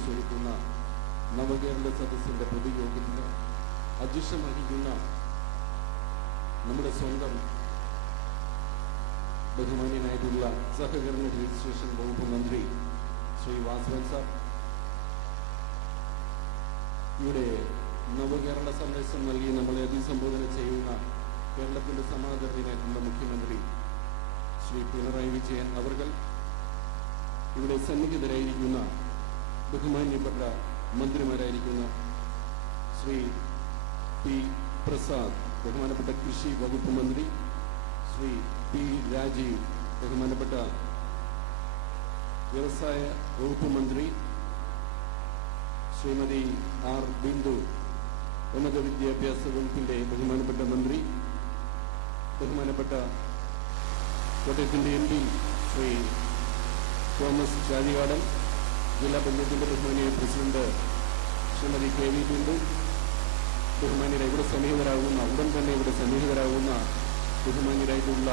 ക്ഷണിക്കുന്ന നവകേരള സദസ്സിന്റെ പൊതുയോഗത്തിന് അധ്യക്ഷം വഹിക്കുന്ന നമ്മുടെ സ്വന്തം ബഹുമാന്യനായിട്ടുള്ള സഹകരണ രജിസ്ട്രേഷൻ വകുപ്പ് മന്ത്രി ശ്രീ വാസവൻ സാർ, ഇവിടെ നവകേരള സന്ദേശം നൽകി നമ്മളെ അഭിസംബോധന ചെയ്യുന്ന കേരളത്തിന്റെ സമാദരണീയനായിട്ടുള്ള മുഖ്യമന്ത്രി ശ്രീ പിണറായി വിജയൻ അവർകൾ, ഇവിടെ സന്നിഹിതരായിരിക്കുന്ന ബഹുമാന്യപ്പെട്ട മന്ത്രിമാരായിരിക്കുന്ന ശ്രീ പി പ്രസാദ്, ബഹുമാനപ്പെട്ട കൃഷി വകുപ്പ് മന്ത്രി, ശ്രീ പി രാജീവ്, ബഹുമാനപ്പെട്ട വ്യവസായ വകുപ്പ് മന്ത്രി, ശ്രീമതി ആർ ബിന്ദു, ഉന്നത വിദ്യാഭ്യാസ വകുപ്പിന്റെ ബഹുമാനപ്പെട്ട മന്ത്രി, ബഹുമാനപ്പെട്ട കോട്ടയത്തിന്റെ എം പി ശ്രീ തോമസ് ചാഴികാടൻ, ജില്ലാ പഞ്ചായത്തിന്റെ ബഹുമാനിയ president Shrimati K V Bindu, ബഹുമാന്യരെ ഇവിടെ സന്നിഹിതരാകുന്ന ഉടൻ തന്നെ ഇവിടെ സന്നിഹിതരാകുന്ന ബഹുമാന്യരായിട്ടുള്ള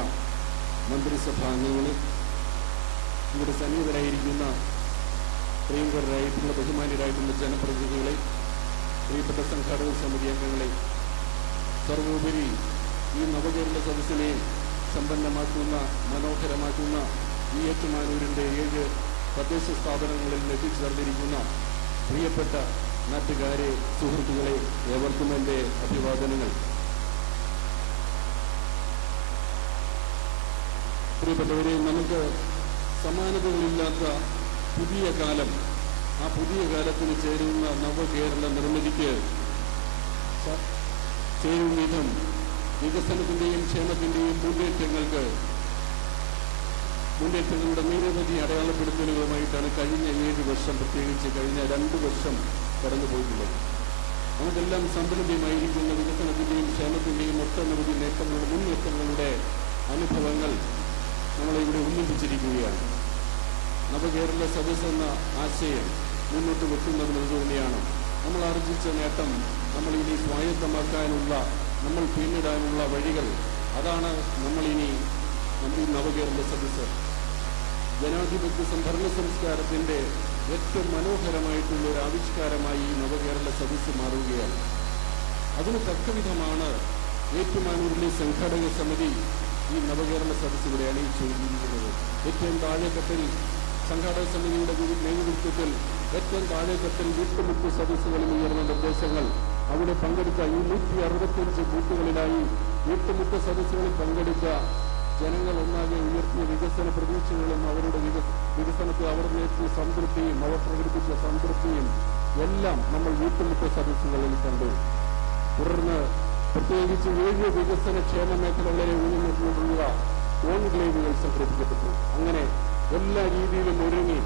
മന്ത്രിസഭാ അംഗങ്ങളെ, ഇവിടെ സന്നിഹിതരായിരിക്കുന്ന പ്രിയങ്കരായിട്ടുള്ള ബഹുമാന്യരായിട്ടുള്ള ജനപ്രതിനിധികളെ, പ്രിയപ്പെട്ട സംഘാടക സമിതി അംഗങ്ങളെ, സർവോപരി ഈ നവകേരള സദസ്സിനെ സമ്പന്നമാക്കുന്ന മനോഹരമാക്കുന്ന ഈ ഏറ്റുമാനൂരിന്റെ 7 തദ്ദേശ സ്ഥാപനങ്ങളിൽ എത്തിച്ചേർന്നിരിക്കുന്ന പ്രിയപ്പെട്ട നാട്ടുകാരെ, സുഹൃത്തുക്കളെ, ഏവർക്കും എൻ്റെ അഭിവാദനങ്ങൾ. പ്രിയപ്പെട്ടവരെ, നമുക്ക് സമാനതകളില്ലാത്ത പുതിയ കാലം, ആ പുതിയ കാലത്തിന് ചേരുന്ന നവകേരള നിർമ്മിതിക്ക് ചേരും വിധം വികസനത്തിന്റെയും ക്ഷേമത്തിന്റെയും മുന്നേറ്റങ്ങളുടെ നിരവധി അടയാളപ്പെടുത്തലുകളുമായിട്ടാണ് കഴിഞ്ഞ 7 വർഷം, പ്രത്യേകിച്ച് കഴിഞ്ഞ 2 വർഷം കടന്നുപോയിട്ടുള്ളത്. നമുക്കെല്ലാം സമ്പന്നമായിരിക്കുന്ന വികസനത്തിന്റെയും ക്ഷേമത്തിന്റെയും ഒട്ടനവധി മുന്നേറ്റങ്ങളുടെ അനുഭവങ്ങൾ നമ്മളെ ഇവിടെ ഉന്നയിച്ചിരിക്കുകയാണ്. നവകേരള സദസ്സ് എന്ന ആശയം മുന്നോട്ട് വെക്കുന്നതിന് തന്നെയാണ് നമ്മൾ ആർജിച്ച നേട്ടം നമ്മൾ ഇനി സ്വായത്തമാക്കാനുള്ള, നമ്മൾ പിന്നിടാനുള്ള വഴികൾ, അതാണ് നമ്മളിനി നമ്മുടെ ഈ നവകേരള സദസ്സ്. ജനാധിപത്യ ഭരണ സംസ്കാരത്തിന്റെ ഏറ്റവും മനോഹരമായിട്ടുള്ള ഒരു ആവിഷ്കാരമായി ഈ നവകേരള സദസ്സ് മാറുകയാണ്. അതിന് തക്കവിധമാണ് ഏറ്റുമാനൂരിലെ സംഘാടക സമിതി ഈ നവകേരള സദസ്സ് ഇവിടെ അണിയിച്ചുകൊണ്ടിരിക്കുന്നത്. ഏറ്റവും താഴെത്തട്ടിൽ സംഘാടക സമിതിയുടെ നേതൃത്വത്തിൽ ഏറ്റവും താഴെത്തട്ടിൽ വീട്ടുമുക്ക് സദസ്സുകളിൽ ഉയർന്ന നിർദ്ദേശങ്ങൾ, അവിടെ പങ്കെടുത്ത 165 ബൂത്തുകളിലായി വീട്ടുമുക്ക് സദസ്സുകളിൽ പങ്കെടുത്ത ജനങ്ങൾ ഒന്നാകെ ഉയർത്തിയ വികസന പ്രതീക്ഷകളും അവരുടെ വികസനത്തിൽ അവർ നേരിയ സംതൃപ്തിയും അവർ പ്രകടിപ്പിച്ച സംതൃപ്തിയും എല്ലാം നമ്മൾ വീട്ടുമുക്ക് സദസ്സുകളിൽ കണ്ടു. തുടർന്ന് പ്രത്യേകിച്ച് 7 വികസന ക്ഷേമ മേഖലകളെ ഊന്നിക്കൊണ്ടുള്ള കോൺക്ലേവുകൾ സംഘടിപ്പിക്കപ്പെട്ടു. അങ്ങനെ എല്ലാ രീതിയിലും ഒരുങ്ങി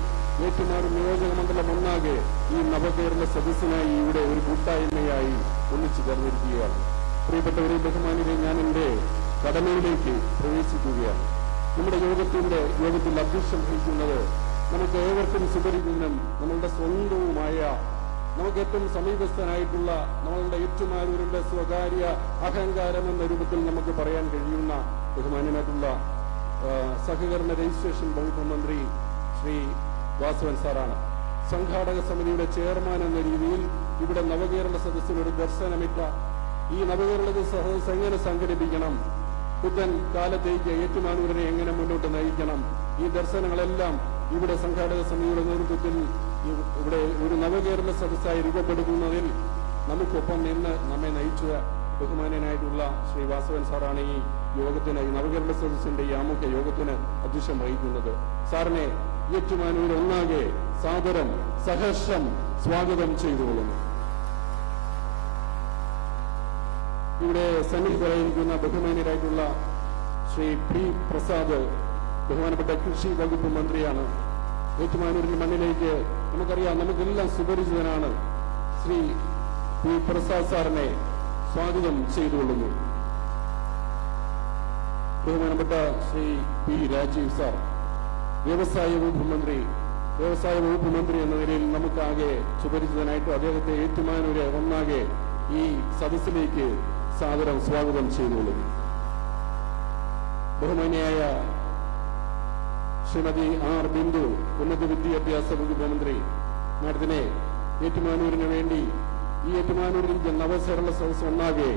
ഏറ്റുമാനൂർ നിയോജക മണ്ഡലം ഒന്നാകെ ഈ നവകേരള സദസ്സിനായി ഇവിടെ ഒരു കൂട്ടായ്മയായി ഒന്നിച്ചു ചേർന്നിരിക്കുകയാണ്. പ്രിയപ്പെട്ടവരെ, ബഹുമാനിയെ, ഞാൻ എന്റെ കടമയിലേക്ക് പ്രവേശിക്കുകയാണ്. നമ്മുടെ യോഗത്തിൽ അധ്യക്ഷം വഹിക്കുന്നത് നമുക്ക് ഏവർക്കും സുപരിചിതനും നമ്മളുടെ സ്വന്തവുമായ, നമുക്ക് ഏറ്റവും സമീപസ്ഥനായിട്ടുള്ള, നമ്മളുടെ ഏറ്റുമാനൂരിന്റെ സ്വകാര്യ അഹങ്കാരം എന്ന രൂപത്തിൽ നമുക്ക് പറയാൻ കഴിയുന്ന ബഹുമാന്യനായിട്ടുള്ള സഹകരണ രജിസ്ട്രേഷൻ വകുപ്പ് മന്ത്രി ശ്രീ വാസവൻ സാറാണ്. സംഘാടക സമിതിയുടെ ചെയർമാൻ എന്ന രീതിയിൽ ഇവിടെ നവകേരള സദസ്സിനൊരു ദർശനമിട്ട ഈ നവകേരള സദസ്സ് എങ്ങനെ സംഘടിപ്പിക്കണം, പുത്തൻ കാലത്തേക്ക് ഏറ്റുമാനൂരിനെ എങ്ങനെ മുന്നോട്ട് നയിക്കണം, ഈ ദർശനങ്ങളെല്ലാം ഇവിടെ സംഘാടക സമിതിയുടെ നേതൃത്വത്തിൽ ഇവിടെ ഒരു നവകേരള സദസ്സായി രൂപപ്പെടുത്തുന്നതിൽ നമുക്കൊപ്പം നിന്ന് നമ്മെ നയിച്ച ബഹുമാന്യനായിട്ടുള്ള ശ്രീ വാസവൻ സാറാണ് ഈ യോഗത്തിന്, ഈ നവകേരള സദസ്സിന്റെ ഈ ആമുഖ യോഗത്തിന് അധ്യക്ഷം വഹിക്കുന്നത്. സാറിനെ ഏറ്റുമാനൂർ ഒന്നാകെ സാദരം സഹർഷം സ്വാഗതം ചെയ്തുകൊള്ളുന്നു. ഇവിടെ സന്നിഹിതരായിരിക്കുന്ന ബഹുമാന്യരായിട്ടുള്ള ശ്രീ പി പ്രസാദ്, ബഹുമാനപ്പെട്ട കൃഷി വകുപ്പ് മന്ത്രിയാണ്. ഏറ്റുമാനൂരിന്റെ മണ്ണിലേക്ക് നമുക്കറിയാം, നമുക്കെല്ലാം സുപരിചിതനാണ്. ശ്രീ പി പ്രസാദ് സാറിനെ സ്വാഗതം ചെയ്തുകൊള്ളുന്നു. ബഹുമാനപ്പെട്ട ശ്രീ പി രാജീവ് സാർ, വ്യവസായ വകുപ്പ് മന്ത്രി എന്ന നിലയിൽ നമുക്കാകെ സുപരിചിതനായിട്ട് അദ്ദേഹത്തെ ഏറ്റുമാനൂര് ഒന്നാകെ ഈ സദസ്സിലേക്ക് സാദരം സ്വാഗതം ചെയ്തുകൊള്ളുന്നു. ബഹുമാന്യായ ശ്രീമതി ആർ ബിന്ദു, ഉന്നത വിദ്യാഭ്യാസ വകുപ്പ് മന്ത്രി, മാഡത്തിനെ ഏറ്റുമാനൂരിന് വേണ്ടി ഈ ഏറ്റുമാനൂരിൽ നവകേരള സദസ്സ് ഒന്നാകെ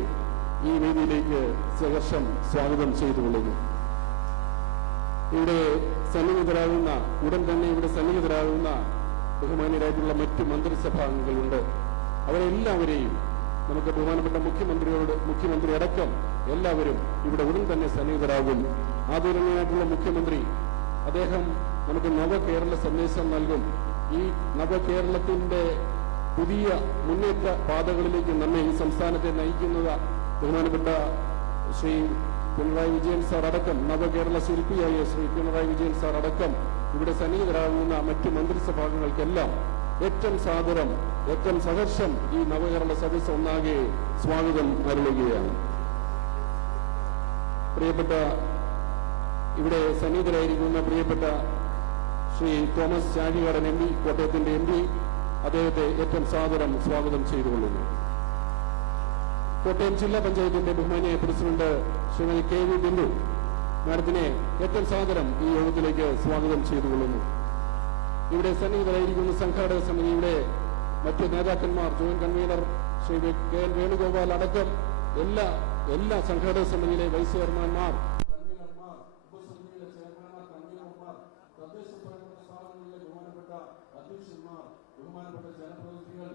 ഈ വേദിയിലേക്ക് സഹർഷം സ്വാഗതം ചെയ്തുകൊള്ളുന്നു. ഇവിടെ സന്നിഹിതരാകുന്ന ഉടൻ തന്നെ ഇവിടെ സന്നിഹിതരാകുന്ന ബഹുമാന്യരായിട്ടുള്ള മറ്റ് മന്ത്രിസഭാംഗങ്ങളുണ്ട്. അവരെല്ലാവരെയും നമുക്ക് ബഹുമാനപ്പെട്ട മുഖ്യമന്ത്രി അടക്കം എല്ലാവരും ഇവിടെ ഉടൻ തന്നെ സന്നിഹിതരാകും. ആദരണീയനായിട്ടുള്ള മുഖ്യമന്ത്രി അദ്ദേഹം നമുക്ക് നവകേരള സന്ദേശം നൽകും. ഈ നവകേരളത്തിന്റെ പുതിയ മുന്നേറ്റ പാതകളിലേക്ക് നമ്മെ ഈ സംസ്ഥാനത്തെ നയിക്കുന്നത് ബഹുമാനപ്പെട്ട ശ്രീ പിണറായി വിജയൻ സാർ അടക്കം, നവകേരള ശില്പിയായ ശ്രീ പിണറായി വിജയൻ സാർ അടക്കം ഇവിടെ സന്നിഹിതരാകുന്ന മറ്റ് മന്ത്രിസഭാംഗങ്ങൾക്കെല്ലാം ഏറ്റവും സാദരം, ഏറ്റവും സഹർഷം ഈ നവകേരള സദസ്സ് ഒന്നാകെ സ്വാഗതം അരുളുകയാണ്. പ്രിയപ്പെട്ട ഇവിടെ സന്നിഹിതരായിരിക്കുന്ന പ്രിയപ്പെട്ട ശ്രീ തോമസ് ചാഴികാടൻ MP, കോട്ടയത്തിന്റെ MP, അദ്ദേഹത്തെ ഏറ്റവും സാദരം സ്വാഗതം ചെയ്തുകൊള്ളുന്നു. കോട്ടയം ജില്ലാ പഞ്ചായത്തിന്റെ ബഹുമാന്യ പ്രസിഡന്റ് ശ്രീമതി KV ബിന്ദു മാഡത്തിനെ ഏറ്റവും സാദരം ഈ യോഗത്തിലേക്ക് സ്വാഗതം ചെയ്തുകൊള്ളുന്നു. ഇവിടെ സന്നിഹിതരായിരിക്കുന്ന സംഘാടക സമിതിയുടെ മറ്റ് നേതാക്കന്മാർ, joint convener Shri KN Venugopal അടക്കം എല്ലാ സംഘാടക സമിതിയിലെ വൈസ് ചെയർമാൻമാർ, കൺവീനർമാർ, ഉപസമിതിയിലെ ചെയർമാൻമാർ, കൺവീനർമാർ, തദ്ദേശ സ്വയംഭരണ സ്ഥാപനങ്ങളിലെ ബഹുമാനപ്പെട്ട അധ്യക്ഷന്മാർ, ബഹുമാനപ്പെട്ട ജനപ്രതിനിധികൾ,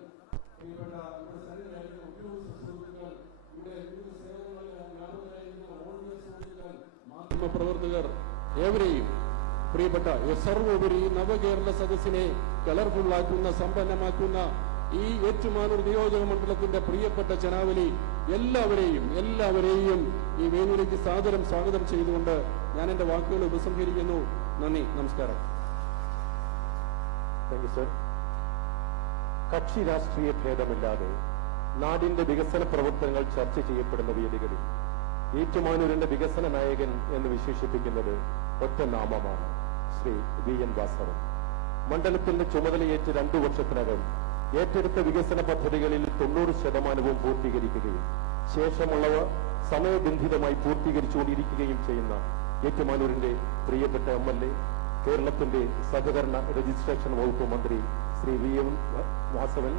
പ്രിയപ്പെട്ട ഇവിടെ സന്നിഹിതരായിരിക്കുന്ന ഉദ്യോഗസ്ഥ സുഹൃത്തുക്കൾ, ഇവിടെ വിവിധ സേവനങ്ങളിൽ വ്യാപകരായിരിക്കുന്ന ഓൺലൈൻ സുഹൃത്തുക്കൾ, മാധ്യമപ്രവർത്തകർ, ഏവരെയും പ്രിയപ്പെട്ട സർവോപരി നവകേരള സദസ്സിനെ കളർഫുള്ളാക്കുന്ന, സമ്പന്നമാക്കുന്ന ഈ ഏറ്റുമാനൂർ നിയോജക മണ്ഡലത്തിന്റെ പ്രിയപ്പെട്ട ജനാവലി എല്ലാവരെയും ഈ വേദിയിലേക്ക് സാദരം സ്വാഗതം ചെയ്തുകൊണ്ട് ഞാൻ എന്റെ വാക്കുകൾ ഉപസംഹരിക്കുന്നു. നന്ദി, നമസ്കാരം. Thank you sir. കക്ഷി രാഷ്ട്രീയ ഭേദമില്ലാതെ നാടിന്റെ വികസന പ്രവർത്തനങ്ങൾ ചർച്ച ചെയ്യപ്പെടുന്ന വേദികളിൽ ഏറ്റുമാനൂരിന്റെ വികസന നായകൻ എന്ന് വിശേഷിപ്പിക്കുന്നത് ഒറ്റ നാമമാണ്, ശ്രീ VN വാസവൻ. മണ്ഡലത്തിന്റെ ചുമതലയേറ്റ് 2 വർഷത്തിനകം ഏറ്റെടുത്ത വികസന പദ്ധതികളിൽ 90% പൂർത്തീകരിക്കുകയും ശേഷമുള്ളവ സമയബന്ധിതമായി പൂർത്തീകരിച്ചുകൊണ്ടിരിക്കുകയും ചെയ്യുന്ന ഏറ്റുമാനൂരിന്റെ പ്രിയപ്പെട്ട MLA, കേരളത്തിന്റെ സഹകരണ രജിസ്ട്രേഷൻ വകുപ്പ് മന്ത്രി ശ്രീ VN വാസവൻ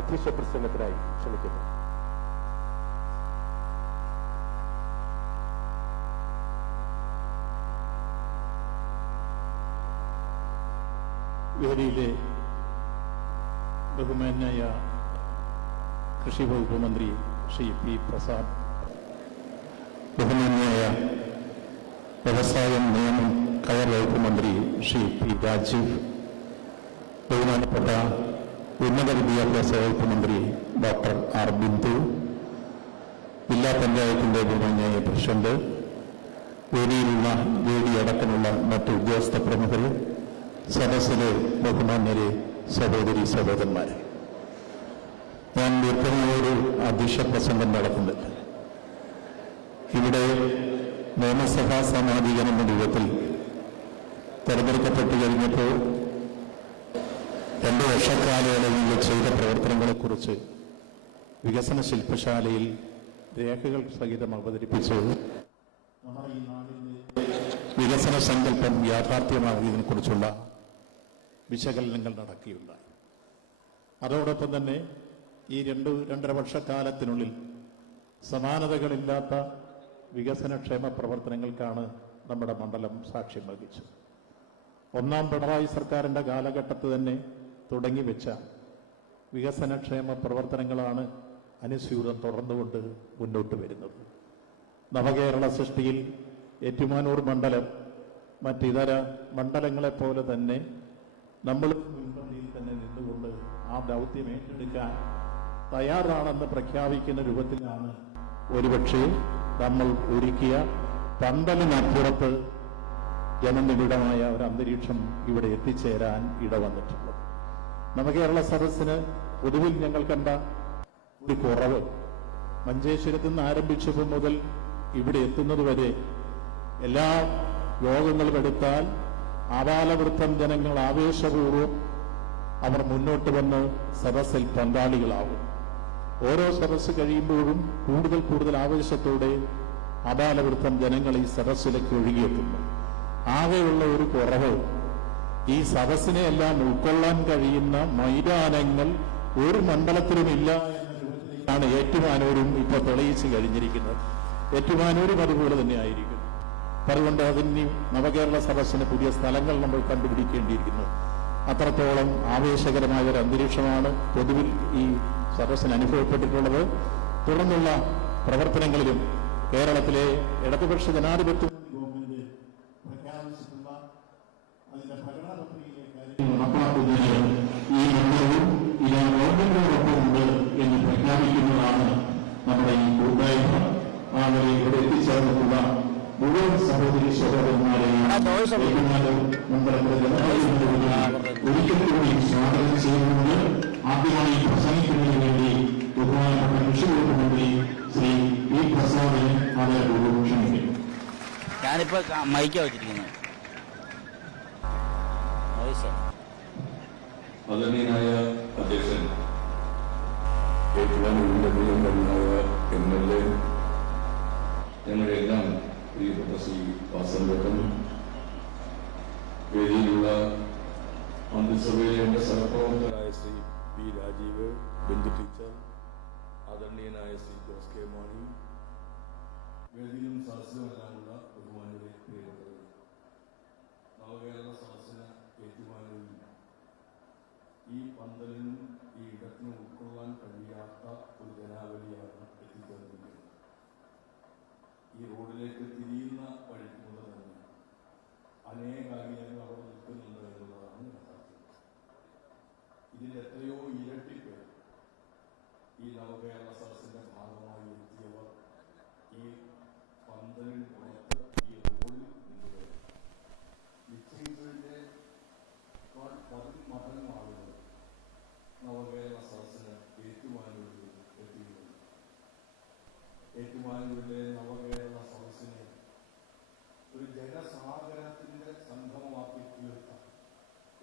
അധ്യക്ഷ പ്രസംഗത്തിനായി ക്ഷണിക്കുന്നു. വേദിയിലെ ബഹുമാന്യായ കൃഷി വകുപ്പ് മന്ത്രി ശ്രീ P. പ്രസാദ്, ബഹുമാന്യായ വ്യവസായം, നിയമം, കയർ വകുപ്പ് മന്ത്രി ശ്രീ P. രാജീവ്, ബഹുമാനപ്പെട്ട ഉന്നത വിദ്യാഭ്യാസ വകുപ്പ് മന്ത്രി ഡോക്ടർ R. ബിന്ദു, ജില്ലാ പഞ്ചായത്തിന്റെ ബഹുമാന്യായ പ്രസിഡന്റ്, വേദിയടക്കമുള്ള മറ്റ് ഉദ്യോഗസ്ഥ പ്രമുഖരെ, സദസ്സിലെ ബഹുമാന്യരെ, സഹോദരി സഹോദരന്മാരെ, ഞാൻ ദീർഘമായൊരു അധ്യക്ഷ പ്രസംഗം നടത്തുന്നില്ല. ഇവിടെ നിയമസഭാ സമാധികരണം എന്ന രൂപത്തിൽ തെരഞ്ഞെടുക്കപ്പെട്ടു കഴിഞ്ഞപ്പോൾ 2 വർഷക്കാലയളവിൽ ചെയ്ത പ്രവർത്തനങ്ങളെക്കുറിച്ച് വികസന ശില്പശാലയിൽ രേഖകൾ സഹിതം അവതരിപ്പിച്ചു. നമ്മുടെ ഈ നാടിന്റെ വികസന സങ്കല്പം യാഥാർത്ഥ്യമാകുന്നതിനെക്കുറിച്ചുള്ള വിശകലനങ്ങൾ നടക്കുകയുണ്ടായി. അതോടൊപ്പം തന്നെ ഈ 2-2.5 വർഷക്കാലത്തിനുള്ളിൽ സമാനതകളില്ലാത്ത വികസനക്ഷേമ പ്രവർത്തനങ്ങൾക്കാണ് നമ്മുടെ മണ്ഡലം സാക്ഷ്യം വഹിച്ചത്. 1ാം പിണറായി സർക്കാരിന്റെ കാലഘട്ടത്തിൽ തന്നെ തുടങ്ങിവെച്ച വികസനക്ഷേമ പ്രവർത്തനങ്ങളാണ് അനുസ്യൂതം തുടർന്നുകൊണ്ട് മുന്നോട്ട് വരുന്നത്. നവകേരള സൃഷ്ടിയിൽ ഏറ്റുമാനൂർ മണ്ഡലം മറ്റിതര മണ്ഡലങ്ങളെപ്പോലെ തന്നെ നമ്മൾ മുൻപന്തിയിൽ തന്നെ നിന്നുകൊണ്ട് ആ ദൗത്യം ഏറ്റെടുക്കാൻ തയ്യാറാണെന്ന് പ്രഖ്യാപിക്കുന്ന രൂപത്തിലാണ് ഒരുപക്ഷെ നമ്മൾ ഒരുക്കിയ പന്തലിനപ്പുറത്ത് ജനനിബിഡമായ ഒരു അന്തരീക്ഷം ഇവിടെ എത്തിച്ചേരാൻ ഇടവന്നിട്ടുള്ളത്. നവകേരള സദസ്സിന് പൊതുവിൽ ഞങ്ങൾ കണ്ട ഒരു കുറവ്, മഞ്ചേശ്വരത്ത് നിന്ന് ആരംഭിച്ചപ്പോൾ മുതൽ ഇവിടെ എത്തുന്നതുവരെ എല്ലാ യോഗങ്ങളും എടുത്താൽ ആപാലവൃത്തം ജനങ്ങൾ ആവേശപൂർവ്വം അവർ മുന്നോട്ട് വന്ന് സദസ്സിൽ പങ്കാളികളാവും. ഓരോ സദസ്സ് കഴിയുമ്പോഴും കൂടുതൽ ആവേശത്തോടെ ആപാലവൃത്തം ജനങ്ങൾ ഈ സദസ്സിലേക്ക് ഒഴുകിയെത്തുന്നു. ആകെയുള്ള ഒരു കുറവ് ഈ സദസ്സിനെ എല്ലാം ഉൾക്കൊള്ളാൻ കഴിയുന്ന മൈതാനങ്ങൾ ഒരു മണ്ഡലത്തിലുമില്ല എന്ന രൂപത്തിലാണ് ഏറ്റുമാനൂരും ഇപ്പോൾ തെളിയിച്ചു കഴിഞ്ഞിരിക്കുന്നത്. ഏറ്റുമാനൂരും അതുപോലെ തന്നെ ആയിരിക്കും. അതുകൊണ്ട് അതിന് നവകേരള സദസ്സിന് പുതിയ സ്ഥലങ്ങൾ നമ്മൾ കണ്ടുപിടിക്കേണ്ടിയിരിക്കുന്നു. അത്രത്തോളം ആവേശകരമായ ഒരു അന്തരീക്ഷമാണ് പൊതുവിൽ ഈ സദസ്സിന് അനുഭവപ്പെട്ടിട്ടുള്ളത്. തുടർന്നുള്ള പ്രവർത്തനങ്ങളിലും കേരളത്തിലെ ഇടതുപക്ഷ ജനാധിപത്യ ഗവൺമെന്റ് പ്രഖ്യാപിച്ചിട്ടുള്ള അതിന്റെ ഭരണ പ്രക്രിയയിലെ കാര്യങ്ങൾ നടപ്പാക്കുന്നതിന് ഈ മണ്ഡലവും ഈ ഗവൺമെന്റിനോടൊപ്പമുണ്ട് എന്ന് പ്രഖ്യാപിക്കുന്നതാണ് നമ്മുടെ ഈ കൂട്ടായ്മ. അങ്ങനെ ഇവിടെ എത്തിച്ചേർന്നിട്ടുള്ള മുഴുവൻ സഹോദരി സഹോദരന്മാരെയും മണ്ഡലത്തിലെ ജനപ്രതിനിധികളെ ഒരിക്കൽ കൂടി സ്വാഗതം ചെയ്യുന്നത്. ആദ്യമായി പ്രസംഗിക്കുന്നതിന് വേണ്ടി ബഹുമാനപ്പെട്ട കൃഷി വകുപ്പ് മന്ത്രി ശ്രീ വി പ്രസാദിനെ ആദരപൂർവ്വം ക്ഷണിക്കുന്നു. ഞാനിപ്പോ മൈക്കാ വെച്ചിരിക്കുന്നത്. ആദരണീയനായ അധ്യക്ഷൻ, ഏറ്റുമാനൂരിന്റെ പ്രിയങ്കരനായ MLA, ഞങ്ങളുടെ എല്ലാം പ്രിയപ്പെട്ട ശ്രീ വാസന്തൻ, വേദിയിലുള്ള മന്ത്രിസഭയിലെ എന്റെ സഹപ്രവർത്തകനായ ശ്രീ പി രാജീവ്, ബിന്ദു ടീച്ചർ, ആദരണീയനായ ശ്രീ ജോസ് കെ മാണി, വേദിയിലും സദസ്സിലുമെല്ലാമുള്ള ബഹുമാനികളെ, പ്രിയപ്പെട്ടവർ, നവകേരള സദസ്സിന് ഏറ്റുമാനൂരിൽ ഈ പന്തലിനും ഈ ഇടത്തിനും ഉൾക്കൊള്ളാൻ കഴിയാത്ത ഒരു ജനാവലിയാണ് എത്തിച്ചേർന്നിരിക്കുന്നത്. ഈ റോഡിലേക്ക് തിരിയുന്ന വഴിക്ക് മുതൽ തന്നെ അനേകായിരങ്ങൾ അവിടെ നിൽക്കുന്നുണ്ട് എന്നുള്ളതാണ് യാഥാർത്ഥ്യം. ഇതിന്റെ എത്രയോ ഇരട്ടി പേർ ഈ നവകേരള സദസ്സിന്റെ ഭാഗമായി എത്തിയവർ ഈ പന്തലിന് പുറത്ത് ഈ റോഡിൽ നിൽക്കുകയാണ്. നിശ്ചയിച്ചതിന്റെ 10 മടങ്ങ് ആളുകൾ നവകേരള സദസ്സിന് ഏറ്റുമാനൂരിൽ എത്തിയിട്ടുണ്ട്. ഏറ്റുമാനൂരിലെ നവകേരള സദസ്സിനെ ഒരു ജനസാഗരത്തിന്റെ സംഗമമാക്കി തീർത്ത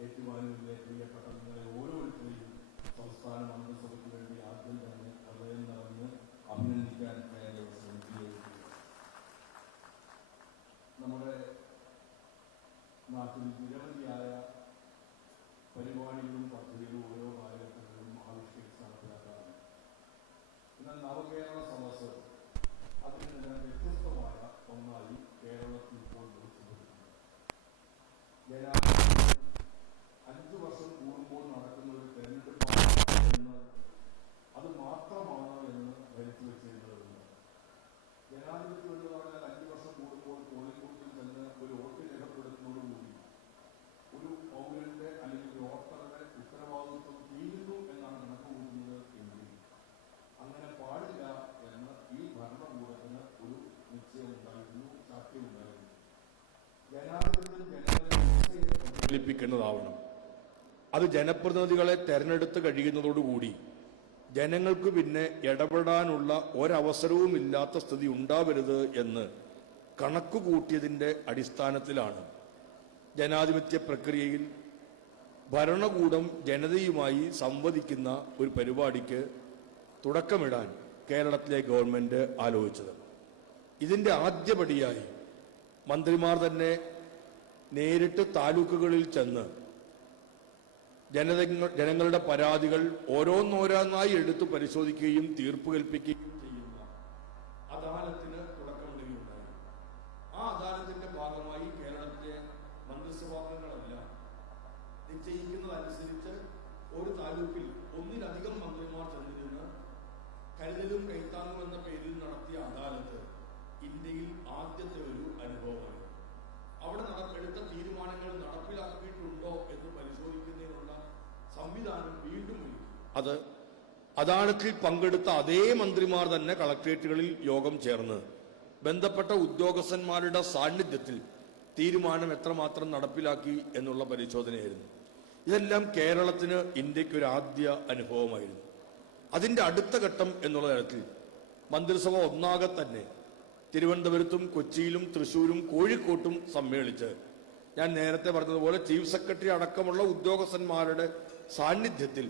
ഏറ്റുമാനൂരിലെ പ്രിയപ്പെട്ട നിങ്ങളെ ഓരോരുത്തരെയും സംസ്ഥാന മന്ത്രിസഭയ്ക്ക് വേണ്ടി ആദ്യം തന്നെ ഹൃദയം നിറഞ്ഞ് അഭിനന്ദിക്കാൻ ഞാൻ ശ്രമിക്കുകയായിരുന്നു. നമ്മുടെ നാട്ടിൽ നിരവധിയായ പരിപാടികളും പദ്ധതികളും ഓരോ കാലഘട്ടങ്ങളിലും ആവിഷ്കരിച്ച് നടപ്പിലാക്കാറുണ്ട്. എന്നാൽ നവകേരള സദസ്സ് അതിൽ നിന്ന് വ്യത്യസ്തമായ ഒന്നായി കേരളത്തിൽ ഇപ്പോൾ വിളിച്ചുകൊണ്ടിരിക്കുന്നു. ജനാധിപത്യം 5 വർഷം കൂടുമ്പോൾ നടക്കുന്ന ഒരു തെരഞ്ഞെടുപ്പാണ് എന്ന് അത് മാത്രമാണ് എന്ന് ധരിച്ചു വെച്ചിരുന്നതുണ്ട്. ജനാധിപത്യം എന്ന് പറഞ്ഞാൽ 5 വർഷം കൂടുമ്പോൾ പോളിംഗ് ബൂത്തിൽ ചെന്ന് ഒരു വോട്ട് രേഖപ്പെടുത്തുന്നതോടുകൂടി ഒരു പൗരന്റെ അല്ലെങ്കിൽ ഒരു വോട്ടറുടെ ഉത്തരവാദിത്വം തീരുന്നു എന്നാണ് കണക്കുകൂട്ടുന്നത് എങ്കിൽ അങ്ങനെ പാടില്ല എന്ന് ഈ ഭരണകൂടത്തിന് ഒരു നിശ്ചയമുണ്ടായിരുന്നു, സാധ്യമുണ്ടായിരുന്നു. ജനാധിപത്യം ജനങ്ങളെ പ്രതിഫലിപ്പിക്കുന്നതാവണം. അത് ജനപ്രതിനിധികളെ തെരഞ്ഞെടുത്ത് കഴിയുന്നതോടുകൂടി ജനങ്ങൾക്ക് പിന്നെ ഇടപെടാനുള്ള ഒരവസരവും ഇല്ലാത്ത സ്ഥിതി ഉണ്ടാവരുത് എന്ന് കണക്കുകൂട്ടിയതിന്റെ അടിസ്ഥാനത്തിലാണ് ജനാധിപത്യ പ്രക്രിയയിൽ ഭരണകൂടം ജനതയുമായി സംവദിക്കുന്ന ഒരു പരിപാടിക്ക് തുടക്കമിടാൻ കേരളത്തിലെ ഗവൺമെന്റ് ആലോചിച്ചത്. ഇതിന്റെ ആദ്യപടിയായി മന്ത്രിമാർ തന്നെ നേരിട്ട് താലൂക്കുകളിൽ ചെന്ന് ജനങ്ങളുടെ പരാതികൾ ഓരോന്നോരോന്നായി എടുത്തു പരിശോധിക്കുകയും തീർപ്പ് കൽപ്പിക്കുകയും ചെയ്യുന്ന അദാലത്തിന് തുടക്കമിടുകയുണ്ടായി. ആ അദാലത്തിന്റെ ഭാഗമായി കേരളത്തിലെ മന്ത്രിസഭാംഗങ്ങളെല്ലാം നിശ്ചയിക്കുന്നതനുസരിച്ച് ഒരു താലൂക്കിൽ ഒന്നിലധികം മന്ത്രിമാർ ചെന്നിരുന്ന് കരുതലും കൈത്താങ്ങും എന്ന പേരിൽ നടത്തിയ അദാലത്ത് ഇന്ത്യയിൽ ആദ്യത്തെ ഒരു അനുഭവമാണ്. അവിടെ എടുത്ത തീരുമാനങ്ങൾ നടപ്പിലാക്കിയിട്ടുണ്ടോ എന്ന് പരിശോധിക്കുന്നതിനുള്ള സംവിധാനം വീണ്ടും ഒരുക്കി. അത് അദാലത്തിൽ പങ്കെടുത്ത അതേ മന്ത്രിമാർ തന്നെ കളക്ട്രേറ്റുകളിൽ യോഗം ചേർന്ന് ബന്ധപ്പെട്ട ഉദ്യോഗസ്ഥന്മാരുടെ സാന്നിധ്യത്തിൽ തീരുമാനം എത്രമാത്രം നടപ്പിലാക്കി എന്നുള്ള പരിശോധനയായിരുന്നു. ഇതെല്ലാം കേരളത്തിന് ഇന്ത്യക്ക് ഒരു ആദ്യ അനുഭവമായിരുന്നു. അതിന്റെ അടുത്ത ഘട്ടം എന്നുള്ള തരത്തിൽ മന്ത്രിസഭ ഒന്നാകെ തന്നെ തിരുവനന്തപുരത്തും കൊച്ചിയിലും തൃശ്ശൂരും കോഴിക്കോട്ടും സമ്മേളിച്ച് ഞാൻ നേരത്തെ പറഞ്ഞതുപോലെ ചീഫ് സെക്രട്ടറി അടക്കമുള്ള ഉദ്യോഗസ്ഥന്മാരുടെ സാന്നിധ്യത്തിൽ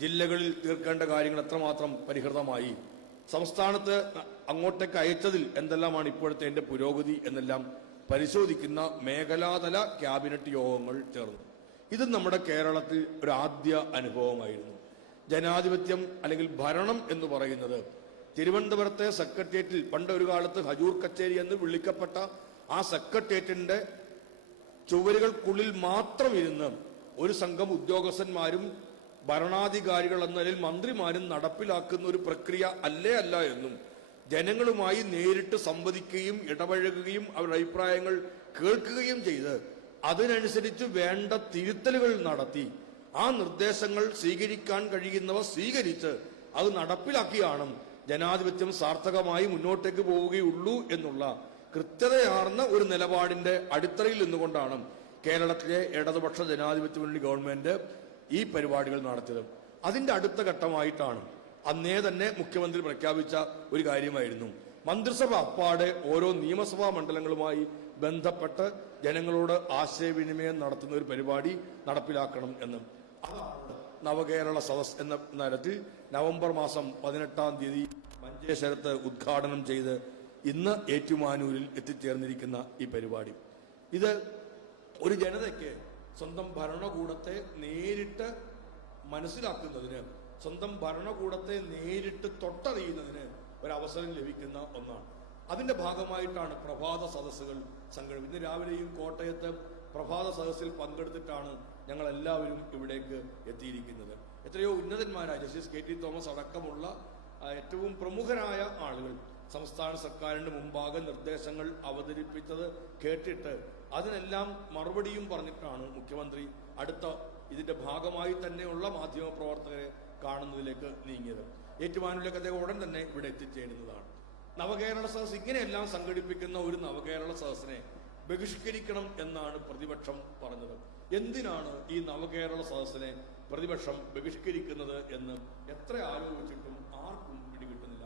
ജില്ലകളിൽ തീർക്കേണ്ട കാര്യങ്ങൾ എത്രമാത്രം പരിഹൃതമായി, സംസ്ഥാനത്ത് അങ്ങോട്ടേക്ക് അയച്ചതിൽ എന്തെല്ലാമാണ് ഇപ്പോഴത്തെ എന്റെ പുരോഗതി എന്നെല്ലാം പരിശോധിക്കുന്ന മേഖലാതല ക്യാബിനറ്റ് യോഗങ്ങൾ ചേർന്നു. ഇത് നമ്മുടെ കേരളത്തിൽ ഒരു ആദ്യ അനുഭവമായിരുന്നു. ജനാധിപത്യം അല്ലെങ്കിൽ ഭരണം എന്ന് പറയുന്നത് തിരുവനന്തപുരത്തെ സെക്രട്ടേറിയറ്റിൽ പണ്ട് ഒരു കാലത്ത് ഹജൂർ കച്ചേരി എന്ന് വിളിക്കപ്പെട്ട ആ സെക്രട്ടേറിയറ്റിന്റെ ചുവരുകൾക്കുള്ളിൽ മാത്രം ഇരുന്ന് ഒരു സംഘം ഉദ്യോഗസ്ഥന്മാരും ഭരണാധികാരികൾ എന്ന നിലയിൽ മന്ത്രിമാരും നടപ്പിലാക്കുന്ന ഒരു പ്രക്രിയ അല്ല എന്നും ജനങ്ങളുമായി നേരിട്ട് സംവദിക്കുകയും ഇടപഴകുകയും അവരുടെ അഭിപ്രായങ്ങൾ കേൾക്കുകയും ചെയ്ത് അതിനനുസരിച്ച് വേണ്ട തിരുത്തലുകൾ നടത്തി ആ നിർദ്ദേശങ്ങൾ സ്വീകരിക്കാൻ കഴിയുന്നവ സ്വീകരിച്ച് അത് നടപ്പിലാക്കിയാണ് ജനാധിപത്യം സാർത്ഥകമായി മുന്നോട്ടേക്ക് പോവുകയുള്ളൂ എന്നുള്ള കൃത്യതയാർന്ന ഒരു നിലപാടിന്റെ അടിത്തറയിൽ നിന്നുകൊണ്ടാണ് കേരളത്തിലെ ഇടതുപക്ഷ ജനാധിപത്യ മുന്നണി ഗവൺമെന്റ് ഈ പരിപാടികൾ നടത്തിയത്. അതിന്റെ അടുത്ത ഘട്ടമായിട്ടാണ് അന്നേ തന്നെ മുഖ്യമന്ത്രി പ്രഖ്യാപിച്ച ഒരു കാര്യമായിരുന്നു മന്ത്രിസഭ അപ്പാടെ ഓരോ നിയമസഭാ മണ്ഡലങ്ങളുമായി ബന്ധപ്പെട്ട് ജനങ്ങളോട് ആശയവിനിമയം നടത്തുന്ന ഒരു പരിപാടി നടപ്പിലാക്കണം എന്ന്. അതാണ് നവകേരള സദസ് എന്ന തരത്തിൽ നവംബർ മാസം 18-ാം തീയതി മഞ്ചേശ്വരത്ത് ഉദ്ഘാടനം ചെയ്ത് ഇന്ന് ഏറ്റുമാനൂരിൽ എത്തിച്ചേർന്നിരിക്കുന്ന ഈ പരിപാടി. ഇത് ഒരു ജനതയ്ക്ക് സ്വന്തം ഭരണകൂടത്തെ നേരിട്ട് മനസ്സിലാക്കുന്നതിന്, സ്വന്തം ഭരണകൂടത്തെ നേരിട്ട് തൊട്ടറിയുന്നതിന് ഒരവസരം ലഭിക്കുന്ന ഒന്നാണ്. അതിന്റെ ഭാഗമായിട്ടാണ് പ്രഭാത സദസ്സുകൾ സംഘടിപ്പിക്കുന്നത്. ഇന്ന് രാവിലെയും കോട്ടയത്ത് പ്രഭാത സദസ്സിൽ പങ്കെടുത്തിട്ടാണ് ഞങ്ങൾ എല്ലാവരും ഇവിടേക്ക് എത്തിയിരിക്കുന്നത്. എത്രയോ ഉന്നതന്മാരായ ജസ്റ്റിസ് KT തോമസ് അടക്കമുള്ള ഏറ്റവും പ്രമുഖരായ ആളുകൾ സംസ്ഥാന സർക്കാരിന്റെ മുമ്പാകെ നിർദ്ദേശങ്ങൾ അവതരിപ്പിച്ചത് കേട്ടിട്ട് അതിനെല്ലാം മറുപടിയും പറഞ്ഞിട്ടാണ് മുഖ്യമന്ത്രി അടുത്ത ഇതിന്റെ ഭാഗമായി തന്നെയുള്ള മാധ്യമ പ്രവർത്തകരെ കാണുന്നതിലേക്ക് നീങ്ങിയത്. ഏറ്റുമാനൂരിലേക്ക് അദ്ദേഹം ഉടൻ തന്നെ ഇവിടെ എത്തിച്ചേരുന്നതാണ്. നവകേരള സദസ് ഇങ്ങനെയെല്ലാം സംഘടിപ്പിക്കുന്ന ഒരു നവകേരള സദസ്സിനെ ബഹിഷ്കരിക്കണം എന്നാണ് പ്രതിപക്ഷം പറഞ്ഞത്. എന്തിനാണ് ഈ നവകേരള സദസ്സിനെ പ്രതിപക്ഷം ബഹിഷ്കരിക്കുന്നത് എന്ന് എത്ര ആലോചിച്ചിട്ടും ആർക്കും പിടികിട്ടുന്നില്ല.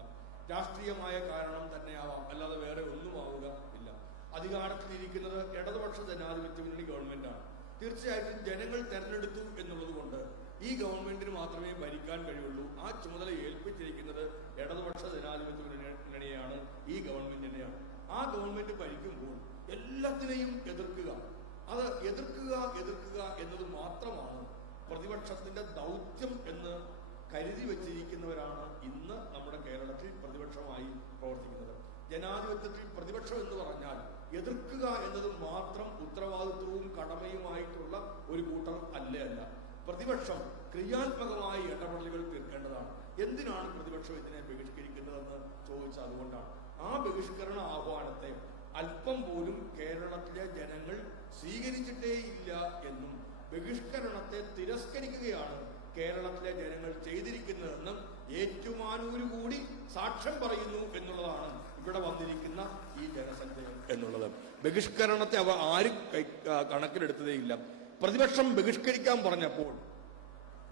രാഷ്ട്രീയമായ കാരണം തന്നെയാവാം, അല്ലാതെ വേറെ ഒന്നും ആവുക ഇല്ല. അധികാരത്തിലിരിക്കുന്നത് ഇടതുപക്ഷ ജനാധിപത്യ മുന്നണി ഗവൺമെന്റാണ്. തീർച്ചയായിട്ടും ജനങ്ങൾ തെരഞ്ഞെടുത്തു എന്നുള്ളത് കൊണ്ട് ഈ ഗവൺമെന്റിന് മാത്രമേ ഭരിക്കാൻ കഴിയുള്ളൂ. ആ ചുമതല ഏൽപ്പിച്ചിരിക്കുന്നത് ഇടതുപക്ഷ ജനാധിപത്യ മുന്നണിയെയാണ്, ഈ ഗവൺമെന്റിനെയാണ്. ആ ഗവൺമെന്റ് ഭരിക്കുമ്പോൾ എല്ലാത്തിനെയും എതിർക്കുക, അത് എതിർക്കുക എന്നത് മാത്രമാണ് പ്രതിപക്ഷത്തിന്റെ ദൗത്യം എന്ന് കരുതി വെച്ചിരിക്കുന്നവരാണ് ഇന്ന് നമ്മുടെ കേരളത്തിൽ പ്രതിപക്ഷമായി പ്രവർത്തിക്കുന്നത്. ജനാധിപത്യത്തിൽ പ്രതിപക്ഷം എന്ന് പറഞ്ഞാൽ എതിർക്കുക എന്നത് മാത്രം ഉത്തരവാദിത്വവും കടമയുമായിട്ടുള്ള ഒരു കൂട്ടർ അല്ല. പ്രതിപക്ഷം ക്രിയാത്മകമായ ഇടപെടലുകൾ തീർക്കേണ്ടതാണ്. എന്തിനാണ് പ്രതിപക്ഷം ഇതിനെ ബഹിഷ്കരിക്കുന്നതെന്ന് ചോദിച്ചാൽ അതുകൊണ്ടാണ്. ആ ബഹിഷ്കരണ ആഹ്വാനത്തെ അല്പം പോലും കേരളത്തിലെ ജനങ്ങൾ സ്വീകരിച്ചിട്ടേ ഇല്ല എന്നും ബഹിഷ്കരണത്തെ തിരസ്കരിക്കുകയാണ് കേരളത്തിലെ ജനങ്ങൾ ചെയ്തിരിക്കുന്നതെന്നും ഏറ്റുമാനൂര് കൂടി സാക്ഷ്യം പറയുന്നു എന്നുള്ളതാണ് ഇവിടെ വന്നിരിക്കുന്ന ഈ ജനസംഖ്യ എന്നുള്ളത്. ബഹിഷ്കരണത്തെ അവർ ആരും കണക്കിലെടുത്തതേയില്ല. പ്രതിപക്ഷം ബഹിഷ്കരിക്കാൻ പറഞ്ഞപ്പോൾ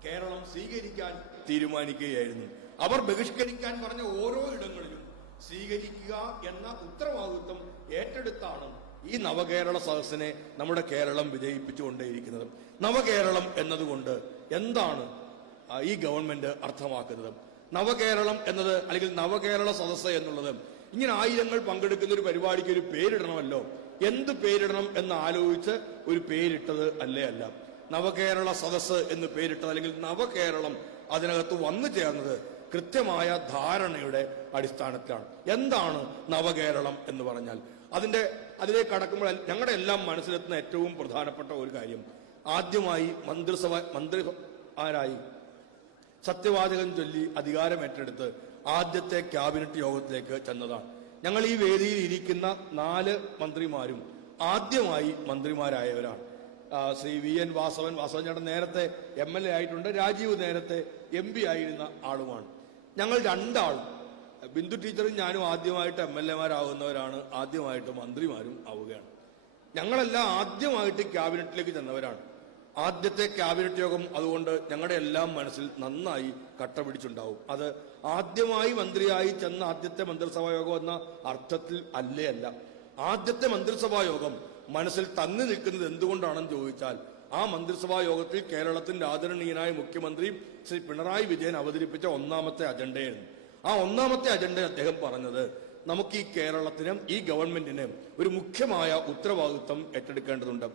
കേരളം സ്വീകരിക്കാൻ തീരുമാനിക്കുകയായിരുന്നു. അവർ ബഹിഷ്കരിക്കാൻ പറഞ്ഞ ഓരോ ഇടങ്ങളിലും സ്വീകരിക്കുക എന്ന ഉത്തരവാദിത്വം ഏറ്റെടുത്താണ് ഈ നവകേരള സദസ്സിനെ നമ്മുടെ കേരളം വിജയിപ്പിച്ചുകൊണ്ടേയിരിക്കുന്നത്. നവകേരളം എന്നതുകൊണ്ട് എന്താണ് ഈ ഗവൺമെന്റ് അർത്ഥമാക്കുന്നത്? നവകേരളം എന്നത് അല്ലെങ്കിൽ നവകേരള സദസ്സ് എന്നുള്ളത് ഇങ്ങനെ ആയിരങ്ങൾ പങ്കെടുക്കുന്ന ഒരു പരിപാടിക്ക് ഒരു പേരിടണമല്ലോ. എന്ത് പേരിടണം എന്ന് ആലോചിച്ച് ഒരു പേരിട്ടത് അല്ല. നവകേരള സദസ്സ് എന്ന് പേരിട്ടത് അല്ലെങ്കിൽ നവകേരളം അതിനകത്ത് വന്നു ചേർന്നത് കൃത്യമായ ധാരണയുടെ അടിസ്ഥാനത്തിലാണ്. എന്താണ് നവകേരളം എന്ന് പറഞ്ഞാൽ അതിലേക്ക് കടക്കുമ്പോൾ ഞങ്ങളുടെ എല്ലാം മനസ്സിലെത്തുന്ന ഏറ്റവും പ്രധാനപ്പെട്ട ഒരു കാര്യം, ആദ്യമായി മന്ത്രിമാരായി സത്യവാചകം ചൊല്ലി അധികാരമേറ്റെടുത്ത് ആദ്യത്തെ ക്യാബിനറ്റ് യോഗത്തിലേക്ക് ചെന്നതാണ്. ഞങ്ങൾ ഈ വേദിയിൽ ഇരിക്കുന്ന 4 മന്ത്രിമാരും ആദ്യമായി മന്ത്രിമാരായവരാണ്. ശ്രീ VN വാസവൻ ചേട്ടൻ നേരത്തെ MLA ആയിട്ടുണ്ട്, രാജീവ് നേരത്തെ MP ആയിരുന്ന ആളുമാണ്. ഞങ്ങൾ 2 ആളും, ബിന്ദു ടീച്ചറും ഞാനും ആദ്യമായിട്ട് MLA-മാരാകുന്നവരാണ്, ആദ്യമായിട്ട് മന്ത്രിമാരും ആവുകയാണ്. ഞങ്ങളെല്ലാം ആദ്യമായിട്ട് ക്യാബിനറ്റിലേക്ക് ചെന്നവരാണ്. ആദ്യത്തെ ക്യാബിനറ്റ് യോഗം അതുകൊണ്ട് ഞങ്ങളുടെ എല്ലാം മനസ്സിൽ നന്നായി കട്ട പിടിച്ചുണ്ടാവും. അത് ആദ്യമായി മന്ത്രിയായി ചെന്ന ആദ്യത്തെ മന്ത്രിസഭാ യോഗം എന്ന അർത്ഥത്തിൽ അല്ല. ആദ്യത്തെ മന്ത്രിസഭാ യോഗം മനസ്സിൽ തങ്ങി നിൽക്കുന്നത് എന്തുകൊണ്ടാണെന്ന് ചോദിച്ചാൽ ആ മന്ത്രിസഭാ യോഗത്തിൽ കേരളത്തിന്റെ ആദരണീയനായ മുഖ്യമന്ത്രി ശ്രീ പിണറായി വിജയൻ അവതരിപ്പിച്ച 1ാമത്തെ അജണ്ടയായിരുന്നു. ആ 1ാമത്തെ അജണ്ട അദ്ദേഹം പറഞ്ഞത് നമുക്ക് ഈ കേരളത്തിന്, ഈ ഗവൺമെന്റിന് ഒരു മുഖ്യമായ ഉത്തരവാദിത്വം ഏറ്റെടുക്കേണ്ടതുണ്ട്.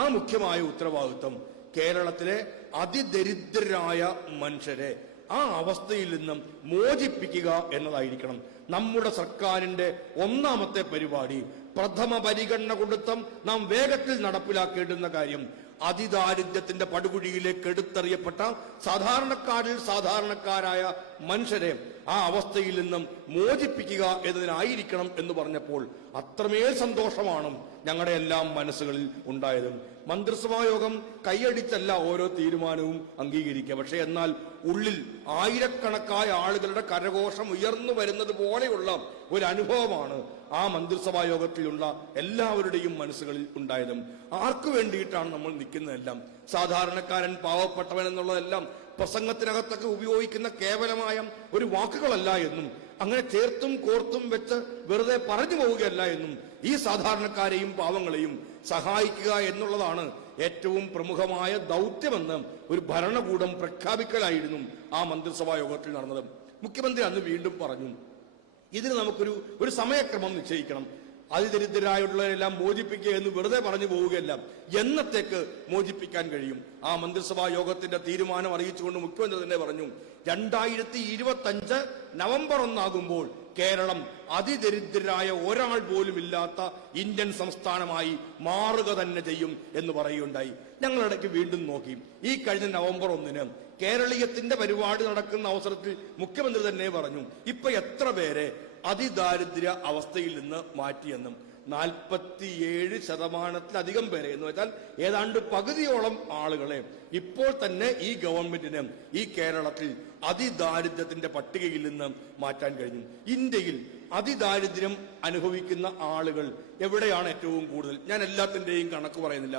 ആ മുഖ്യമായ ഉത്തരവാദിത്വം കേരളത്തിലെ അതിദരിദ്രരായ മനുഷ്യരെ ആ അവസ്ഥയിൽ നിന്നും മോചിപ്പിക്കുക എന്നതായിരിക്കണം നമ്മുടെ സർക്കാരിന്റെ ഒന്നാമത്തെ പരിപാടി. പ്രഥമ പരിഗണന കൊടുത്തും നാം വേഗത്തിൽ നടപ്പിലാക്കേണ്ടുന്ന കാര്യം അതിദാരിദ്ര്യത്തിന്റെ പടുകുഴിയിലേക്ക് എടുത്തെറിയപ്പെട്ട സാധാരണക്കാരിൽ സാധാരണക്കാരായ മനുഷ്യരെ ആ അവസ്ഥയിൽ നിന്നും മോചിപ്പിക്കുക എന്നതിനായിരിക്കണം എന്ന് പറഞ്ഞപ്പോൾ അത്രമേൽ സന്തോഷമാണ് ഞങ്ങളുടെ എല്ലാം മനസ്സുകളിൽ ഉണ്ടായത്. മന്ത്രിസഭാ യോഗം കൈയടിച്ചല്ല ഓരോ തീരുമാനവും അംഗീകരിക്കുക. പക്ഷെ എന്നാൽ ഉള്ളിൽ ആയിരക്കണക്കായ ആളുകളുടെ കരഘോഷം ഉയർന്നു വരുന്നത് പോലെയുള്ള ഒരു അനുഭവമാണ് ആ മന്ത്രിസഭാ യോഗത്തിലുള്ള എല്ലാവരുടെയും മനസ്സുകളിൽ ഉണ്ടായതും. ആർക്കു വേണ്ടിയിട്ടാണ് നമ്മൾ നിൽക്കുന്നതെല്ലാം? സാധാരണക്കാരൻ, പാവപ്പെട്ടവൻ എന്നുള്ളതെല്ലാം പ്രസംഗത്തിനകത്തൊക്കെ ഉപയോഗിക്കുന്ന കേവലമായ ഒരു വാക്കുകളല്ല എന്നും അങ്ങനെ ചേർത്തും കോർത്തും വെച്ച് വെറുതെ പറഞ്ഞു പോവുകയല്ല എന്നും ഈ സാധാരണക്കാരെയും പാവങ്ങളെയും സഹായിക്കുക എന്നുള്ളതാണ് ഏറ്റവും പ്രമുഖമായ ദൗത്യമെന്ന് ഒരു ഭരണകൂടം പ്രഖ്യാപിക്കലായിരുന്നു ആ മന്ത്രിസഭാ യോഗത്തിൽ നടന്നത്. മുഖ്യമന്ത്രി അന്ന് വീണ്ടും പറഞ്ഞു, ഇതിന് നമുക്കൊരു സമയക്രമം നിശ്ചയിക്കണം. അതിദരിദ്രരായിട്ടുള്ളവരെല്ലാം മോചിപ്പിക്കുക എന്ന് വെറുതെ പറഞ്ഞു പോവുകയല്ല, എന്നത്തേക്ക് മോചിപ്പിക്കാൻ കഴിയും? ആ മന്ത്രിസഭാ യോഗത്തിന്റെ തീരുമാനം അറിയിച്ചുകൊണ്ട് മുഖ്യമന്ത്രി തന്നെ പറഞ്ഞു, 2025 നവംബർ 1 ആകുമ്പോൾ കേരളം അതിദരിദ്രരായ ഒരാൾ പോലും ഇല്ലാത്ത ഇന്ത്യൻ സംസ്ഥാനമായി മാറുക തന്നെ ചെയ്യും എന്ന് പറയുകയുണ്ടായി. ഞങ്ങളിടയ്ക്ക് വീണ്ടും നോക്കി. ഈ കഴിഞ്ഞ നവംബർ 1 കേരളീയത്തിന്റെ പരിപാടി നടക്കുന്ന അവസരത്തിൽ മുഖ്യമന്ത്രി തന്നെ പറഞ്ഞു, ഇപ്പൊ എത്ര പേരെ അതിദാരിദ്ര്യ അവസ്ഥയിൽ നിന്ന് മാറ്റിയെന്നും 47% പേരെ എന്ന് വെച്ചാൽ ഏതാണ്ട് പകുതിയോളം ആളുകളെ ഇപ്പോൾ തന്നെ ഈ ഗവൺമെന്റിന് ഈ കേരളത്തിൽ അതിദാരിദ്ര്യത്തിന്റെ പട്ടികയിൽ നിന്ന് മാറ്റാൻ കഴിഞ്ഞു. ഇന്ത്യയിൽ അതിദാരിദ്ര്യം അനുഭവിക്കുന്ന ആളുകൾ എവിടെയാണ് ഏറ്റവും കൂടുതൽ? ഞാൻ എല്ലാത്തിന്റെയും കണക്ക് പറയുന്നില്ല.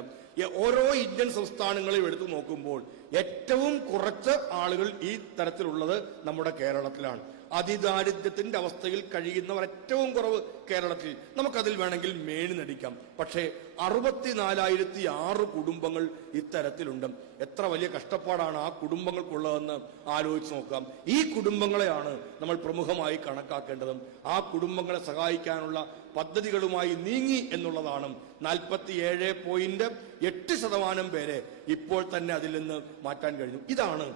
ഓരോ ഇന്ത്യൻ സംസ്ഥാനങ്ങളെയും എടുത്തു നോക്കുമ്പോൾ ഏറ്റവും കുറച്ച് ആളുകൾ ഈ തരത്തിലുള്ളത് നമ്മുടെ കേരളത്തിലാണ്. അതിദാരിദ്ര്യത്തിന്റെ അവസ്ഥയിൽ കഴിയുന്നവർ ഏറ്റവും കുറവ് കേരളത്തിൽ. നമുക്കതിൽ വേണമെങ്കിൽ മേനി നടിക്കാം. പക്ഷേ 64,006 കുടുംബങ്ങൾ ഇത്തരത്തിലുണ്ട്. എത്ര വലിയ കഷ്ടപ്പാടാണ് ആ കുടുംബങ്ങൾക്കുള്ളതെന്ന് ആലോചിച്ച് നോക്കാം. ഈ കുടുംബങ്ങളെയാണ് നമ്മൾ പ്രമുഖമായി കണക്കാക്കേണ്ടതും. ആ കുടുംബങ്ങളെ സഹായിക്കാനുള്ള പദ്ധതികളുമായി നീങ്ങി എന്നുള്ളതാണ്. 47.8% പേരെ ഇപ്പോൾ തന്നെ അതിൽ നിന്ന് മാറ്റാൻ കഴിഞ്ഞു. ഇതാണ്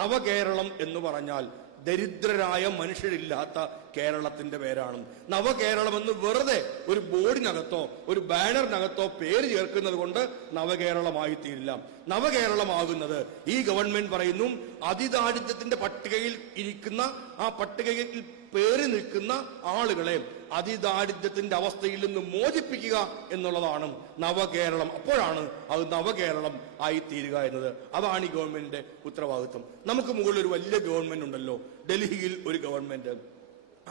നവകേരളം എന്ന് പറഞ്ഞാൽ. ദരിദ്രരായ മനുഷ്യരില്ലാത്ത കേരളത്തിന്റെ പേരാണ് നവകേരളം എന്ന്. വെറുതെ ഒരു ബോർഡിനകത്തോ ഒരു ബാനറിനകത്തോ പേര് ചേർക്കുന്നത് കൊണ്ട് നവകേരളമായി തീരില്ല. നവകേരളമാകുന്നത് ഈ ഗവൺമെന്റ് പറയുന്നു, അതിദാരിദ്ര്യത്തിന്റെ പട്ടികയിൽ ഇരിക്കുന്ന ആ പട്ടികയിൽ പേര് നിൽക്കുന്ന ആളുകളെ അതിദാരിദ്ര്യത്തിന്റെ അവസ്ഥയിൽ നിന്ന് മോചിപ്പിക്കുക എന്നുള്ളതാണ് നവകേരളം. അപ്പോഴാണ് അത് നവകേരളം ആയി തീരുക എന്നത്. അതാണ് ഈ ഗവൺമെന്റിന്റെ ഉത്തരവാദിത്വം. നമുക്ക് മുകളിൽ ഒരു വലിയ ഗവൺമെന്റ് ഉണ്ടല്ലോ, ഡൽഹിയിൽ ഒരു ഗവൺമെന്റ്.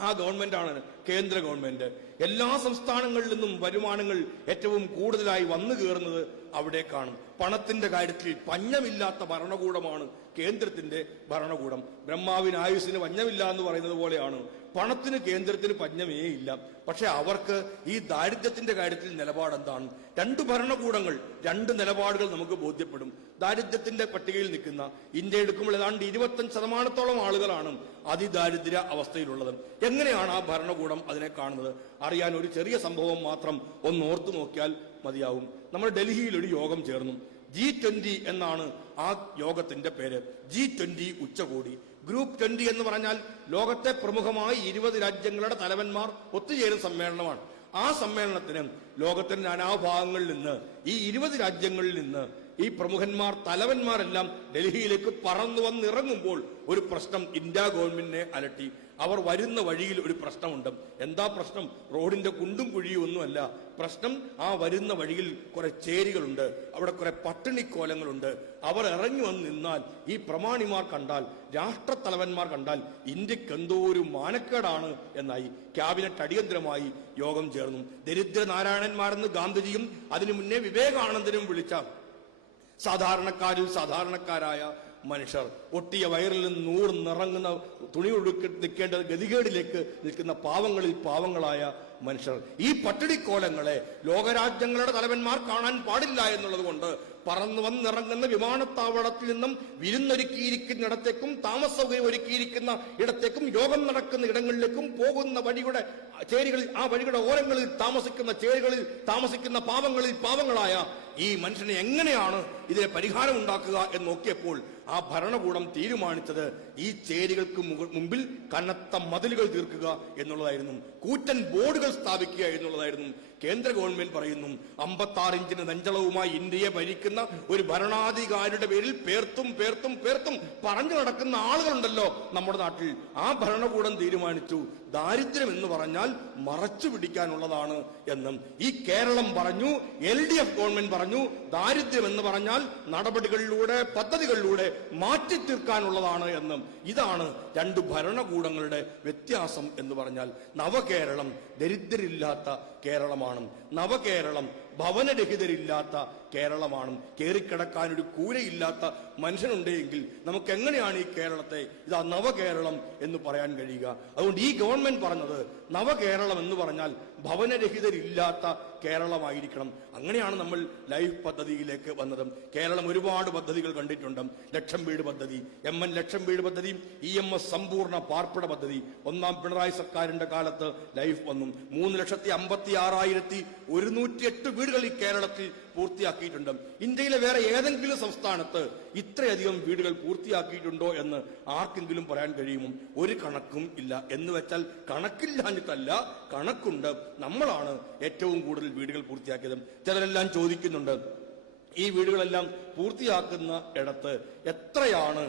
ആ ഗവൺമെന്റാണ് കേന്ദ്ര ഗവൺമെന്റ്. എല്ലാ സംസ്ഥാനങ്ങളിൽ നിന്നും വരുമാനങ്ങൾ ഏറ്റവും കൂടുതലായി വന്നു കയറുന്നത് അവിടേക്കാണ്. പണത്തിന്റെ കാര്യത്തിൽ പഞ്ഞമില്ലാത്ത ഭരണകൂടമാണ് കേന്ദ്രത്തിന്റെ ഭരണകൂടം. ബ്രഹ്മാവിന് ആയുസ്സിന് പഞ്ഞമില്ല എന്ന് പറയുന്നത് പോലെയാണ് പണത്തിന് കേന്ദ്രത്തിന് പഞ്ഞമേ ഇല്ല. പക്ഷെ അവർക്ക് ഈ ദാരിദ്ര്യത്തിന്റെ കാര്യത്തിൽ നിലപാടെന്താണ്? 2 ഭരണകൂടങ്ങൾ 2 നിലപാടുകൾ നമുക്ക് ബോധ്യപ്പെടും. ദാരിദ്ര്യത്തിന്റെ പട്ടികയിൽ നിൽക്കുന്ന ഇന്ത്യ എടുക്കുമ്പോൾ ഏതാണ്ട് 25% ആളുകളാണ് അതിദാരിദ്ര്യ അവസ്ഥയിലുള്ളത്. എങ്ങനെയാണ് ആ ഭരണകൂടം അതിനെ കാണുന്നത് അറിയാൻ ഒരു ചെറിയ സംഭവം മാത്രം ഒന്ന് ഓർത്തു നോക്കിയാൽ മതിയാവും. നമ്മൾ ഡൽഹിയിൽ ഒരു യോഗം ചേർന്നു. G20 എന്നാണ് ആ യോഗത്തിന്റെ പേര്. G20 ഉച്ചകോടി. ഗ്രൂപ്പ് 20 എന്ന് പറഞ്ഞാൽ ലോകത്തെ പ്രമുഖമായ 20 രാജ്യങ്ങളുടെ തലവന്മാർ ഒത്തുചേരുന്ന സമ്മേളനമാണ്. ആ സമ്മേളനത്തിന് ലോകത്തിന്റെ നാനാഭാഗങ്ങളിൽ നിന്ന് ഈ 20 രാജ്യങ്ങളിൽ നിന്ന് ഈ പ്രമുഖന്മാർ തലവന്മാരെല്ലാം ഡൽഹിയിലേക്ക് പറന്നു വന്നിറങ്ങുമ്പോൾ ഒരു പ്രശ്നം ഇന്ത്യ ഗവൺമെന്റിനെ അലട്ടി. അവർ വരുന്ന വഴിയിൽ ഒരു പ്രശ്നമുണ്ട്. എന്താ പ്രശ്നം? റോഡിന്റെ കുണ്ടും കുഴിയും ഒന്നുമല്ല പ്രശ്നം. ആ വരുന്ന വഴിയിൽ കുറെ ചേരികളുണ്ട്, അവിടെ കുറെ പട്ടിണിക്കോലങ്ങളുണ്ട്. അവർ ഇറങ്ങി വന്ന് നിന്നാൽ ഈ പ്രമാണിമാർ കണ്ടാൽ, രാഷ്ട്രത്തലവന്മാർ കണ്ടാൽ ഇന്ത്യക്ക് എന്തോ ഒരു മാനക്കേടാണ് എന്നായി. ക്യാബിനറ്റ് അടിയന്തരമായി യോഗം ചേർന്നു. ദരിദ്ര നാരായണന്മാരെന്ന് ഗാന്ധിജിയും അതിനു മുന്നേ വിവേകാനന്ദനും വിളിച്ച സാധാരണക്കാരിൽ സാധാരണക്കാരായ മനുഷ്യർ, ഒട്ടിയ വയറിൽ നിന്ന് നിറങ്ങുന്ന തുണി നിൽക്കേണ്ട ഗതികേടിലേക്ക് നിൽക്കുന്ന പാവങ്ങളിൽ പാവങ്ങളായ മനുഷ്യർ. ഈ പട്ടിണിക്കോലങ്ങളെ ലോകരാജ്യങ്ങളുടെ തലവന്മാർ കാണാൻ പാടില്ല എന്നുള്ളത് കൊണ്ട് പറന്നു വന്നിറങ്ങുന്ന വിമാനത്താവളത്തിൽ നിന്നും വിരുന്നൊരുക്കിയിരിക്കുന്നിടത്തേക്കും താമസ സൗകര്യം ഒരുക്കിയിരിക്കുന്ന ഇടത്തേക്കും യോഗം നടക്കുന്ന ഇടങ്ങളിലേക്കും പോകുന്ന വഴിയുടെ ചേരികളിൽ, ആ വഴിയുടെ ഓരങ്ങളിൽ താമസിക്കുന്ന ചേരികളിൽ താമസിക്കുന്ന പാവങ്ങളായ ഈ മനുഷ്യനെ എങ്ങനെയാണ് ഇതിനെ പരിഹാരം ഉണ്ടാക്കുക എന്ന് നോക്കിയപ്പോൾ ആ ഭരണകൂടം തീരുമാനിച്ചത് ഈ ചേരികൾക്ക് മുമ്പിൽ കനത്ത മതിലുകൾ തീർക്കുക എന്നുള്ളതായിരുന്നു, കൂറ്റൻ ബോർഡുകൾ സ്ഥാപിക്കുക എന്നുള്ളതായിരുന്നു. കേന്ദ്ര ഗവൺമെന്റ് പറയുന്നു 56 ഇഞ്ചിന് നെഞ്ചളവുമായി ഇന്ത്യയെ ഭരിക്കുന്ന ഒരു ഭരണാധികാരിയുടെ പേരിൽ പേർത്തും പറഞ്ഞു നടക്കുന്ന ആളുകളുണ്ടല്ലോ നമ്മുടെ നാട്ടിൽ. ആ ഭരണകൂടം തീരുമാനിച്ചു ദാരിദ്ര്യം എന്ന് പറഞ്ഞാൽ മറച്ചു പിടിക്കാനുള്ളതാണ് എന്നും. ഈ കേരളം പറഞ്ഞു, LDF ഗവൺമെന്റ് പറഞ്ഞു ദാരിദ്ര്യം എന്ന് പറഞ്ഞാൽ നടപടികളിലൂടെ, പദ്ധതികളിലൂടെ മാറ്റി തീർക്കാനുള്ളതാണ് എന്നും. ഇതാണ് രണ്ട് ഭരണകൂടങ്ങളുടെ വ്യത്യാസം എന്ന് പറഞ്ഞാൽ. നവകേരളം ദരിദ്രരില്ലാത്ത കേരളമാണ്, നവകേരളം ഭവനരഹിതരില്ലാത്ത കേരളമാണ്. കയറിക്കിടക്കാനൊരു കൂരയില്ലാത്ത മനുഷ്യനുണ്ടെങ്കിൽ നമുക്ക് എങ്ങനെയാണ് ഈ കേരളത്തെ ഇതാ നവകേരളം എന്ന് പറയാൻ കഴിയുക? അതുകൊണ്ട് ഈ ഗവൺമെന്റ് പറഞ്ഞത് നവകേരളം എന്ന് പറഞ്ഞാൽ ഭവനരഹിതരില്ലാത്ത കേരളമായിരിക്കണം. അങ്ങനെയാണ് നമ്മൾ ലൈഫ് പദ്ധതിയിലേക്ക് വന്നത്. കേരളം ഒരുപാട് പദ്ധതികൾ കണ്ടിട്ടുണ്ട്. ലക്ഷം വീട് പദ്ധതി, MN ലക്ഷം വീട് പദ്ധതി, EMS സമ്പൂർണ്ണ പാർപ്പിട പദ്ധതി. ഒന്നാം പിണറായി സർക്കാരിന്റെ കാലത്ത് ലൈഫ് വന്നു. 3,56,108 വീടുകൾ ഈ കേരളത്തിൽ പൂർത്തിയാക്കിയിട്ടുണ്ട്. ഇന്ത്യയിലെ വേറെ ഏതെങ്കിലും സംസ്ഥാനത്ത് ഇത്രയധികം വീടുകൾ പൂർത്തിയാക്കിയിട്ടുണ്ടോ എന്ന് ആർക്കെങ്കിലും പറയാൻ കഴിയുമോ? ഒരു കണക്കും ഇല്ല. എന്ന് വെച്ചാൽ കണക്കില്ലാഞ്ഞിട്ടല്ല, കണക്കുണ്ട്. നമ്മളാണ് ഏറ്റവും കൂടുതൽ വീടുകൾ പൂർത്തിയാക്കിയത്. ചിലരെല്ലാം ചോദിക്കുന്നുണ്ട്, ഈ വീടുകളെല്ലാം പൂർത്തിയാക്കുന്ന ഇടത്ത് എത്രയാണ്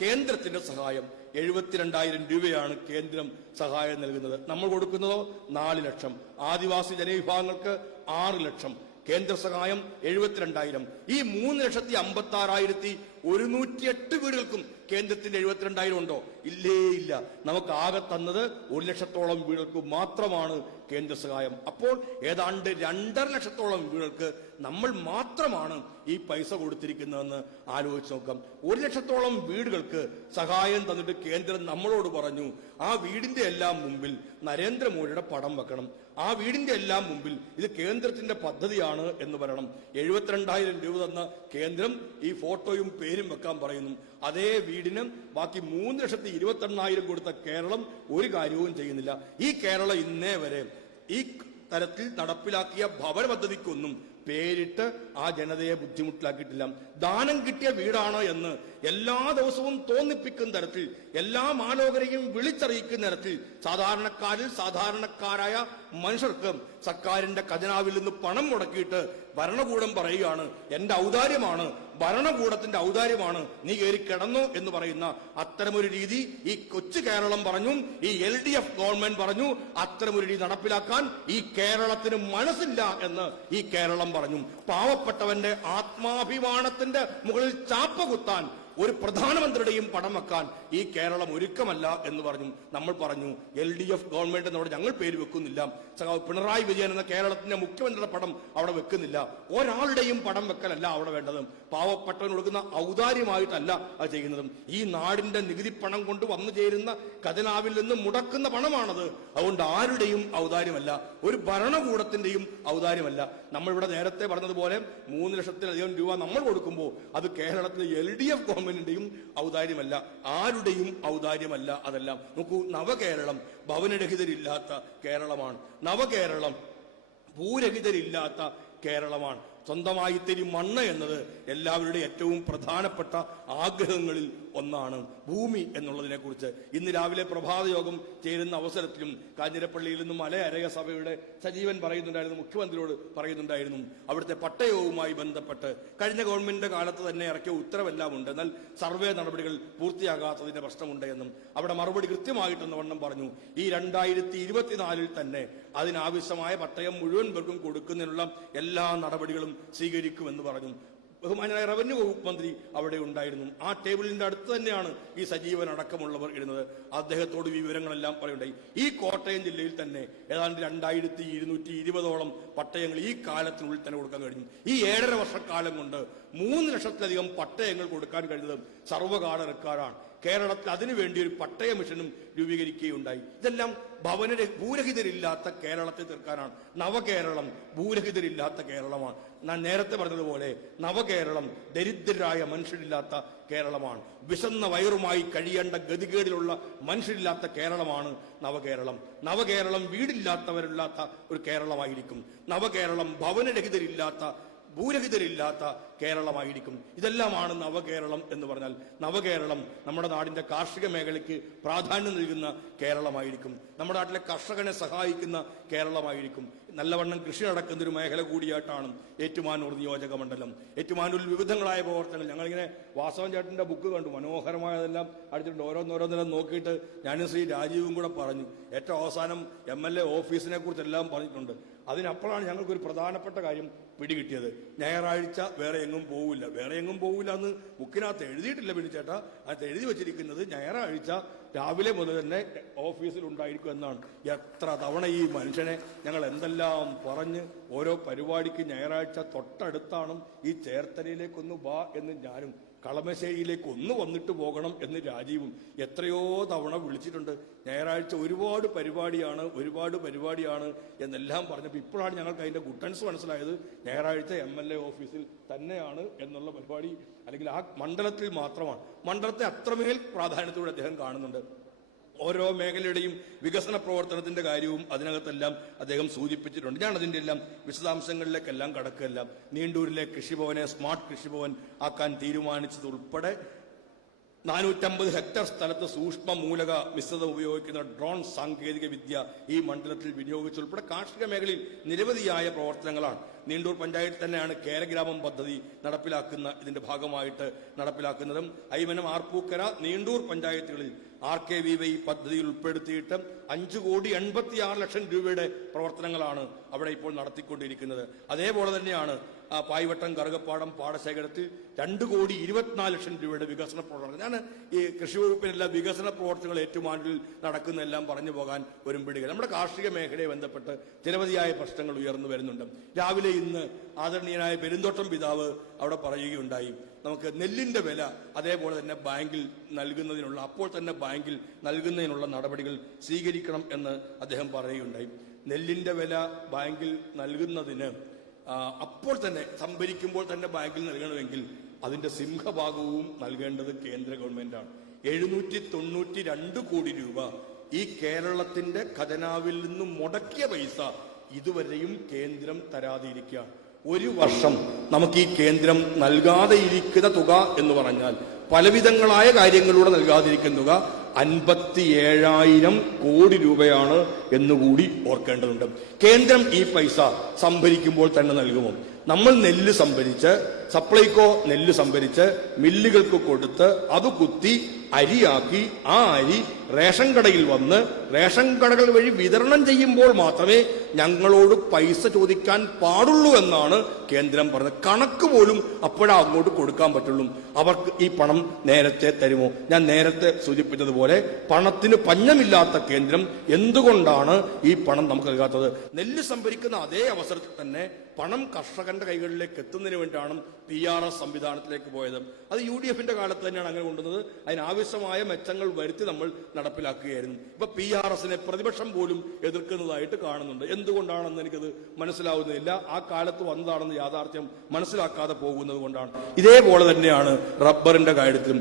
കേന്ദ്രത്തിന്റെ സഹായം? 72,000 രൂപയാണ് കേന്ദ്രം സഹായം നൽകുന്നത്. നമ്മൾ കൊടുക്കുന്നതോ 4 ലക്ഷം. ആദിവാസി ജനവിഭാഗങ്ങൾക്ക് 6 ലക്ഷം. കേന്ദ്ര സഹായം 72,000. ഈ 3,56,108 വീടുകൾക്കും കേന്ദ്രത്തിന്റെ 72,000 ഉണ്ടോ? ഇല്ലേ ഇല്ല. നമുക്ക് ആകെ തന്നത് 1 ലക്ഷത്തോളം വീടുകൾക്ക് മാത്രമാണ് കേന്ദ്ര സഹായം. അപ്പോൾ ഏതാണ്ട് 2.5 ലക്ഷത്തോളം വീടുകൾക്ക് നമ്മൾ മാത്രമാണ് ഈ പൈസ കൊടുത്തിരിക്കുന്നതെന്ന് ആലോചിച്ച് നോക്കാം. 1 ലക്ഷത്തോളം വീടുകൾക്ക് സഹായം തന്നിട്ട് കേന്ദ്രം നമ്മളോട് പറഞ്ഞു ആ വീടിന്റെ എല്ലാം മുമ്പിൽ നരേന്ദ്രമോദിയുടെ പടം വെക്കണം, ആ വീടിന്റെ എല്ലാം മുമ്പിൽ ഇത് കേന്ദ്രത്തിന്റെ പദ്ധതിയാണ് എന്ന് പറയണം. 72,000 രൂപ തന്ന കേന്ദ്രം ഈ ഫോട്ടോയും പേരും വെക്കാൻ പറയുന്നു. അതേ വീടിന് ബാക്കി 3,28,000 കൊടുത്ത കേരളം ഒരു കാര്യവും ചെയ്യുന്നില്ല. ഈ കേരളം ഇന്നേ വരെ ഈ തരത്തിൽ നടപ്പിലാക്കിയ ഭവന പദ്ധതിക്കൊന്നും പേരിട്ട് ആ ജനതയെ ബുദ്ധിമുട്ടിലാക്കിയിട്ടില്ല. ദാനം കിട്ടിയ വീടാണ് എന്ന് എല്ലാ ദിവസവും തോന്നിപ്പിക്കുന്ന തരത്തിൽ, എല്ലാ മാലോകരെയും വിളിച്ചറിയിക്കുന്ന തരത്തിൽ സാധാരണക്കാരായ മനുഷ്യർക്ക് സർക്കാരിന്റെ ഖജനാവിൽ നിന്ന് പണം മുടക്കിയിട്ട് ഭരണകൂടം പറയുകയാണ് എന്റെ ഔദാര്യമാണ്, ഭരണകൂടത്തിന്റെ ഔദാര്യമാണ്, നീ കയറി കിടന്നു എന്ന് പറയുന്ന അത്തരമൊരു രീതി ഈ കൊച്ചു കേരളം പറഞ്ഞു, ഈ LDF ഗവൺമെന്റ് പറഞ്ഞു. അത്തരമൊരു രീതി നടപ്പിലാക്കാൻ ഈ കേരളത്തിന് മനസ്സില്ല എന്ന് ഈ കേരളം പറഞ്ഞു. പാവപ്പെട്ടവന്റെ ആത്മാഭിമാനത്തിന്റെ മുകളിൽ ചാപ്പ കുത്താൻ ഒരു പ്രധാനമന്ത്രിയുടെയും പടം വെക്കാൻ ഈ കേരളം ഒരുക്കമല്ല എന്ന് പറഞ്ഞു. നമ്മൾ പറഞ്ഞു LDF ഗവൺമെന്റ് എന്നോട് ഞങ്ങൾ പേര് വെക്കുന്നില്ല, പിണറായി വിജയൻ എന്ന കേരളത്തിന്റെ മുഖ്യമന്ത്രിയുടെ പടം അവിടെ വെക്കുന്നില്ല. ഒരാളുടെയും പടം വെക്കലല്ല അവിടെ വേണ്ടത്. പാവപ്പെട്ടവന് കൊടുക്കുന്ന ഔദാര്യമായിട്ടല്ല അത് ചെയ്യുന്നതും. ഈ നാടിന്റെ നികുതി പണം കൊണ്ട് വന്നു ചേരുന്ന ഖജനാവിൽ നിന്ന് മുടക്കുന്ന പണമാണത്. അതുകൊണ്ട് ആരുടെയും ഔദാര്യമല്ല, ഒരു ഭരണകൂടത്തിന്റെയും ഔദാര്യമല്ല. നമ്മളിവിടെ നേരത്തെ പറഞ്ഞതുപോലെ 3 ലക്ഷത്തിലധികം രൂപ നമ്മൾ കൊടുക്കുമ്പോൾ അത് കേരളത്തിലെ LDF ഗവൺമെന്റിന്റെയും ഔദാര്യമല്ല, ആരുടെയും ഔദാര്യമല്ല. അതെല്ലാം നോക്കൂ, നവകേരളം ഭവനരഹിതരില്ലാത്ത കേരളമാണ്. നവകേരളം ഭൂരഹിതരില്ലാത്ത കേരളമാണ്. സ്വന്തമായി ഇത്തിരി മണ്ണ് എന്നത് എല്ലാവരുടെയും ഏറ്റവും പ്രധാനപ്പെട്ട ആഗ്രഹങ്ങളിൽ ഒന്നാണ്. ഭൂമി എന്നുള്ളതിനെ കുറിച്ച് ഇന്ന് രാവിലെ പ്രഭാത യോഗം ചേരുന്ന അവസരത്തിലും കാഞ്ഞിരപ്പള്ളിയിൽ നിന്നും മലയരക സഭയുടെ സജീവൻ പറയുന്നുണ്ടായിരുന്നു, മുഖ്യമന്ത്രിയോട് പറയുന്നുണ്ടായിരുന്നു. അവിടുത്തെ പട്ടയവുമായി ബന്ധപ്പെട്ട് കഴിഞ്ഞ ഗവൺമെന്റിന്റെ കാലത്ത് തന്നെ ഇറക്കിയ ഉത്തരവെല്ലാം ഉണ്ട്, എന്നാൽ സർവേ നടപടികൾ പൂർത്തിയാകാത്തതിന്റെ പ്രശ്നമുണ്ട് എന്നും അവിടെ മറുപടി കൃത്യമായിട്ടെന്ന് വണ്ണം പറഞ്ഞു. ഈ 2024 തന്നെ അതിനാവശ്യമായ പട്ടയം മുഴുവൻ പേർക്കും കൊടുക്കുന്നതിനുള്ള എല്ലാ നടപടികളും സ്വീകരിക്കുമെന്ന് പറഞ്ഞു. ബഹുമാനായ റവന്യൂ വകുപ്പ് മന്ത്രി അവിടെ ഉണ്ടായിരുന്നു. ആ ടേബിളിന്റെ അടുത്ത് തന്നെയാണ് ഈ സജീവൻ അടക്കമുള്ളവർ ഇരുന്നത്. അദ്ദേഹത്തോട് വിവരങ്ങളെല്ലാം പറയുണ്ടായി. ഈ കോട്ടയം ജില്ലയിൽ തന്നെ ഏതാണ്ട് 2220ഓളം പട്ടയങ്ങൾ ഈ കാലത്തിനുള്ളിൽ തന്നെ കൊടുക്കാൻ കഴിഞ്ഞു. ഈ 7.5 വർഷക്കാലം കൊണ്ട് 3 ലക്ഷത്തിലധികം പട്ടയങ്ങൾ കൊടുക്കാൻ കഴിഞ്ഞത് സർവ്വകാല റെക്കോർഡാണ്. കേരളത്തിൽ അതിനുവേണ്ടി ഒരു പട്ടയ മിഷനും രൂപീകരിക്കുകയുണ്ടായി. ഇതെല്ലാം ഭൂരഹിതരില്ലാത്ത കേരളത്തെ തീർക്കാനാണ്. നവകേരളം ഭൂരഹിതരില്ലാത്ത കേരളമാണ്. ഞാൻ നേരത്തെ പറഞ്ഞതുപോലെ നവകേരളം ദരിദ്രരായ മനുഷ്യരില്ലാത്ത കേരളമാണ്. വിശന്ന വയറുമായി കഴിയേണ്ട ഗതികേടിലുള്ള മനുഷ്യരില്ലാത്ത കേരളമാണ് നവകേരളം. നവകേരളം വീടില്ലാത്തവരില്ലാത്ത ഒരു കേരളമായിരിക്കും. നവകേരളം ഭവനരഹിതരില്ലാത്ത ഭൂരഹിതരില്ലാത്ത കേരളമായിരിക്കും. ഇതെല്ലാമാണ് നവകേരളം എന്ന് പറഞ്ഞാൽ. നവകേരളം നമ്മുടെ നാടിന്റെ കാർഷിക മേഖലയ്ക്ക് പ്രാധാന്യം നൽകുന്ന കേരളമായിരിക്കും. നമ്മുടെ നാട്ടിലെ കർഷകനെ സഹായിക്കുന്ന കേരളമായിരിക്കും. നല്ലവണ്ണം കൃഷി നടക്കുന്ന ഒരു മേഖല കൂടിയായിട്ടാണ് ഏറ്റുമാനൂർ നിയോജക മണ്ഡലം. ഏറ്റുമാനൂരിൽ വിവിധങ്ങളായ പ്രവർത്തനങ്ങൾ. ഞങ്ങളിങ്ങനെ വാസവൻ ചേട്ടന്റെ ബുക്ക് കണ്ടു, മനോഹരമായതെല്ലാം അടിച്ചിട്ടുണ്ട്. ഓരോന്നോരോന്നെല്ലാം നോക്കിയിട്ട് ഞാനും ശ്രീ രാജീവും കൂടെ പറഞ്ഞു. ഏറ്റവും അവസാനം MLA ഓഫീസിനെ കുറിച്ചെല്ലാം പറഞ്ഞിട്ടുണ്ട്. അതിനപ്പോഴാണ് ഞങ്ങൾക്കൊരു പ്രധാനപ്പെട്ട കാര്യം പിടികിട്ടിയത്. ഞായറാഴ്ച വേറെ എങ്ങും പോവില്ല. വേറെ എങ്ങും പോവില്ല എന്ന് ബുക്കിനകത്ത് എഴുതിയിട്ടില്ല ബിനിച്ചേട്ടാ. അത് എഴുതി വെച്ചിരിക്കുന്നത് ഞായറാഴ്ച രാവിലെ മുതൽ തന്നെ ഓഫീസിൽ ഉണ്ടായിരിക്കും എന്നാണ്. എത്ര തവണ ഈ മനുഷ്യനെ ഞങ്ങൾ എന്തെല്ലാം പറഞ്ഞ് ഓരോ പരിപാടിക്ക് ഞായറാഴ്ച തൊട്ടടുത്താണ് ഈ ചേർത്തലയിലേക്കൊന്ന് വാ എന്ന് ഞാനും കളമശ്ശേരിയിലേക്ക് ഒന്ന് വന്നിട്ട് പോകണം എന്ന് രാജീവും എത്രയോ തവണ വിളിച്ചിട്ടുണ്ട്. ഞായറാഴ്ച ഒരുപാട് പരിപാടിയാണ് എന്നെല്ലാം പറഞ്ഞപ്പോൾ ഇപ്പോഴാണ് ഞങ്ങൾക്ക് അതിന്റെ ഗുട്ടൻസ് മനസ്സിലായത്. ഞായറാഴ്ച MLA ഓഫീസിൽ തന്നെയാണ് എന്നുള്ള പരിപാടി, അല്ലെങ്കിൽ ആ മണ്ഡലത്തിൽ മാത്രമാണ്. മണ്ഡലത്തെ അത്രമേൽ പ്രാധാന്യത്തോടെ അദ്ദേഹം കാണുന്നുണ്ട്. ഓരോ മേഖലയുടെയും വികസന പ്രവർത്തനത്തിന്റെ കാര്യവും അതിനകത്തെല്ലാം അദ്ദേഹം സൂചിപ്പിച്ചിട്ടുണ്ട്. ഞാൻ അതിന്റെ എല്ലാം വിശദാംശങ്ങളിലേക്കെല്ലാം കടക്കുകയല്ല. നീണ്ടൂരിലെ കൃഷിഭവനെ സ്മാർട്ട് കൃഷിഭവൻ ആക്കാൻ തീരുമാനിച്ചതുൾപ്പെടെ 450 ഹെക്ടർ സ്ഥലത്ത് സൂക്ഷ്മ മൂലക മിശ്രിതം ഉപയോഗിക്കുന്ന ഡ്രോൺ സാങ്കേതിക വിദ്യ ഈ മണ്ഡലത്തിൽ വിനിയോഗിച്ചുൾപ്പെടെ കാർഷിക മേഖലയിൽ നിരവധിയായ പ്രവർത്തനങ്ങളാണ്. നീണ്ടൂർ പഞ്ചായത്ത് തന്നെയാണ് കേരഗ്രാമം പദ്ധതി ഇതിന്റെ ഭാഗമായിട്ട് നടപ്പിലാക്കുന്നതും. അയ്മനം, ആർപ്പൂക്കര, നീണ്ടൂർ പഞ്ചായത്തുകളിൽ RKVY പദ്ധതിയിൽ ഉൾപ്പെടുത്തിയിട്ട് 5,86,00,000 രൂപയുടെ പ്രവർത്തനങ്ങളാണ് അവിടെ ഇപ്പോൾ നടത്തിക്കൊണ്ടിരിക്കുന്നത്. അതേപോലെ തന്നെയാണ് പായ്വട്ടം, കറുകപ്പാടം പാടശേഖരത്തിൽ 2,24,00,000 രൂപയുടെ വികസന പ്രവർത്തനങ്ങൾ. ഞാൻ ഈ കൃഷി വകുപ്പിനെല്ലാം വികസന പ്രവർത്തനങ്ങൾ ഏറ്റുമാനൂരിൽ നടക്കുന്നതെല്ലാം പറഞ്ഞു പോകാൻ ഒരുമ്പിടുക. നമ്മുടെ കാർഷിക മേഖലയെ ബന്ധപ്പെട്ട് നിരവധിയായ പ്രശ്നങ്ങൾ ഉയർന്നു വരുന്നുണ്ട്. രാവിലെ ഇന്ന് ആദരണീയനായ പെരുന്തോട്ടം പിതാവ് അവിടെ പറയുകയുണ്ടായി, നമുക്ക് നെല്ലിന്റെ വില അതേപോലെ തന്നെ ബാങ്കിൽ നൽകുന്നതിനുള്ള നടപടികൾ സ്വീകരിക്കണം എന്ന് അദ്ദേഹം പറയുകയുണ്ടായി. നെല്ലിന്റെ വില ബാങ്കിൽ നൽകുന്നതിന് അപ്പോൾ തന്നെ സംഭരിക്കുമ്പോൾ തന്നെ ബാങ്കിൽ നൽകണമെങ്കിൽ അതിന്റെ സിംഹഭാഗവും നൽകേണ്ടത് കേന്ദ്ര ഗവൺമെന്റാണ്. 792 കോടി രൂപ ഈ കേരളത്തിന്റെ ഖജനാവിൽ നിന്നും മുടക്കിയ പൈസ ഇതുവരെയും കേന്ദ്രം തരാതിരിക്കുകയാണ്. ഒരു വർഷം നമുക്ക് ഈ കേന്ദ്രം നൽകാതെ ഇരിക്കുന്ന തുക എന്ന് പറഞ്ഞാൽ പലവിധങ്ങളായ കാര്യങ്ങളിലൂടെ നൽകാതിരിക്കുന്ന തുക 57,000 കോടി രൂപയാണ് എന്നുകൂടി ഓർക്കേണ്ടതുണ്ട്. കേന്ദ്രം ഈ പൈസ സംഭരിക്കുമ്പോൾ തന്നെ നൽകുമോ? നമ്മൾ നെല്ല് സംഭരിച്ച് സപ്ലൈകോ നെല്ല് സംഭരിച്ച് മില്ലുകൾക്ക് കൊടുത്ത് അത് കുത്തി അരിയാക്കി ആ അരി റേഷൻ കടയിൽ വന്ന് റേഷൻ കടകൾ വഴി വിതരണം ചെയ്യുമ്പോൾ മാത്രമേ ഞങ്ങളോട് പൈസ ചോദിക്കാൻ പാടുള്ളൂ എന്നാണ് കേന്ദ്രം പറഞ്ഞത്. കണക്ക് പോലും അപ്പോഴാ അങ്ങോട്ട് കൊടുക്കാൻ പറ്റുള്ളൂ. അവർക്ക് ഈ പണം നേരത്തെ തരുമോ? ഞാൻ നേരത്തെ സൂചിപ്പിച്ചതുപോലെ പണത്തിന് പഞ്ഞമില്ലാത്ത കേന്ദ്രം എന്തുകൊണ്ടാണ് ഈ പണം നമുക്ക് നൽകാത്തത്? നെല്ല് സംഭരിക്കുന്ന അതേ അവസരത്തിൽ തന്നെ പണം കർഷകന്റെ കൈകളിലേക്ക് എത്തുന്നതിന് വേണ്ടിയാണ് PRS സംവിധാനത്തിലേക്ക് പോയത്. അത് UDFന്റെ കാലത്ത് തന്നെയാണ് അങ്ങനെ കൊണ്ടുവന്നത്. അതിനാവശ്യമായ മെച്ചങ്ങൾ വരുത്തി നമ്മൾ നടപ്പിലാക്കുകയായിരുന്നു. ഇപ്പൊ PRSനെ പ്രതിപക്ഷം പോലും എതിർക്കുന്നതായിട്ട് കാണുന്നുണ്ട്. എന്തുകൊണ്ടാണെന്ന് എനിക്കത് മനസ്സിലാവുന്നില്ല. ആ കാലത്ത് വന്നതാണെന്ന് യാഥാർത്ഥ്യം മനസ്സിലാക്കാതെ പോകുന്നത് കൊണ്ടാണ്. ഇതേപോലെ തന്നെയാണ് റബ്ബറിന്റെ കാര്യത്തിൽ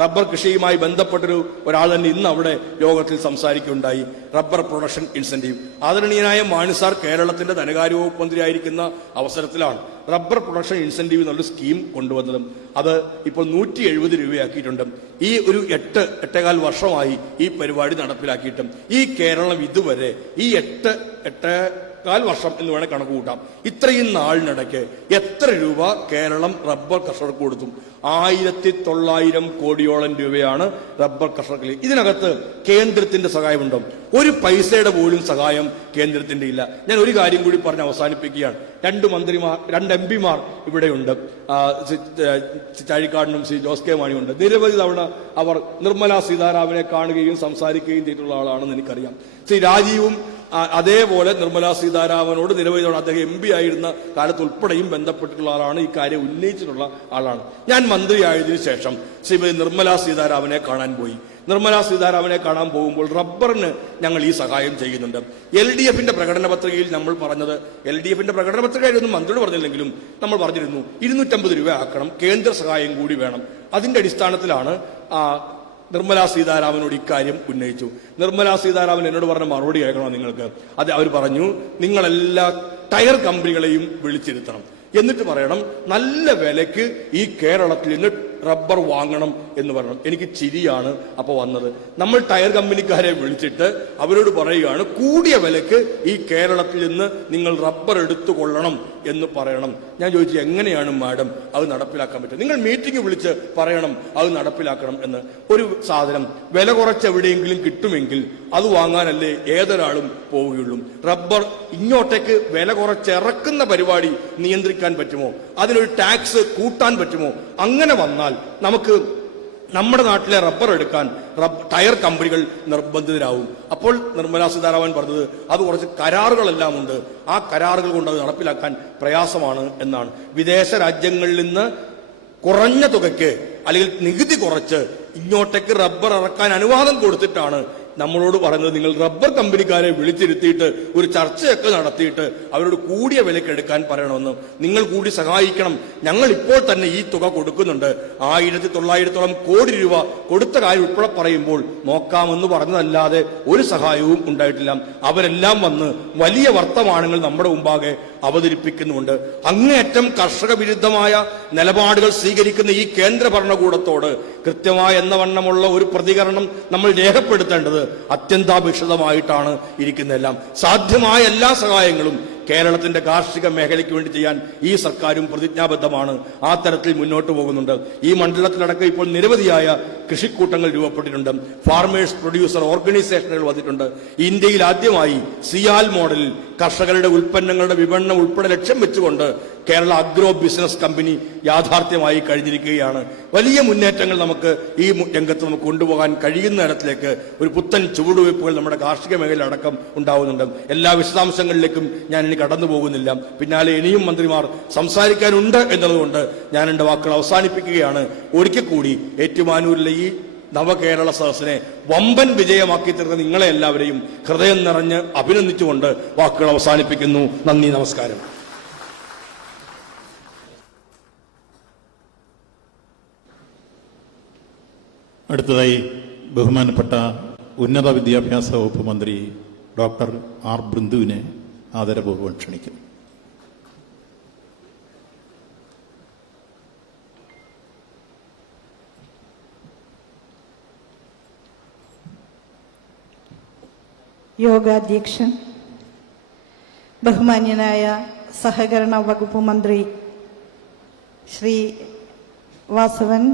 റബ്ബർ കൃഷിയുമായി ബന്ധപ്പെട്ടൊരു ഒരാൾ തന്നെ ഇന്ന് അവിടെ യോഗത്തിൽ സംസാരിക്കുകയുണ്ടായി. Rubber production incentive. ആദരണീയനായ മാണി സാർ കേരളത്തിന്റെ ധനകാര്യ വകുപ്പ് മന്ത്രിയായിരിക്കുന്ന അവസരത്തിലാണ് റബ്ബർ പ്രൊഡക്ഷൻ ഇൻസെന്റീവ് എന്നുള്ള സ്കീം കൊണ്ടുവന്നതും. അത് ഇപ്പോൾ 170 രൂപയാക്കിയിട്ടുണ്ട്. ഈ ഒരു 8-8.25 വർഷമായി ഈ പരിപാടി നടപ്പിലാക്കിയിട്ടും ഈ കേരളം ഇതുവരെ ഈ 8-8.25 വർഷം എന്ന് വേണേൽ കണക്ക് കൂട്ടാം. ഇത്രയും നാളിനിടയ്ക്ക് എത്ര രൂപ കേരളം റബ്ബർ കർഷകർക്ക് കൊടുത്തു? 1,900 കോടിയോളം രൂപയാണ് റബ്ബർ കർഷകർക്ക്. ഇതിനകത്ത് കേന്ദ്രത്തിന്റെ സഹായമുണ്ടോ? ഒരു പൈസയുടെ പോലും സഹായം കേന്ദ്രത്തിന്റെ ഇല്ല. ഞാൻ ഒരു കാര്യം കൂടി പറഞ്ഞ് അവസാനിപ്പിക്കുകയാണ്. രണ്ട് എം പിമാർ ഇവിടെയുണ്ട്. ചാഴിക്കാടനും ശ്രീ ജോസ് കെ മാണിയുണ്ട്. നിരവധി തവണ അവർ നിർമ്മലാ സീതാരാമനെ കാണുകയും സംസാരിക്കുകയും ചെയ്തിട്ടുള്ള ആളാണെന്ന് എനിക്കറിയാം. ശ്രീ രാജീവും അതേപോലെ നിർമ്മലാ സീതാരാമനോട് നിരവധി തവണ അദ്ദേഹം എം പി ആയിരുന്ന കാലത്ത് ഉൾപ്പെടെയും ബന്ധപ്പെട്ടിട്ടുള്ള ആളാണ്, ഈ കാര്യം ഉന്നയിച്ചിട്ടുള്ള ആളാണ്. ഞാൻ മന്ത്രിയായതിനു ശേഷം ശ്രീമതി നിർമ്മലാ സീതാരാമനെ കാണാൻ പോയി. നിർമ്മലാ സീതാരാമനെ കാണാൻ പോകുമ്പോൾ റബ്ബറിന് ഞങ്ങൾ ഈ സഹായം ചെയ്യുന്നുണ്ട്. LDFന്റെ പ്രകടന പത്രികയിൽ നമ്മൾ പറഞ്ഞത്, LDFന്റെ പ്രകടന പത്രികയിലൊന്നും മന്ത്രിയോട് പറഞ്ഞില്ലെങ്കിലും നമ്മൾ പറഞ്ഞിരുന്നു 250 രൂപ ആക്കണം, കേന്ദ്ര സഹായം കൂടി വേണം. അതിന്റെ അടിസ്ഥാനത്തിലാണ് നിർമ്മലാ സീതാരാമനോട് ഇക്കാര്യം ഉന്നയിച്ചു. നിർമ്മലാ സീതാരാമൻ എന്നോട് പറഞ്ഞ മറുപടി കേൾക്കണോ നിങ്ങൾക്ക്? അത് അവർ പറഞ്ഞു, നിങ്ങളെല്ലാ ടയർ കമ്പനികളെയും വിളിച്ചിരുത്തണം, എന്നിട്ട് പറയണം നല്ല വിലയ്ക്ക് ഈ കേരളത്തിൽ നിന്ന് റബ്ബർ വാങ്ങണം എന്ന് പറയണം. എനിക്ക് ചിരിയാണ് അപ്പോൾ വന്നത്. നമ്മൾ ടയർ കമ്പനിക്കാരെ വിളിച്ചിട്ട് അവരോട് പറയുകയാണ് കൂടിയ വിലയ്ക്ക് ഈ കേരളത്തിൽ നിന്ന് നിങ്ങൾ റബ്ബർ എടുത്തു കൊള്ളണം എന്ന് പറയണം. ഞാൻ ചോദിച്ചു, എങ്ങനെയാണ് മാഡം അത് നടപ്പിലാക്കാൻ പറ്റുക? നിങ്ങൾ മീറ്റിംഗ് വിളിച്ച് പറയണം അത് നടപ്പിലാക്കണം എന്ന്. ഒരു സാധനം വില കുറച്ച് എവിടെയെങ്കിലും കിട്ടുമെങ്കിൽ അത് വാങ്ങാനല്ലേ ഏതൊരാളും പോവുകയുള്ളൂ. റബ്ബർ ഇങ്ങോട്ടേക്ക് വില കുറച്ച് ഇറക്കുന്ന പരിപാടി നിയന്ത്രിക്കാൻ പറ്റുമോ? അതിനൊരു ടാക്സ് കൂട്ടാൻ പറ്റുമോ? അങ്ങനെ വന്നാൽ നമുക്ക് നമ്മുടെ നാട്ടിലെ റബ്ബർ എടുക്കാൻ ടയർ കമ്പനികൾ നിർബന്ധിതരാകും. അപ്പോൾ നിർമ്മലാ സീതാരാമൻ പറഞ്ഞത് അത് കുറച്ച് കരാറുകളെല്ലാം ഉണ്ട്, ആ കരാറുകൾ കൊണ്ട് അത് നടപ്പിലാക്കാൻ പ്രയാസമാണ് എന്നാണ്. വിദേശ രാജ്യങ്ങളിൽ നിന്ന് കുറഞ്ഞ തുകയ്ക്ക് അല്ലെങ്കിൽ നികുതി കുറച്ച് ഇങ്ങോട്ടേക്ക് റബ്ബർ ഇറക്കാൻ അനുവാദം കൊടുത്തിട്ടാണ് നമ്മളോട് പറയുന്നത് നിങ്ങൾ റബ്ബർ കമ്പനിക്കാരെ വിളിച്ചിരുത്തിയിട്ട് ഒരു ചർച്ചയൊക്കെ നടത്തിയിട്ട് അവരോട് കൂടിയ വിലയ്ക്ക് എടുക്കാൻ പറയണമെന്ന്. നിങ്ങൾ കൂടി സഹായിക്കണം. ഞങ്ങൾ ഇപ്പോൾ തന്നെ ഈ തുക കൊടുക്കുന്നുണ്ട്, 1900 കോടി രൂപ കൊടുത്ത കാര്യം ഉൾപ്പെടെ പറയുമ്പോൾ നോക്കാമെന്ന് പറഞ്ഞതല്ലാതെ ഒരു സഹായവും ഉണ്ടായിട്ടില്ല. അവരെല്ലാം വന്ന് വലിയ വർത്തമാനങ്ങൾ നമ്മുടെ മുമ്പാകെ അവതരിപ്പിക്കുന്നുണ്ട്. അങ്ങേയറ്റം കർഷക വിരുദ്ധമായ നിലപാടുകൾ സ്വീകരിക്കുന്ന ഈ കേന്ദ്ര ഭരണകൂടത്തോട് കൃത്യമായ എന്ന വണ്ണമുള്ള ഒരു പ്രതികരണം നമ്മൾ രേഖപ്പെടുത്തേണ്ടത് അത്യന്താപേക്ഷിതമായിട്ടാണ് ഇരിക്കുന്നതെല്ലാം. സാധ്യമായ എല്ലാ സഹായങ്ങളും കേരളത്തിന്റെ കാർഷിക മേഖലയ്ക്ക് വേണ്ടി ചെയ്യാൻ ഈ സർക്കാരും പ്രതിജ്ഞാബദ്ധമാണ്. ആ തരത്തിൽ മുന്നോട്ട് പോകുന്നുണ്ട്. ഈ മണ്ഡലത്തിലടക്കം ഇപ്പോൾ നിരവധിയായ കൃഷിക്കൂട്ടങ്ങൾ രൂപപ്പെട്ടിട്ടുണ്ട്. ഫാർമേഴ്സ് പ്രൊഡ്യൂസർ ഓർഗനൈസേഷനുകൾ വന്നിട്ടുണ്ട്. ഇന്ത്യയിൽ ആദ്യമായി സിയാൽ മോഡലിൽ കർഷകരുടെ ഉൽപ്പന്നങ്ങളുടെ വിപണനം ഉൾപ്പെടെ ലക്ഷ്യം വെച്ചുകൊണ്ട് കേരള അഗ്രോ ബിസിനസ് കമ്പനി യാഥാർത്ഥ്യമായി കഴിഞ്ഞിരിക്കുകയാണ്. വലിയ മുന്നേറ്റങ്ങൾ നമുക്ക് ഈ രംഗത്ത് നമുക്ക് കൊണ്ടുപോകാൻ കഴിയുന്ന തരത്തിലേക്ക് ഒരു പുത്തൻ ചുവടുവയ്പ്പുകൾ നമ്മുടെ കാർഷിക മേഖല അടക്കം ഉണ്ടാവുന്നുണ്ട്. എല്ലാ വിശദാംശങ്ങളിലേക്കും ഞാൻ ഇനി കടന്നു പോകുന്നില്ല. പിന്നാലെ ഇനിയും മന്ത്രിമാർ സംസാരിക്കാനുണ്ട് എന്നതുകൊണ്ട് ഞാൻ എൻ്റെ വാക്കുകൾ അവസാനിപ്പിക്കുകയാണ്. ഒരിക്കൽ കൂടി ഏറ്റുമാനൂരിലെ ഈ നവകേരള സദസ്സിനെ വമ്പൻ വിജയമാക്കി തീർന്ന നിങ്ങളെ എല്ലാവരെയും ഹൃദയം നിറഞ്ഞ് അഭിനന്ദിച്ചുകൊണ്ട് വാക്കുകൾ അവസാനിപ്പിക്കുന്നു. നന്ദി, നമസ്കാരം. അടുത്തതായി ബഹുമാനപ്പെട്ട ഉന്നത വിദ്യാഭ്യാസ വകുപ്പ് മന്ത്രി ഡോക്ടർ ആർ ബിന്ദുവിനെ ആദരപൂർവ്വം ക്ഷണിക്കുന്നു. യോഗാധ്യക്ഷൻ, ബഹുമാന്യനായ സഹകരണ വകുപ്പ് മന്ത്രി ശ്രീ വാസവൻ,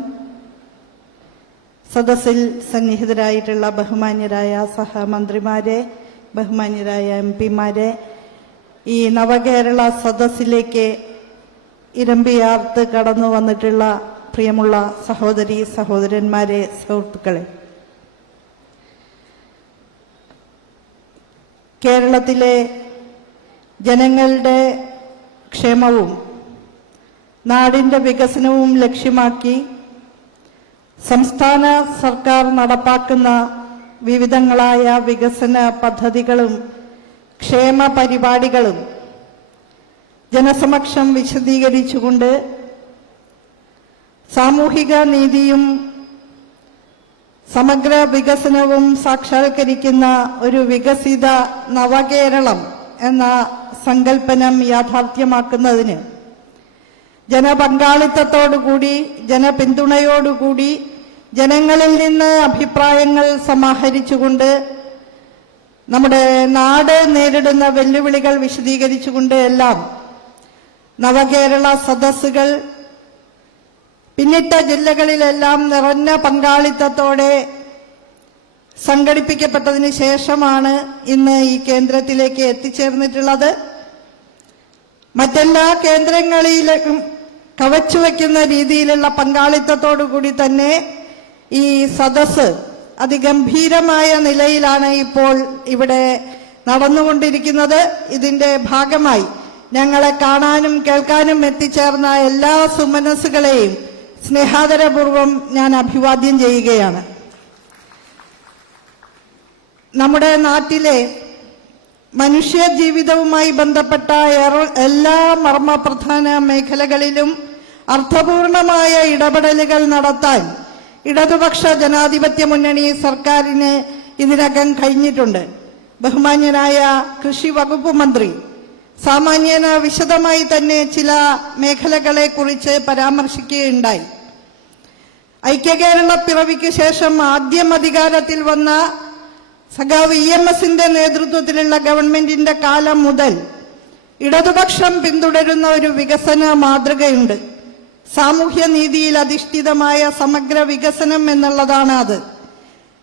സദസ്സിൽ സന്നിഹിതരായിട്ടുള്ള ബഹുമാന്യരായ സഹമന്ത്രിമാരെ, ബഹുമാന്യരായ MP-മാരെ, ഈ നവകേരള സദസ്സിലേക്ക് ഇരമ്പിയാർത്ത് കടന്നു വന്നിട്ടുള്ള പ്രിയമുള്ള സഹോദരി സഹോദരന്മാരെ, സുഹൃത്തുക്കളെ, കേരളത്തിലെ ജനങ്ങളുടെ ക്ഷേമവും നാടിൻ്റെ വികസനവും ലക്ഷ്യമാക്കി സംസ്ഥാന സർക്കാർ നടപ്പാക്കുന്ന വിവിധങ്ങളായ വികസന പദ്ധതികളും ക്ഷേമ പരിപാടികളും ജനസമക്ഷം വിശദീകരിച്ചുകൊണ്ട് സാമൂഹിക നീതിയും സമഗ്ര വികസനവും സാക്ഷാത്കരിക്കുന്ന ഒരു വികസിത നവകേരളം എന്ന സങ്കല്പനം യാഥാർത്ഥ്യമാക്കുന്നതിന് ജനപങ്കാളിത്തത്തോടുകൂടി, ജനപിന്തുണയോടുകൂടി, ജനങ്ങളിൽ നിന്ന് അഭിപ്രായങ്ങൾ സമാഹരിച്ചുകൊണ്ട് നമ്മുടെ നാട് നേരിടുന്ന വെല്ലുവിളികൾ വിശദീകരിച്ചുകൊണ്ട് എല്ലാം നവകേരള സദസ്സുകൾ പിന്നിട്ട ജില്ലകളിലെല്ലാം നിറഞ്ഞ പങ്കാളിത്തത്തോടെ സംഘടിപ്പിക്കപ്പെട്ടതിന് ശേഷമാണ് ഇന്ന് ഈ കേന്ദ്രത്തിലേക്ക് എത്തിച്ചേർന്നിട്ടുള്ളത്. മറ്റെല്ലാ കേന്ദ്രങ്ങളിലും കവച്ചുവെക്കുന്ന രീതിയിലുള്ള പങ്കാളിത്തത്തോടുകൂടി തന്നെ ഈ സദസ്സ് അതിഗംഭീരമായ നിലയിലാണ് ഇപ്പോൾ ഇവിടെ നടന്നുകൊണ്ടിരിക്കുന്നത്. ഇതിന്റെ ഭാഗമായി ഞങ്ങളെ കാണാനും കേൾക്കാനും എത്തിച്ചേർന്ന എല്ലാ സുമനസ്സുകളെയും സ്നേഹാദരപൂർവം ഞാൻ അഭിവാദ്യം ചെയ്യുകയാണ്. നമ്മുടെ നാട്ടിലെ മനുഷ്യ ജീവിതവുമായി ബന്ധപ്പെട്ട എല്ലാ മർമ്മപ്രധാന മേഖലകളിലും അർത്ഥപൂർണമായ ഇടപെടലുകൾ നടത്താൻ ഇടതുപക്ഷ ജനാധിപത്യ മുന്നണി സർക്കാരിന് ഇതിനകം കഴിഞ്ഞിട്ടുണ്ട്. ബഹുമാന്യനായ കൃഷി വകുപ്പ് മന്ത്രി സാമാന്യേന വിശദമായി തന്നെ ചില മേഖലകളെ കുറിച്ച് പരാമർശിക്കുകയുണ്ടായി. ഐക്യകേരള പിറവിക്ക് ശേഷം ആദ്യം അധികാരത്തിൽ വന്ന സഖാവ് EMSന്റെ നേതൃത്വത്തിലുള്ള ഗവൺമെന്റിന്റെ കാലം മുതൽ ഇടതുപക്ഷം പിന്തുടരുന്ന ഒരു വികസന മാതൃകയുണ്ട്. സാമൂഹ്യനീതിയിൽ അധിഷ്ഠിതമായ സമഗ്ര വികസനം എന്നുള്ളതാണ് അത്.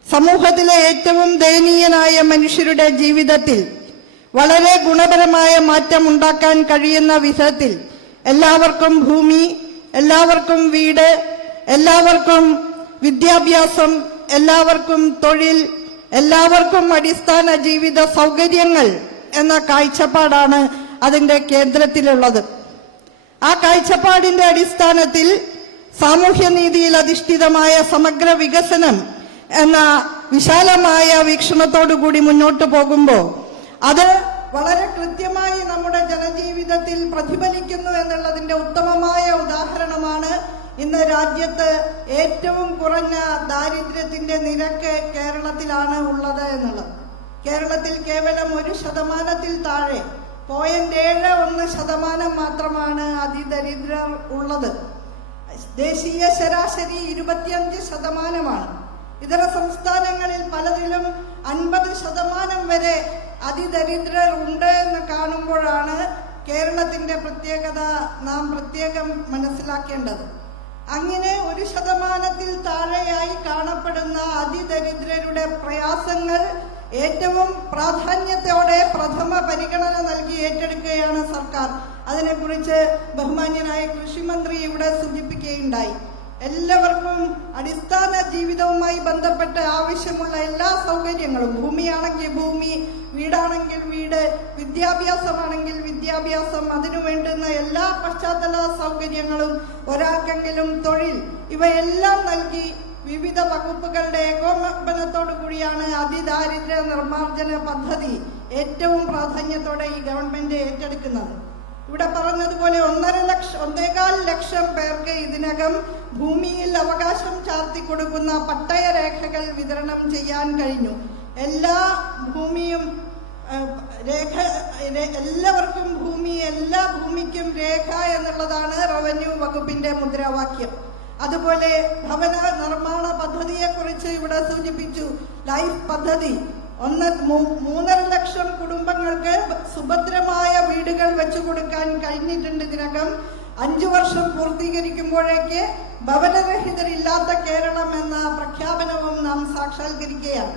സമൂഹത്തിലെ ഏറ്റവും ദയനീയനായ മനുഷ്യരുടെ ജീവിതത്തിൽ വളരെ ഗുണപരമായ മാറ്റം ഉണ്ടാക്കാൻ കഴിയുന്ന വിധത്തിൽ എല്ലാവർക്കും ഭൂമി, എല്ലാവർക്കും വീട്, എല്ലാവർക്കും വിദ്യാഭ്യാസം, എല്ലാവർക്കും തൊഴിൽ, എല്ലാവർക്കും അടിസ്ഥാന ജീവിത സൗകര്യങ്ങൾ എന്ന കാഴ്ചപ്പാടാണ് അതിന്റെ കേന്ദ്രത്തിലുള്ളത്. ആ കാഴ്ചപ്പാടിന്റെ അടിസ്ഥാനത്തിൽ സാമൂഹ്യനീതിയിൽ അധിഷ്ഠിതമായ സമഗ്ര വികസനം എന്ന വിശാലമായ വീക്ഷണത്തോടുകൂടി മുന്നോട്ട് പോകുമ്പോൾ അത് വളരെ കൃത്യമായി നമ്മുടെ ജനജീവിതത്തിൽ പ്രതിഫലിക്കുന്നു എന്നുള്ളതിന്റെ ഉത്തമമായ ഉദാഹരണമാണ് ഇന്ന് രാജ്യത്ത് ഏറ്റവും കുറഞ്ഞ ദാരിദ്ര്യത്തിന്റെ നിരക്ക് കേരളത്തിലാണ് ഉള്ളത് എന്നുള്ളത്. കേരളത്തിൽ കേവലം 1% താഴെ 0.71% മാത്രമാണ് അതിദരിദ്രർ ഉള്ളത്. ദേശീയ ശരാശരി 25%. ഇതര സംസ്ഥാനങ്ങളിൽ പലതിലും 50% വരെ അതിദരിദ്രർ ഉണ്ട് എന്ന് കാണുമ്പോഴാണ് കേരളത്തിന്റെ പ്രത്യേകത നാം പ്രത്യേകം മനസ്സിലാക്കേണ്ടത്. അങ്ങനെ 1% താഴെയായി കാണപ്പെടുന്ന അതിദരിദ്രരുടെ പ്രയാസങ്ങൾ ഏറ്റവും പ്രാധാന്യത്തോടെ പ്രഥമ പരിഗണന നൽകി ഏറ്റെടുക്കുകയാണ് സർക്കാർ. അതിനെക്കുറിച്ച് ബഹുമാന്യനായ കൃഷിമന്ത്രി ഇവിടെ സൂചിപ്പിക്കുകയുണ്ടായി. എല്ലാവർക്കും അടിസ്ഥാന ജീവിതവുമായി ബന്ധപ്പെട്ട് ആവശ്യമുള്ള എല്ലാ സൗകര്യങ്ങളും, ഭൂമിയാണെങ്കിൽ ഭൂമി, വീടാണെങ്കിൽ വീട്, വിദ്യാഭ്യാസമാണെങ്കിൽ വിദ്യാഭ്യാസം, അതിനു വേണ്ടുന്ന എല്ലാ പശ്ചാത്തല സൗകര്യങ്ങളും, ഒരാൾക്കെങ്കിലും തൊഴിൽ, ഇവയെല്ലാം നൽകി വിവിധ വകുപ്പുകളുടെ ഏകോപനത്തോടു കൂടിയാണ് അതിദാരിദ്ര്യ നിർമ്മാർജ്ജന പദ്ധതി ഏറ്റവും പ്രാധാന്യത്തോടെ ഈ ഗവൺമെന്റ് ഏറ്റെടുക്കുന്നത്. ഇവിടെ പറഞ്ഞതുപോലെ 1.25 ലക്ഷം പേർക്ക് ഇതിനകം ഭൂമിയിൽ അവകാശം ചാർത്തി കൊടുക്കുന്ന പട്ടയ രേഖകൾ വിതരണം ചെയ്യാൻ കഴിഞ്ഞു. എല്ലാ ഭൂമിയും എല്ലാവർക്കും ഭൂമി, എല്ലാ ഭൂമിക്കും രേഖ എന്നുള്ളതാണ് റവന്യൂ വകുപ്പിന്റെ മുദ്രാവാക്യം. അതുപോലെ ഭവന നിർമ്മാണ പദ്ധതിയെ കുറിച്ച് ഇവിടെ സൂചിപ്പിച്ചു. ലൈഫ് പദ്ധതി 3.5 ലക്ഷം കുടുംബങ്ങൾക്ക് സുഭദ്രമായ വീടുകൾ വെച്ചു കൊടുക്കാൻ കഴിഞ്ഞിട്ടുണ്ട്. ഇതിനകം 5 വർഷം പൂർത്തീകരിക്കുമ്പോഴേക്ക് ഭവനരഹിതരില്ലാത്ത കേരളം എന്ന പ്രഖ്യാപനവും നാം സാക്ഷാത്കരിക്കുകയാണ്.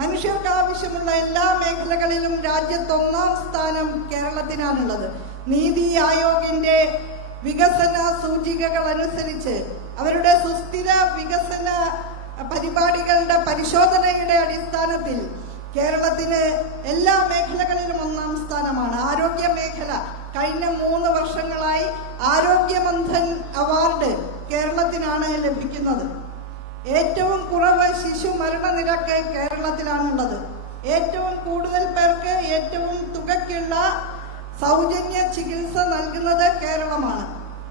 മനുഷ്യർക്ക് ആവശ്യമുള്ള എല്ലാ മേഖലകളിലും രാജ്യത്ത് 1ാം സ്ഥാനം കേരളത്തിനാണുള്ളത്. നീതി ആയോഗിന്റെ വികസന സൂചികകൾ അനുസരിച്ച് അവരുടെ സുസ്ഥിര വികസന പരിപാടികളുടെ പരിശോധനയുടെ അടിസ്ഥാനത്തിൽ കേരളത്തിന് എല്ലാ മേഖലകളിലും 1ാം സ്ഥാനമാണ്. ആരോഗ്യ മേഖല കഴിഞ്ഞ 3 വർഷങ്ങളായി ആരോഗ്യമന്ത്രൻ അവാർഡ് കേരളത്തിനാണ് ലഭിക്കുന്നത്. ഏറ്റവും കുറവ് ശിശു മരണനിരക്ക് കേരളത്തിലാണുള്ളത്. ഏറ്റവും കൂടുതൽ പേർക്ക് ഏറ്റവും തുകയ്ക്കുള്ള സൗജന്യ ചികിത്സ നൽകുന്നത് കേരളമാണ്.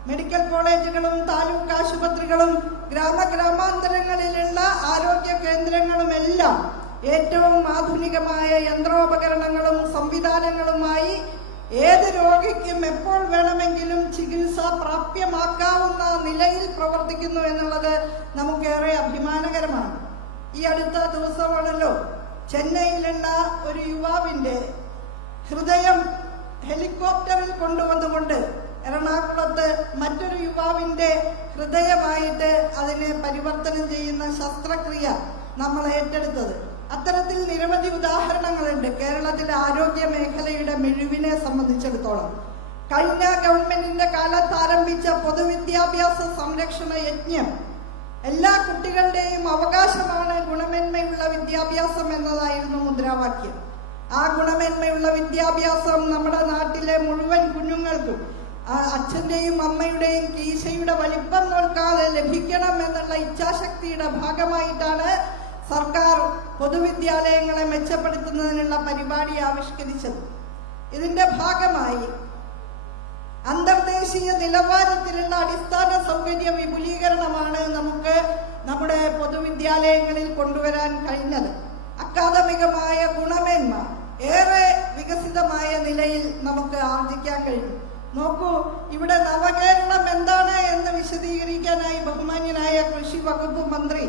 മെഡിക്കൽ കോളേജുകളും താലൂക്ക് ആശുപത്രികളും ഗ്രാമാന്തരങ്ങളിലുള്ള ആരോഗ്യ കേന്ദ്രങ്ങളുമെല്ലാം ഏറ്റവും ആധുനികമായ യന്ത്രോപകരണങ്ങളും സംവിധാനങ്ങളുമായി ഏത് രോഗിക്കും എപ്പോൾ വേണമെങ്കിലും ചികിത്സ പ്രാപ്യമാക്കാവുന്ന നിലയിൽ പ്രവർത്തിക്കുന്നു എന്നുള്ളത് നമുക്കേറെ അഭിമാനകരമാണ്. ഈ അടുത്ത ദിവസമാണല്ലോ ചെന്നൈയിലുള്ള ഒരു യുവാവിന്റെ ഹൃദയം ഹെലികോപ്റ്ററിൽ കൊണ്ടുവന്നുകൊണ്ട് എറണാകുളത്ത് മറ്റൊരു യുവാവിന്റെ ഹൃദയമായിട്ട് അതിനെ പരിവർത്തനം ചെയ്യുന്ന ശസ്ത്രക്രിയ നമ്മൾ ഏറ്റെടുത്തത്. അത്തരത്തിൽ നിരവധി ഉദാഹരണങ്ങളുണ്ട് കേരളത്തിലെ ആരോഗ്യ മേഖലയുടെ മിഴിവിനെ സംബന്ധിച്ചിടത്തോളം. കഴിഞ്ഞ ഗവൺമെന്റിന്റെ കാലത്ത് ആരംഭിച്ച പൊതുവിദ്യാഭ്യാസ സംരക്ഷണ യജ്ഞം എല്ലാ കുട്ടികളുടെയും അവകാശമാണ് ഗുണമേന്മയുള്ള വിദ്യാഭ്യാസം എന്നതായിരുന്നു മുദ്രാവാക്യം. ആ ഗുണമേന്മയുള്ള വിദ്യാഭ്യാസം നമ്മുടെ നാട്ടിലെ മുഴുവൻ കുഞ്ഞുങ്ങൾക്കും അച്ഛന്റെയും അമ്മയുടെയും കീശയുടെ വലിപ്പം നോക്കാതെ ലഭിക്കണം എന്നുള്ള ഇച്ഛാശക്തിയുടെ ഭാഗമായിട്ടാണ് സർക്കാർ പൊതുവിദ്യാലയങ്ങളെ മെച്ചപ്പെടുത്തുന്നതിനുള്ള പരിപാടി ആവിഷ്കരിച്ചത്. ഇതിന്റെ ഭാഗമായി അന്തർദേശീയ നിലവാരത്തിലുള്ള അടിസ്ഥാന സൗകര്യ വിപുലീകരണമാണ് നമുക്ക് നമ്മുടെ പൊതുവിദ്യാലയങ്ങളിൽ കൊണ്ടുവരാൻ കഴിഞ്ഞത്. അക്കാദമികമായ ഗുണമേന്മ ഏറെ വികസിതമായ നിലയിൽ നമുക്ക് ആർജിക്കാൻ കഴിയും. നോക്കൂ, ഇവിടെ നവകേരളം എന്താണ് എന്ന് വിശദീകരിക്കാനായി ബഹുമാന്യനായ കൃഷി വകുപ്പ് മന്ത്രി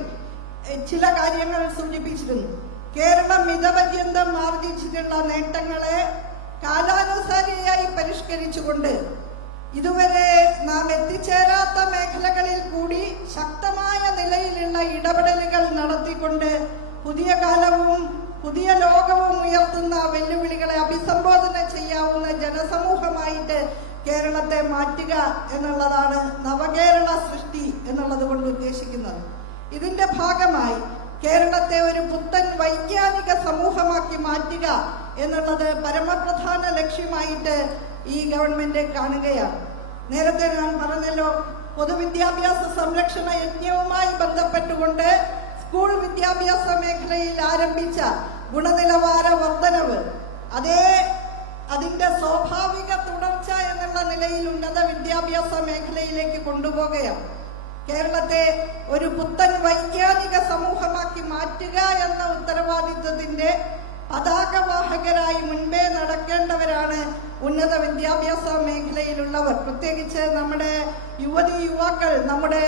ചില കാര്യങ്ങൾ സൂചിപ്പിച്ചിരുന്നു. കേരളം മിതപര്യന്തം ആർജിച്ചിട്ടുള്ള നേട്ടങ്ങളെ കാലാനുസാരിയായി പരിഷ്കരിച്ചുകൊണ്ട് ഇതുവരെ നാം എത്തിച്ചേരാത്ത മേഖലകളിൽ കൂടി ശക്തമായ നിലയിലുള്ള ഇടപെടലുകൾ നടത്തിക്കൊണ്ട് പുതിയ കാലവും പുതിയ ലോകവും ഉയർത്തുന്ന വെല്ലുവിളികളെ അഭിസംബോധന ചെയ്യാവുന്ന ജനസമൂഹമായിട്ട് കേരളത്തെ മാറ്റുക എന്നുള്ളതാണ് നവകേരള സൃഷ്ടി എന്നുള്ളത് കൊണ്ട് ഉദ്ദേശിക്കുന്നത്. ഇതിന്റെ ഭാഗമായി കേരളത്തെ ഒരു പുത്തൻ വൈജ്ഞാനിക സമൂഹമാക്കി മാറ്റുക എന്നുള്ളത് പരമപ്രധാന ലക്ഷ്യമായിട്ട് ഈ ഗവൺമെന്റ് കാണുകയാണ്. നേരത്തെ ഞാൻ പറഞ്ഞല്ലോ, പൊതുവിദ്യാഭ്യാസ സംരക്ഷണ യജ്ഞവുമായി ബന്ധപ്പെട്ടുകൊണ്ട് സ്കൂൾ വിദ്യാഭ്യാസ മേഖലയിൽ ആരംഭിച്ച ഗുണനിലവാര വർധനവ് അതിന്റെ സ്വാഭാവിക തുടർച്ച എന്നുള്ള നിലയിൽ ഉന്നത വിദ്യാഭ്യാസ മേഖലയിലേക്ക് കൊണ്ടുപോവുകയാണ്. കേരളത്തെ ഒരു പുത്തൻ വൈജ്ഞാനിക സമൂഹമാക്കി മാറ്റുക എന്ന ഉത്തരവാദിത്വത്തിന്റെ പതാകവാഹകരായി മുൻപേ നടക്കേണ്ടവരാണ് ഉന്നത വിദ്യാഭ്യാസ മേഖലയിലുള്ളവർ. പ്രത്യേകിച്ച് നമ്മുടെ യുവാക്കൾ, നമ്മുടെ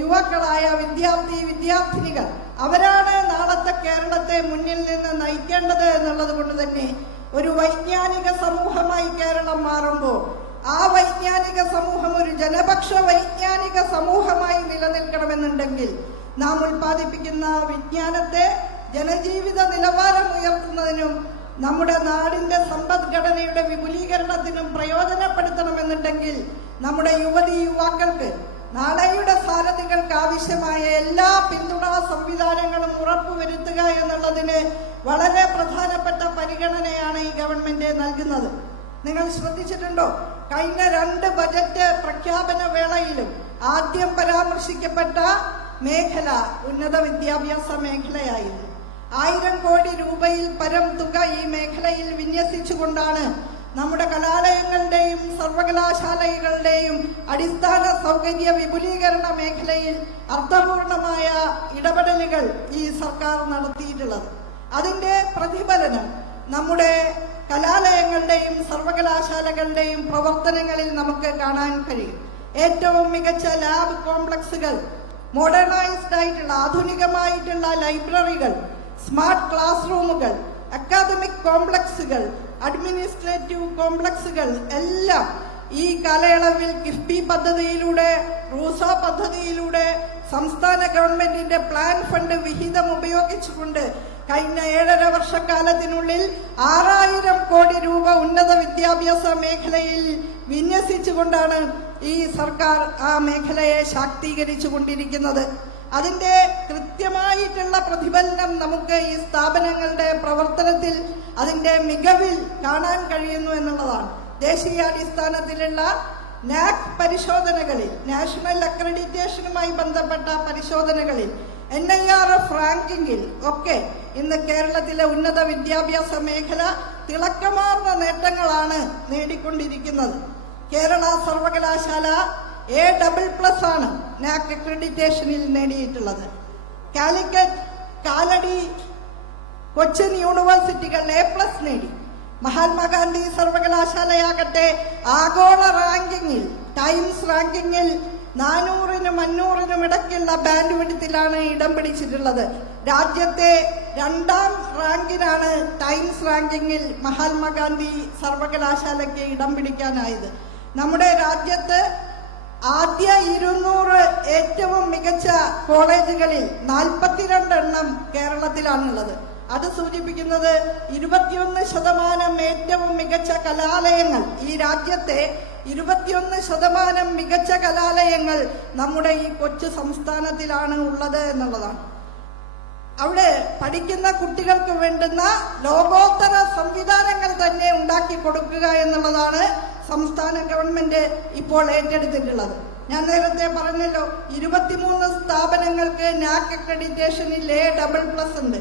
യുവാക്കളായ വിദ്യാർത്ഥിനികൾ, അവരാണ് നാളത്തെ കേരളത്തെ മുന്നിൽ നിന്ന് നയിക്കേണ്ടത് എന്നുള്ളത് കൊണ്ട് തന്നെ ഒരു വൈജ്ഞാനിക സമൂഹമായി കേരളം മാറുമ്പോൾ ആ വൈജ്ഞാനിക സമൂഹം ഒരു ജനപക്ഷ വൈജ്ഞാനിക സമൂഹമായി നിലനിൽക്കണമെന്നുണ്ടെങ്കിൽ നാം ഉൽപ്പാദിപ്പിക്കുന്ന വിജ്ഞാനത്തെ ജനജീവിത നിലവാരം ഉയർത്തുന്നതിനും നമ്മുടെ നാടിന്റെ സമ്പദ്ഘടനയുടെ വിപുലീകരണത്തിനും പ്രയോജനപ്പെടുത്തണമെന്നുണ്ടെങ്കിൽ നമ്മുടെ യുവാക്കൾക്ക്, നാളെയുടെ സാരഥികൾക്ക് ആവശ്യമായ എല്ലാ പിന്തുണാ സംവിധാനങ്ങളും ഉറപ്പുവരുത്തുക എന്നുള്ളതിന് വളരെ പ്രധാനപ്പെട്ട പരിഗണനയാണ് ഈ ഗവൺമെന്റ് നൽകുന്നത്. നിങ്ങൾ ശ്രദ്ധിച്ചിട്ടുണ്ടോ? കഴിഞ്ഞ 2 ബജറ്റ് പ്രഖ്യാപന വേളയിലും ആദ്യം പരാമർശിക്കപ്പെട്ട മേഖല ഉന്നത വിദ്യാഭ്യാസ മേഖലയായിരുന്നു. 1000 കോടി രൂപയിൽ പരം തുക ഈ മേഖലയിൽ വിന്യസിച്ചുകൊണ്ടാണ് നമ്മുടെ കലാലയങ്ങളുടെയും സർവകലാശാലകളുടെയും അടിസ്ഥാന സൗകര്യ വിപുലീകരണ മേഖലയിൽ അർത്ഥപൂർണമായ ഇടപെടലുകൾ ഈ സർക്കാർ നടത്തിയിട്ടുള്ളത്. അതിന്റെ പ്രതിഫലനം നമ്മുടെ കലാലയങ്ങളുടെയും സർവകലാശാലകളുടെയും പ്രവർത്തനങ്ങളിൽ നമുക്ക് കാണാൻ കഴിയും. ഏറ്റവും മികച്ച ലാബ് കോംപ്ലക്സുകൾ, മോഡേണൈസ്ഡ് ആയിട്ടുള്ള ആധുനികമായിട്ടുള്ള ലൈബ്രറികൾ, സ്മാർട്ട് ക്ലാസ് റൂമുകൾ, അക്കാദമിക് കോംപ്ലക്സുകൾ, അഡ്മിനിസ്ട്രേറ്റീവ് കോംപ്ലക്സുകൾ എല്ലാം ഈ കാലയളവിൽ കിഫ്ബി പദ്ധതിയിലൂടെ, റൂസ പദ്ധതിയിലൂടെ, സംസ്ഥാന ഗവൺമെന്റിന്റെ പ്ലാൻ ഫണ്ട് വിഹിതം ഉപയോഗിച്ചുകൊണ്ട് കഴിഞ്ഞ 7.5 വർഷക്കാലത്തിനുള്ളിൽ 6000 കോടി രൂപ ഉന്നത വിദ്യാഭ്യാസ മേഖലയിൽ വിന്യസിച്ചുകൊണ്ടാണ് ഈ സർക്കാർ ആ മേഖലയെ ശാക്തീകരിച്ചു കൊണ്ടിരിക്കുന്നത്. അതിന്റെ കൃത്യമായിട്ടുള്ള പ്രതിഫലനം നമുക്ക് ഈ സ്ഥാപനങ്ങളുടെ പ്രവർത്തനത്തിൽ അതിന്റെ മികവിൽ കാണാൻ കഴിയുന്നു എന്നുള്ളതാണ്. ദേശീയാടിസ്ഥാനത്തിലുള്ള നാക് പരിശോധനകളിൽ, നാഷണൽ അക്രഡിറ്റേഷനുമായി ബന്ധപ്പെട്ട പരിശോധനകളിൽ, NIRF റാങ്കിങ്ങിൽ ഒക്കെ ഇന്ന് കേരളത്തിലെ ഉന്നത വിദ്യാഭ്യാസ മേഖല തിളക്കമാർന്ന നേട്ടങ്ങളാണ് നേടിക്കൊണ്ടിരിക്കുന്നത്. കേരള സർവകലാശാല A++ ആണ് നാക് അക്രഡിറ്റേഷനിൽ നേടിയിട്ടുള്ളത്. കാലിക്കറ്റ്, കാലടി, കൊച്ചിൻ യൂണിവേഴ്സിറ്റികൾ A+ നേടി. മഹാത്മാഗാന്ധി സർവകലാശാലയാകട്ടെ ആഗോള റാങ്കിങ്ങിൽ, ടൈംസ് റാങ്കിങ്ങിൽ 400-നും 500-നും ഇടയ്ക്കുള്ള ബാൻഡ് വിഡ്ത്തിലാണ് ഇടം പിടിച്ചിട്ടുള്ളത്. രാജ്യത്തെ 2ാം റാങ്കിനാണ് ടൈംസ് റാങ്കിങ്ങിൽ മഹാത്മാഗാന്ധി സർവകലാശാലയ്ക്ക് ഇടം പിടിക്കാനായത്. നമ്മുടെ രാജ്യത്ത് ആദ്യ 200 ഏറ്റവും മികച്ച കോളേജുകളിൽ 42 എണ്ണം കേരളത്തിലാണുള്ളത്. അത് സൂചിപ്പിക്കുന്നത് 21% ഏറ്റവും മികച്ച കലാലയങ്ങൾ, ഈ രാജ്യത്തെ 21% മികച്ച കലാലയങ്ങൾ നമ്മുടെ ഈ കൊച്ചു സംസ്ഥാനത്തിലാണ് ഉള്ളത് എന്നുള്ളതാണ്. അവിടെ പഠിക്കുന്ന കുട്ടികൾക്ക് വേണ്ടുന്ന ലോകോത്തര സംവിധാനങ്ങൾ തന്നെ ഉണ്ടാക്കി കൊടുക്കുക എന്നുള്ളതാണ് സംസ്ഥാന ഗവൺമെന്റ് ഇപ്പോൾ ഏറ്റെടുത്തിട്ടുള്ളത്. ഞാൻ നേരത്തെ പറഞ്ഞല്ലോ, 23 സ്ഥാപനങ്ങൾക്ക് നാക് അക്രഡിറ്റേഷനിൽ A++ ഉണ്ട്,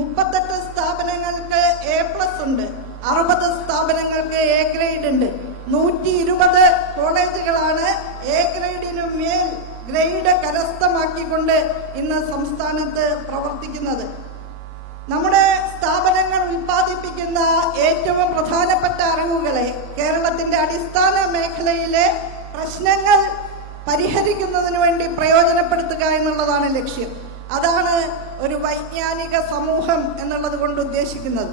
38 സ്ഥാപനങ്ങൾക്ക് A+ ഉണ്ട്, 60 സ്ഥാപനങ്ങൾക്ക് A ഗ്രേഡ് ഉണ്ട്, 120 കോളേജുകളാണ് A ഗ്രേഡിനു മേൽ ഗ്രേഡ് കരസ്ഥമാക്കിക്കൊണ്ട് ഇന്ന് സംസ്ഥാനത്ത് പ്രവർത്തിക്കുന്നത്. നമ്മുടെ സ്ഥാപനങ്ങൾ ഉൽപ്പാദിപ്പിക്കുന്ന ഏറ്റവും പ്രധാനപ്പെട്ട അറിവുകളെ കേരളത്തിന്റെ അടിസ്ഥാന മേഖലയിലെ പ്രശ്നങ്ങൾ പരിഹരിക്കുന്നതിന് വേണ്ടി പ്രയോജനപ്പെടുത്തുക എന്നുള്ളതാണ് ലക്ഷ്യം. അതാണ് ഒരു വൈജ്ഞാനിക സമൂഹം എന്നുള്ളത് കൊണ്ട് ഉദ്ദേശിക്കുന്നത്.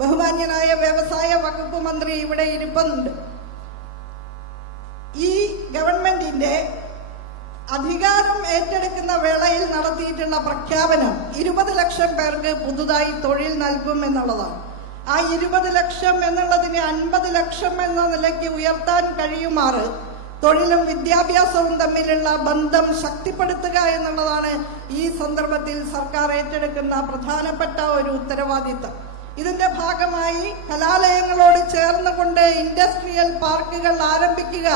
ബഹുമാന്യനായ വ്യവസായ വകുപ്പ് മന്ത്രി ഇവിടെ ഇരിപ്പുണ്ട്. ഈ ഗവൺമെന്റിന്റെ അധികാരം ഏറ്റെടുക്കുന്ന വേളയിൽ നടത്തിയിട്ടുള്ള പ്രഖ്യാപനം 20 ലക്ഷം പേർക്ക് പുതുതായി തൊഴിൽ നൽകും എന്നുള്ളതാണ്. ആ 20 ലക്ഷം എന്നുള്ളതിനെ 50 ലക്ഷം എന്ന നിലയ്ക്ക് ഉയർത്താൻ കഴിയുമാറ് തൊഴിലും വിദ്യാഭ്യാസവും തമ്മിലുള്ള ബന്ധം ശക്തിപ്പെടുത്തുക എന്നുള്ളതാണ് ഈ സന്ദർഭത്തിൽ സർക്കാർ ഏറ്റെടുക്കുന്ന പ്രധാനപ്പെട്ട ഒരു ഉത്തരവാദിത്തം. ഇതിന്റെ ഭാഗമായി കലാലയങ്ങളോട് ചേർന്നുകൊണ്ട് ഇൻഡസ്ട്രിയൽ പാർക്കുകൾ ആരംഭിക്കുക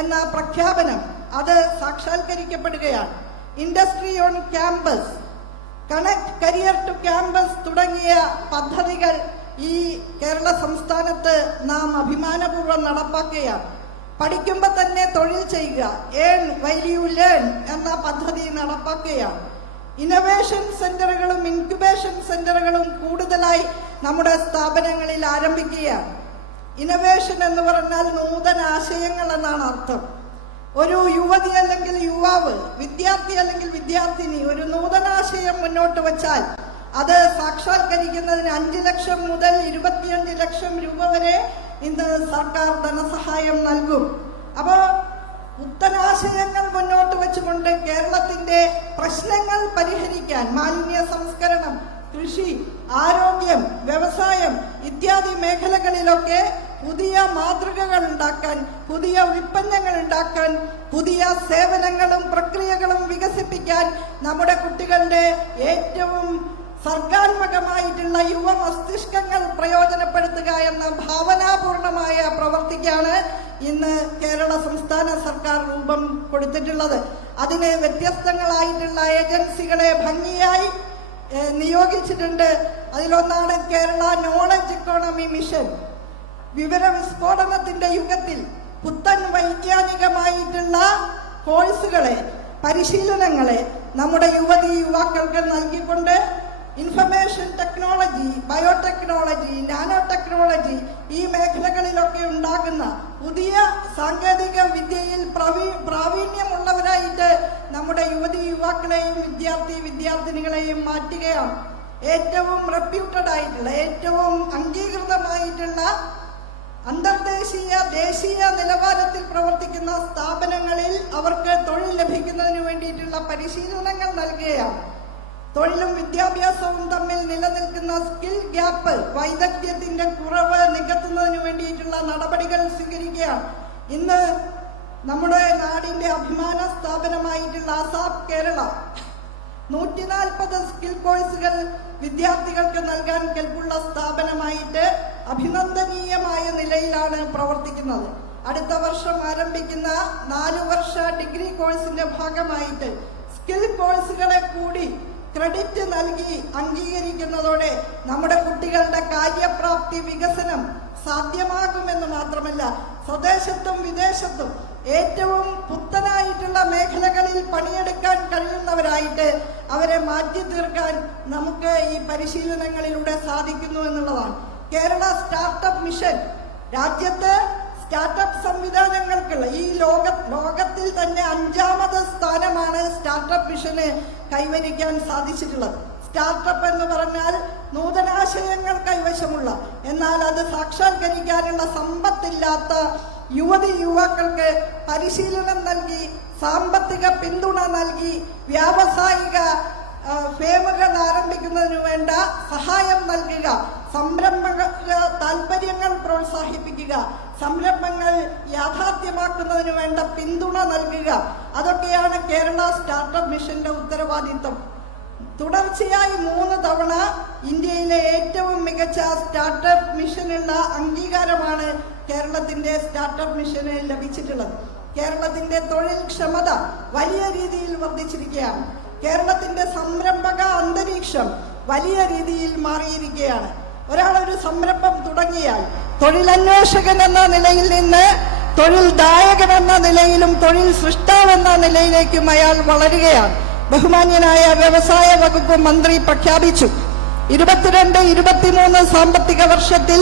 എന്ന പ്രഖ്യാപനം അത് സാക്ഷാത്കരിക്കപ്പെടുകയാണ്. Industry on campus, connect career to campus തുടങ്ങിയ പദ്ധതികൾ ഈ കേരള സംസ്ഥാനത്ത് നാം അഭിമാനപൂർവ്വം നടപ്പാക്കുകയാണ്. പഠിക്കുമ്പോൾ തന്നെ തൊഴിൽ ചെയ്യുക, ഏൺ വൈൽ യു ലേൺ എന്ന പദ്ധതി നടപ്പാക്കുകയാണ്. ഇന്നൊവേഷൻ സെന്ററുകളും ഇൻക്യുബേഷൻ സെന്ററുകളും കൂടുതലായി നമ്മുടെ സ്ഥാപനങ്ങളിൽ ആരംഭിക്കുകയാണ്. ഇന്നൊവേഷൻ എന്ന് പറഞ്ഞാൽ നൂതന ആശയങ്ങൾ എന്നാണ് അർത്ഥം. ഒരു യുവതി അല്ലെങ്കിൽ യുവാവ്, വിദ്യാർത്ഥി അല്ലെങ്കിൽ വിദ്യാർത്ഥിനി ഒരു നൂതനാശയം മുന്നോട്ട് വച്ചാൽ അത് സാക്ഷാത്കരിക്കുന്നതിന് 5 ലക്ഷം മുതൽ 25 ലക്ഷം രൂപ വരെ ഇന്ന് സർക്കാർ ധനസഹായം നൽകും. അപ്പോൾ പുത്തനാശയങ്ങൾ മുന്നോട്ട് വെച്ചുകൊണ്ട് കേരളത്തിന്റെ പ്രശ്നങ്ങൾ പരിഹരിക്കാൻ മാലിന്യ സംസ്കരണം, കൃഷി, ആരോഗ്യം, വ്യവസായം ഇത്യാദി മേഖലകളിലൊക്കെ പുതിയ മാതൃകകൾ ഉണ്ടാക്കാൻ, പുതിയ ഉൽപ്പന്നങ്ങൾ ഉണ്ടാക്കാൻ, പുതിയ സേവനങ്ങളും പ്രക്രിയകളും വികസിപ്പിക്കാൻ നമ്മുടെ കുട്ടികളുടെ ഏറ്റവും സർഗാത്മകമായിട്ടുള്ള യുവ മസ്തിഷ്കങ്ങൾ പ്രയോജനപ്പെടുത്തുക എന്ന ഭാവനാപൂർണമായ പ്രവർത്തിക്കാണ് ഇന്ന് കേരള സംസ്ഥാന സർക്കാർ രൂപം കൊടുത്തിട്ടുള്ളത്. അതിന് വ്യത്യസ്തങ്ങളായിട്ടുള്ള ഏജൻസികളെ ഭംഗിയായി നിയോഗിച്ചിട്ടുണ്ട്. അതിലൊന്നാണ് കേരള നോളജ് ഇക്കോണമി മിഷൻ. വിവര വിസ്ഫോടനത്തിന്റെ യുഗത്തിൽ പുത്തൻ വൈജ്ഞാനികമായിട്ടുള്ള കോഴ്സുകളെ, പരിശീലനങ്ങളെ നമ്മുടെ യുവതി യുവാക്കൾക്ക് നൽകിക്കൊണ്ട് information technology, biotechnology, nano technology ഈ മേഖലകളിലൊക്കെ ഉണ്ടാകുന്ന പുതിയ സാങ്കേതിക വിദ്യയിൽ പ്രാവീണ്യമുള്ളവരായിട്ട് നമ്മുടെ യുവതി യുവാക്കളെയും വിദ്യാർത്ഥിനികളെയും മാറ്റുകയാണ്. ഏറ്റവും റെപ്യൂട്ടഡ് ആയിട്ടുള്ള, ഏറ്റവും അംഗീകൃതമായിട്ടുള്ള അന്തർദേശീയ ദേശീയ നിലവാരത്തിൽ പ്രവർത്തിക്കുന്ന സ്ഥാപനങ്ങളിൽ അവർക്ക് തൊഴിൽ ലഭിക്കുന്നതിന് വേണ്ടിയിട്ടുള്ള പരിശീലനങ്ങൾ നൽകുകയാണ്. തൊഴിലും വിദ്യാഭ്യാസവും തമ്മിൽ നിലനിൽക്കുന്ന സ്കിൽ ഗ്യാപ്പ്, വൈദഗ്ധ്യത്തിന്റെ കുറവ് നികത്തുന്നതിന് വേണ്ടിയിട്ടുള്ള നടപടികൾ സ്വീകരിക്കുകയാണ്. ഇന്ന് നമ്മുടെ നാടിന്റെ അഭിമാന സ്ഥാപനമായിട്ടുള്ള ആസാപ് കേരള 140 സ്കിൽ കോഴ്സുകൾ വിദ്യാർത്ഥികൾക്ക് നൽകാൻ കെൽപ്പുള്ള സ്ഥാപനമായിട്ട് അഭിനന്ദനീയമായ നിലയിലാണ് പ്രവർത്തിക്കുന്നത്. അടുത്ത വർഷം ആരംഭിക്കുന്ന 4 വർഷ ഡിഗ്രി കോഴ്സിന്റെ ഭാഗമായിട്ട് സ്കിൽ കോഴ്സുകളെ കൂടി ക്രെഡിറ്റ് നൽകി അംഗീകരിക്കുന്നതോടെ നമ്മുടെ കുട്ടികളുടെ കാര്യപ്രാപ്തി വികസനം സാധ്യമാകുമെന്ന് മാത്രമല്ല, സ്വദേശത്തും വിദേശത്തും ഏറ്റവും പുത്തനായിട്ടുള്ള മേഖലകളിൽ പണിയെടുക്കാൻ കഴിയുന്നവരായിട്ട് അവരെ മാറ്റി തീർക്കാൻ നമുക്ക് ഈ പരിശീലനങ്ങളിലൂടെ സാധിക്കുന്നു എന്നുള്ളതാണ്. കേരള സ്റ്റാർട്ടപ്പ് മിഷൻ രാജ്യത്ത് സ്റ്റാർട്ടപ്പ് സംവിധാനങ്ങൾക്കുള്ള ഈ ലോകത്തിൽ തന്നെ 5ാമത് സ്ഥാനമാണ് സ്റ്റാർട്ടപ്പ് മിഷന് കൈവരിക്കാൻ സാധിച്ചിട്ടുള്ളത്. സ്റ്റാർട്ടപ്പ് എന്ന് പറഞ്ഞാൽ നൂതനാശയങ്ങൾ കൈവശമുള്ള, എന്നാൽ അത് സാക്ഷാത്കരിക്കാനുള്ള സമ്പത്തില്ലാത്ത യുവാക്കൾക്ക് പരിശീലനം നൽകി, സാമ്പത്തിക പിന്തുണ നൽകി, വ്യാവസായിക ഫേമുകൾ ആരംഭിക്കുന്നതിന് വേണ്ട സഹായം നൽകുക, സംരംഭ താല്പര്യങ്ങൾ പ്രോത്സാഹിപ്പിക്കുക, സംരംഭങ്ങൾ യാഥാർത്ഥ്യമാക്കുന്നതിന് വേണ്ട പിന്തുണ നൽകുക, അതൊക്കെയാണ് കേരള സ്റ്റാർട്ടപ്പ് മിഷന്റെ ഉത്തരവാദിത്വം. തുടർച്ചയായി 3 തവണ ഇന്ത്യയിലെ ഏറ്റവും മികച്ച സ്റ്റാർട്ടപ്പ് മിഷനുള്ള അംഗീകാരമാണ് കേരളത്തിന്റെ സ്റ്റാർട്ടപ്പ് മിഷന് ലഭിച്ചിട്ടുള്ളത്. കേരളത്തിന്റെ തൊഴിൽ ക്ഷമത വലിയ രീതിയിൽ വർദ്ധിച്ചിരിക്കുകയാണ്. കേരളത്തിന്റെ സംരംഭക അന്തരീക്ഷം വലിയ രീതിയിൽ മാറിയിരിക്കുകയാണ്. ഒരാളൊരു സംരംഭം തുടങ്ങിയാൽ തൊഴിലന്വേഷകൻ എന്ന നിലയിൽ നിന്ന് തൊഴിൽദായകൻ എന്ന നിലയിലും തൊഴിൽ സൃഷ്ടാവെന്ന നിലയിലേക്കും അയാൾ വളരുകയാണ്. ബഹുമാന്യനായ വ്യവസായ വകുപ്പ് മന്ത്രി പ്രഖ്യാപിച്ചു 22-23 സാമ്പത്തിക വർഷത്തിൽ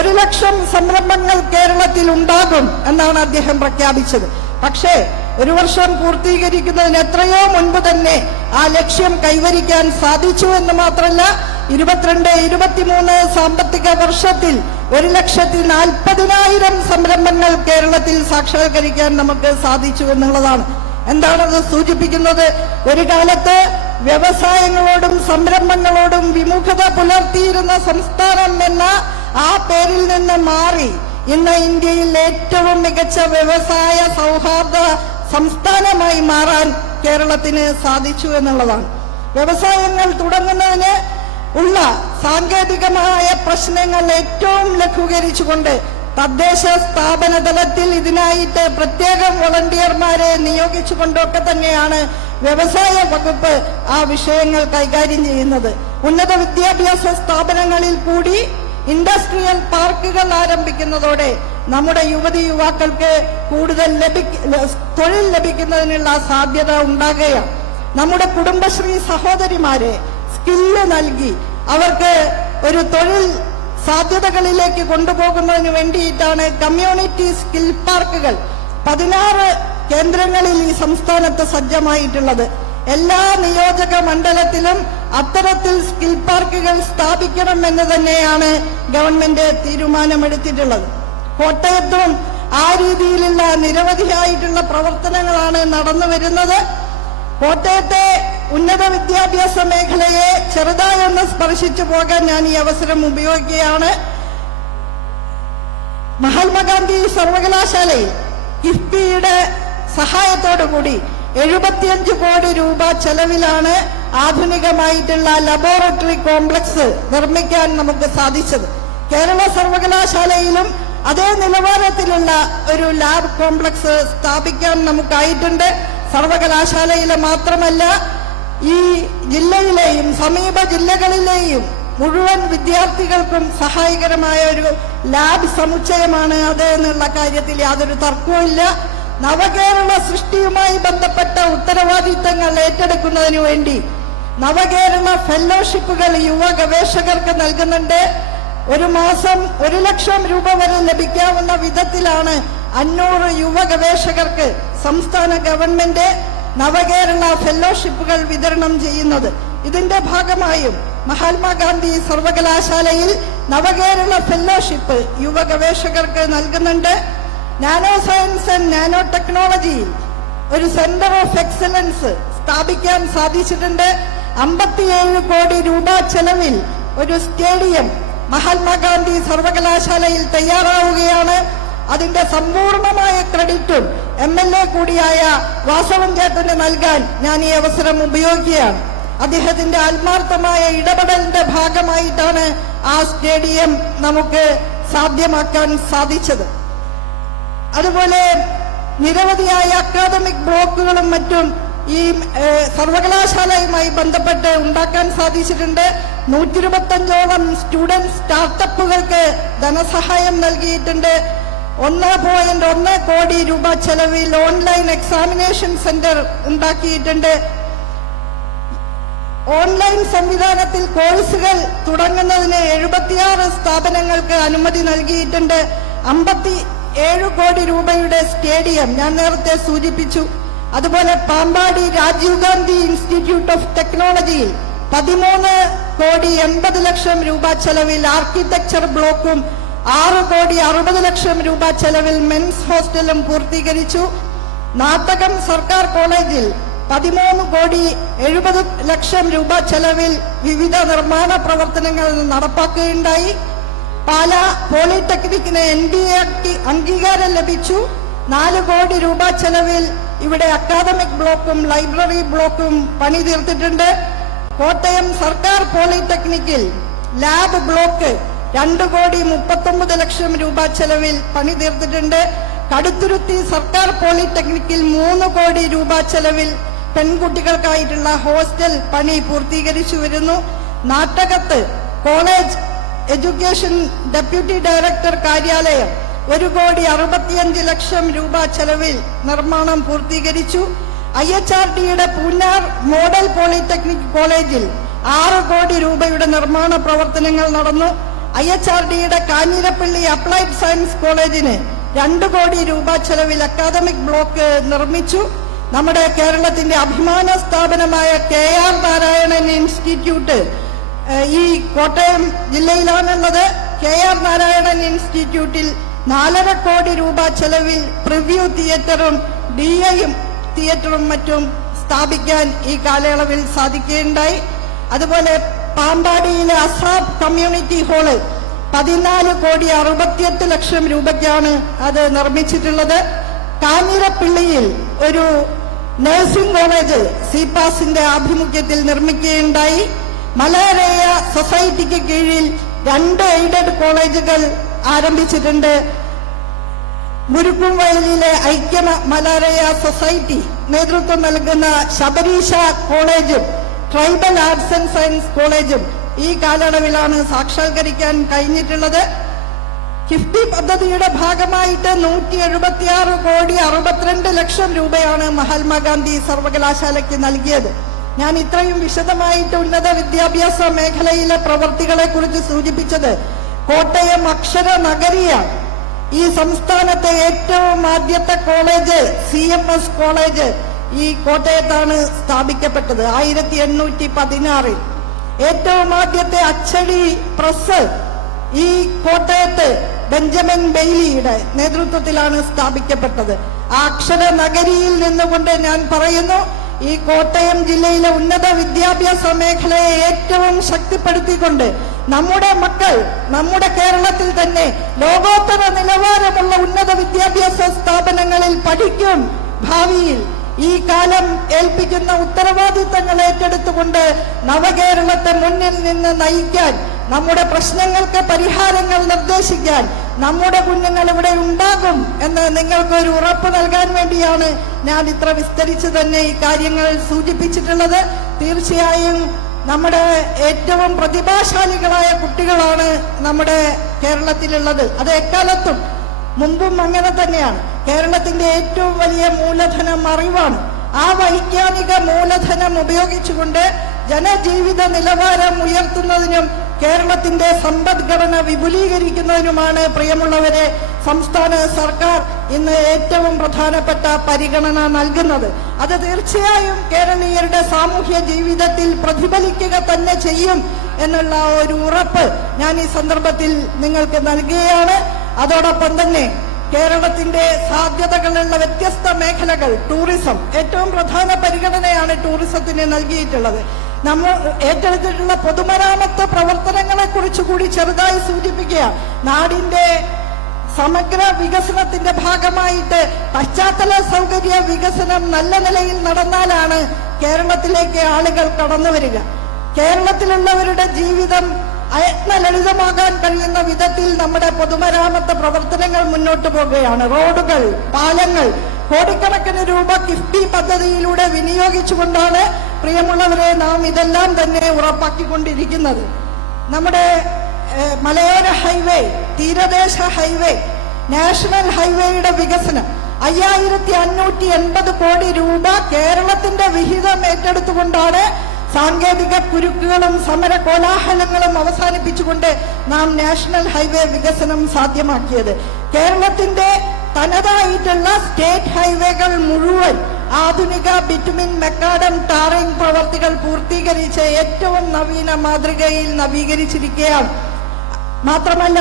1 ലക്ഷം സംരംഭങ്ങൾ കേരളത്തിൽ ഉണ്ടാകും എന്നാണ് അദ്ദേഹം പ്രഖ്യാപിച്ചത്. പക്ഷേ 1 വർഷം പൂർത്തീകരിക്കുന്നതിന് എത്രയോ മുൻപ് തന്നെ ആ ലക്ഷ്യം കൈവരിക്കാൻ സാധിച്ചു എന്ന് മാത്രമല്ല 22-23 സാമ്പത്തിക വർഷത്തിൽ 1,40,000 സംരംഭങ്ങൾ കേരളത്തിൽ സാക്ഷാത്കരിക്കാൻ നമുക്ക് സാധിച്ചു എന്നുള്ളതാണ്. എന്താണത് സൂചിപ്പിക്കുന്നത്? ഒരു കാലത്ത് വ്യവസായങ്ങളോടും സംരംഭങ്ങളോടും വിമുഖത പുലർത്തിയിരുന്ന സംസ്ഥാനം എന്ന ആ പേരിൽ നിന്ന് മാറി ഇന്ന് ഇന്ത്യയിൽ ഏറ്റവും മികച്ച വ്യവസായ സൗഹാർദ്ദ സംസ്ഥാനമായി മാറാൻ കേരളത്തിന് സാധിച്ചു എന്നുള്ളതാണ്. വ്യവസായങ്ങൾ തുടങ്ങുന്നതിന് ഉള്ള സാങ്കേതികമായ പ്രശ്നങ്ങൾ ഏറ്റവും ലഘൂകരിച്ചുകൊണ്ട് തദ്ദേശ സ്ഥാപന തലത്തിൽ ഇതിനായിട്ട് പ്രത്യേകം വോളണ്ടിയർമാരെ നിയോഗിച്ചുകൊണ്ടൊക്കെ തന്നെയാണ് വ്യവസായ വകുപ്പ് ആ വിഷയങ്ങൾ കൈകാര്യം ചെയ്യുന്നത്. ഉന്നത വിദ്യാഭ്യാസ സ്ഥാപനങ്ങളിൽ കൂടി ഇൻഡസ്ട്രിയൽ പാർക്കുകൾ ആരംഭിക്കുന്നതോടെ നമ്മുടെ യുവാക്കൾക്ക് കൂടുതൽ തൊഴിൽ ലഭിക്കുന്നതിനുള്ള സാധ്യത ഉണ്ടാകുകയാണ്. നമ്മുടെ കുടുംബശ്രീ സഹോദരിമാരെ സ്കില്ല് നൽകി അവർക്ക് ഒരു തൊഴിൽ സാധ്യതകളിലേക്ക് കൊണ്ടുപോകുന്നതിന് വേണ്ടിയിട്ടാണ് കമ്മ്യൂണിറ്റി സ്കിൽ പാർക്കുകൾ 16 കേന്ദ്രങ്ങളിൽ ഈ സംസ്ഥാനത്ത് സജ്ജമായിട്ടുള്ളത്. എല്ലാ നിയോജക മണ്ഡലത്തിലും അത്തരത്തിൽ സ്കിൽ പാർക്കുകൾ സ്ഥാപിക്കണം എന്ന് തന്നെയാണ് ഗവൺമെന്റ് തീരുമാനമെടുത്തിട്ടുള്ളത്. കോട്ടയത്തും ആ രീതിയിലുള്ള നിരവധിയായിട്ടുള്ള പ്രവർത്തനങ്ങളാണ് നടന്നു വരുന്നത്. കോട്ടയത്തെ ഉന്നത വിദ്യാഭ്യാസ മേഖലയെ ചെറുതായൊന്ന് സ്പർശിച്ചു പോകാൻ ഞാൻ ഈ അവസരം ഉപയോഗിക്കുകയാണ്. മഹാത്മാഗാന്ധി സർവകലാശാലയിൽ കിഫ്ബിയുടെ സഹായത്തോടുകൂടി 75 കോടി രൂപ ചെലവിലാണ് ആധുനികമായിട്ടുള്ള ലബോറട്ടറി കോംപ്ലക്സ് നിർമ്മിക്കാൻ നമുക്ക് സാധിച്ചത്. കേരള സർവകലാശാലയിലും അതേ നിലവാരത്തിലുള്ള ഒരു ലാബ് കോംപ്ലക്സ് സ്ഥാപിക്കാൻ നമുക്കായിട്ടുണ്ട്. സർവകലാശാലയിലെ മാത്രമല്ല, ഈ ജില്ലയിലെയും സമീപ ജില്ലകളിലെയും മുഴുവൻ വിദ്യാർത്ഥികൾക്കും സഹായകരമായ ഒരു ലാബ് സമുച്ചയമാണ് അത് എന്നുള്ള കാര്യത്തിൽ യാതൊരു തർക്കവുമില്ല. നവകേരള സൃഷ്ടിയുമായി ബന്ധപ്പെട്ട ഉത്തരവാദിത്തങ്ങൾ ഏറ്റെടുക്കുന്നതിനു വേണ്ടി നവകേരള ഫെലോഷിപ്പുകൾ യുവ ഗവേഷകർക്ക് നൽകുന്നുണ്ട്. ഒരു മാസം 1 ലക്ഷം രൂപ വരെ ലഭിക്കാവുന്ന വിധത്തിലാണ് 500 യുവ ഗവേഷകർക്ക് സംസ്ഥാന ഗവൺമെന്റ് നവകേരള ഫെലോഷിപ്പുകൾ വിതരണം ചെയ്യുന്നത്. ഇതിന്റെ ഭാഗമായും മഹാത്മാഗാന്ധി സർവകലാശാലയിൽ നവകേരള ഫെലോഷിപ്പ് യുവ ഗവേഷകർക്ക് നൽകുന്നുണ്ട്. നാനോ സയൻസ് ആൻഡ് നാനോ ടെക്നോളജിയിൽ ഒരു സെന്റർ ഓഫ് എക്സലൻസ് സ്ഥാപിക്കാൻ സാധിച്ചിട്ടുണ്ട്. 57 കോടി രൂപ ചെലവിൽ ഒരു സ്റ്റേഡിയം മഹാത്മാഗാന്ധി സർവകലാശാലയിൽ തയ്യാറാവുകയാണ്. അതിന്റെ സമ്പൂർണമായ ക്രെഡിറ്റും MLA കൂടിയായ വാസവൻ ചേട്ടന് നൽകാൻ ഞാൻ ഈ അവസരം ഉപയോഗിക്കുകയാണ്. അദ്ദേഹത്തിന്റെ ആത്മാർത്ഥമായ ഇടപെടലിന്റെ ഭാഗമായിട്ടാണ് ആ സ്റ്റേഡിയം നമുക്ക് സാധ്യമാക്കാൻ സാധിച്ചത്. അതുപോലെ നിരവധിയായ അക്കാദമിക് ബ്ലോക്കുകളും മറ്റും ഈ സർവകലാശാലയുമായി ബന്ധപ്പെട്ട് ഉണ്ടാക്കാൻ സാധിച്ചിട്ടുണ്ട്. 125ഓളം സ്റ്റുഡന്റ് സ്റ്റാർട്ടപ്പുകൾക്ക് ധനസഹായം നൽകിയിട്ടുണ്ട്. 1.1 കോടി രൂപ ചെലവിൽ ഓൺലൈൻ എക്സാമിനേഷൻ സെന്റർ ഉണ്ടാക്കിയിട്ടുണ്ട്. ഓൺലൈൻ സംവിധാനത്തിൽ കോഴ്സുകൾ തുടങ്ങുന്നതിന് 76 സ്ഥാപനങ്ങൾക്ക് അനുമതി നൽകിയിട്ടുണ്ട്. 57 കോടി രൂപയുടെ സ്റ്റേഡിയം ഞാൻ നേരത്തെ സൂചിപ്പിച്ചു. അതുപോലെ പാമ്പാടി രാജീവ് ഗാന്ധി ഇൻസ്റ്റിറ്റ്യൂട്ട് ഓഫ് ടെക്നോളജിയിൽ 13 കോടി 80 ലക്ഷം രൂപ ചെലവിൽ ആർക്കിടെക്ചർ ബ്ലോക്കും 6,60,00,000 രൂപ ചെലവിൽ മെൻസ് ഹോസ്റ്റലും പൂർത്തീകരിച്ചു. നാട്ടകം സർക്കാർ കോളേജിൽ 13,70,00,000 രൂപ ചെലവിൽ വിവിധ നിർമ്മാണ പ്രവർത്തനങ്ങൾ നടപ്പാക്കുകയുണ്ടായി. പാലാ പോളിടെക്നിക്കിന് NBA അംഗീകാരം ലഭിച്ചു. 4 കോടി രൂപ ചെലവിൽ ഇവിടെ അക്കാദമിക് ബ്ലോക്കും ലൈബ്രറി ബ്ലോക്കും പണി തീർത്തിട്ടുണ്ട്. കോട്ടയം സർക്കാർ പോളിടെക്നിക്കിൽ ലാബ് ബ്ലോക്ക് 2,39,00,000 രൂപ ചെലവിൽ പണി തീർത്തിട്ടുണ്ട്. കടുത്തുരുത്തി സർക്കാർ പോളിടെക്നിക്കിൽ 3 കോടി രൂപ ചെലവിൽ പെൺകുട്ടികൾക്കായിട്ടുള്ള ഹോസ്റ്റൽ പണി പൂർത്തീകരിച്ചു വരുന്നു. നാട്ടകത്ത് കോളേജ് എഡ്യൂക്കേഷൻ ഡെപ്യൂട്ടി ഡയറക്ടർ കാര്യാലയം 1,65,00,000 രൂപ ചെലവിൽ നിർമ്മാണം പൂർത്തീകരിച്ചു. IHRDയുടെ പൂഞ്ഞാർ മോഡൽ പോളിടെക്നിക് കോളേജിൽ 6 കോടി രൂപയുടെ നിർമ്മാണ പ്രവർത്തനങ്ങൾ നടന്നു. IHRDയുടെ കാഞ്ഞിരപ്പള്ളി അപ്ലൈഡ് സയൻസ് കോളേജിന് 2 കോടി രൂപ ചെലവിൽ അക്കാദമിക് ബ്ലോക്ക് നിർമ്മിച്ചു. നമ്മുടെ കേരളത്തിന്റെ അഭിമാന സ്ഥാപനമായ KR നാരായണൻ ഇൻസ്റ്റിറ്റ്യൂട്ട് ഈ കോട്ടയം ജില്ലയിലാണുള്ളത്. KR നാരായണൻ ഇൻസ്റ്റിറ്റ്യൂട്ടിൽ 4.5 കോടി രൂപ ചെലവിൽ പ്രിവ്യൂ തിയേറ്ററും DIയും തിയേറ്ററും മറ്റും സ്ഥാപിക്കാൻ ഈ കാലയളവിൽ സാധിക്കുകയുണ്ടായി. അതുപോലെ പാമ്പാടിയിലെ അസാബ് കമ്മ്യൂണിറ്റി ഹാള് 14,68,00,000 രൂപയ്ക്കാണ് അത് നിർമ്മിച്ചിട്ടുള്ളത്. കാഞ്ഞിരപ്പള്ളിയിൽ ഒരു നഴ്സിംഗ് കോളേജ് CPASന്റെ ആഭിമുഖ്യത്തിൽ നിർമ്മിക്കുകയുണ്ടായി. മലാരയ സൊസൈറ്റിക്ക് കീഴിൽ 2 എയ്ഡഡ് കോളേജുകൾ ആരംഭിച്ചിട്ടുണ്ട്. മുരുക്കുംവയലിലെ ഐക്യ മലാരയ സൊസൈറ്റി നേതൃത്വം നൽകുന്ന ശബരീഷ കോളേജും ട്രൈബൽ ആർട്സ് ആൻഡ് സയൻസ് കോളേജും ഈ കാലയളവിലാണ് സാക്ഷാത്കരിക്കാൻ കഴിഞ്ഞിട്ടുള്ളത്. കിഫ്ബി പദ്ധതിയുടെ ഭാഗമായിട്ട് 176,62,00,000 രൂപയാണ് മഹാത്മാഗാന്ധി സർവകലാശാലയ്ക്ക് നൽകിയത്. ഞാൻ ഇത്രയും വിശദമായിട്ട് ഉന്നത വിദ്യാഭ്യാസ മേഖലയിലെ പ്രവർത്തികളെ കുറിച്ച് സൂചിപ്പിച്ചത് കോട്ടയം അക്ഷര നഗരിയാണ്. ഈ സംസ്ഥാനത്തെ ഏറ്റവും ആദ്യത്തെ കോളേജ് CMS കോളേജ് ഈ കോട്ടയത്താണ് സ്ഥാപിക്കപ്പെട്ടത് 1816. ഏറ്റവും ആദ്യത്തെ അച്ചടി പ്രസ് ഈ കോട്ടയത്ത് ബെഞ്ചമിൻ ബെയ്ലിയുടെ നേതൃത്വത്തിലാണ് സ്ഥാപിക്കപ്പെട്ടത്. ആ അക്ഷര നഗരിയിൽ നിന്നുകൊണ്ട് ഞാൻ പറയുന്നു, ഈ കോട്ടയം ജില്ലയിലെ ഉന്നത വിദ്യാഭ്യാസ മേഖലയെ ഏറ്റവും ശക്തിപ്പെടുത്തിക്കൊണ്ട് നമ്മുടെ മക്കൾ നമ്മുടെ കേരളത്തിൽ തന്നെ ലോകോത്തര നിലവാരമുള്ള ഉന്നത വിദ്യാഭ്യാസ സ്ഥാപനങ്ങളിൽ പഠിക്കും. ഭാവിയിൽ ഈ കാലം ഏൽപ്പിക്കുന്ന ഉത്തരവാദിത്തങ്ങൾ ഏറ്റെടുത്തുകൊണ്ട് നവകേരളത്തെ മുന്നിൽ നിന്ന് നയിക്കാൻ, നമ്മുടെ പ്രശ്നങ്ങൾക്ക് പരിഹാരങ്ങൾ നിർദ്ദേശിക്കാൻ നമ്മുടെ കുഞ്ഞുങ്ങൾ ഇവിടെ ഉണ്ടാകും എന്ന് നിങ്ങൾക്കൊരു ഉറപ്പ് നൽകാൻ വേണ്ടിയാണ് ഞാൻ ഇത്ര വിസ്തരിച്ച് തന്നെ ഈ കാര്യങ്ങൾ സൂചിപ്പിച്ചിട്ടുള്ളത്. തീർച്ചയായും നമ്മുടെ ഏറ്റവും പ്രതിഭാശാലികളായ കുട്ടികളാണ് നമ്മുടെ കേരളത്തിലുള്ളത്. അത് എക്കാലത്തും മുമ്പും അങ്ങനെ തന്നെയാണ്. കേരളത്തിന്റെ ഏറ്റവും വലിയ മൂലധനം അറിവാണ്. ആ വൈജ്ഞാനിക മൂലധനം ഉപയോഗിച്ചുകൊണ്ട് ജനജീവിത നിലവാരം ഉയർത്തുന്നതിനും കേരളത്തിന്റെ സമ്പദ്ഘടന വിപുലീകരിക്കുന്നതിനുമാണ് പ്രിയമുള്ളവരെ സംസ്ഥാന സർക്കാർ ഇന്ന് ഏറ്റവും പ്രധാനപ്പെട്ട പരിഗണന നൽകുന്നത്. അത് തീർച്ചയായും കേരളീയരുടെ സാമൂഹ്യ ജീവിതത്തിൽ പ്രതിഫലിക്കുക തന്നെ ചെയ്യും എന്നുള്ള ഒരു ഉറപ്പ് ഞാൻ ഈ സന്ദർഭത്തിൽ നിങ്ങൾക്ക് നൽകുകയാണ്. അതോടൊപ്പം തന്നെ കേരളത്തിന്റെ സാധ്യതകളുള്ള വ്യത്യസ്ത മേഖലകൾ, ടൂറിസം ഏറ്റവും പ്രധാന പരിഗണനയാണ് ടൂറിസത്തിന് നൽകിയിട്ടുള്ളത്. നമ്മൾ ഏറ്റെടുത്തിട്ടുള്ള പൊതുമരാമത്ത് പ്രവർത്തനങ്ങളെ കുറിച്ച് കൂടി ചെറുതായി സൂചിപ്പിക്കുക. നാടിന്റെ സമഗ്ര വികസനത്തിന്റെ ഭാഗമായിട്ട് പശ്ചാത്തല സൗകര്യ വികസനം നല്ല നിലയിൽ നടന്നാലാണ് കേരളത്തിലേക്ക് ആളുകൾ കടന്നു വരിക. കേരളത്തിലുള്ളവരുടെ ജീവിതം ലളിതമാകാൻ കഴിയുന്ന വിധത്തിൽ നമ്മുടെ പൊതുമരാമത്ത് പ്രവർത്തനങ്ങൾ മുന്നോട്ട് പോകുകയാണ്. റോഡുകൾ, പാലങ്ങൾ കോടിക്കണക്കിന് രൂപ കിഫ്ബി പദ്ധതിയിലൂടെ വിനിയോഗിച്ചുകൊണ്ടാണ് പ്രിയമുള്ളവരെ നാം ഇതെല്ലാം തന്നെ ഉറപ്പാക്കിക്കൊണ്ടിരിക്കുന്നത്. നമ്മുടെ മലയോര ഹൈവേ, തീരദേശ ഹൈവേ, നാഷണൽ ഹൈവേയുടെ വികസനം 5580 കോടി രൂപ കേരളത്തിന്റെ വിഹിതം ഏറ്റെടുത്തുകൊണ്ടാണ് സാങ്കേതിക കുരുക്കുകളും സമര കോലാഹലങ്ങളും അവസാനിപ്പിച്ചുകൊണ്ട് നാം നാഷണൽ ഹൈവേ വികസനം സാധ്യമാക്കിയത്. കേരളത്തിന്റെ തനതായിട്ടുള്ള സ്റ്റേറ്റ് ഹൈവേകൾ മുഴുവൻ ആധുനിക ബിറ്റുമിൻ മെക്കാഡം ടാറിംഗ് പ്രവർത്തികൾ പൂർത്തീകരിച്ച് ഏറ്റവും നവീന മാതൃകയിൽ നവീകരിച്ചിരിക്കുകയാണ്. മാത്രമല്ല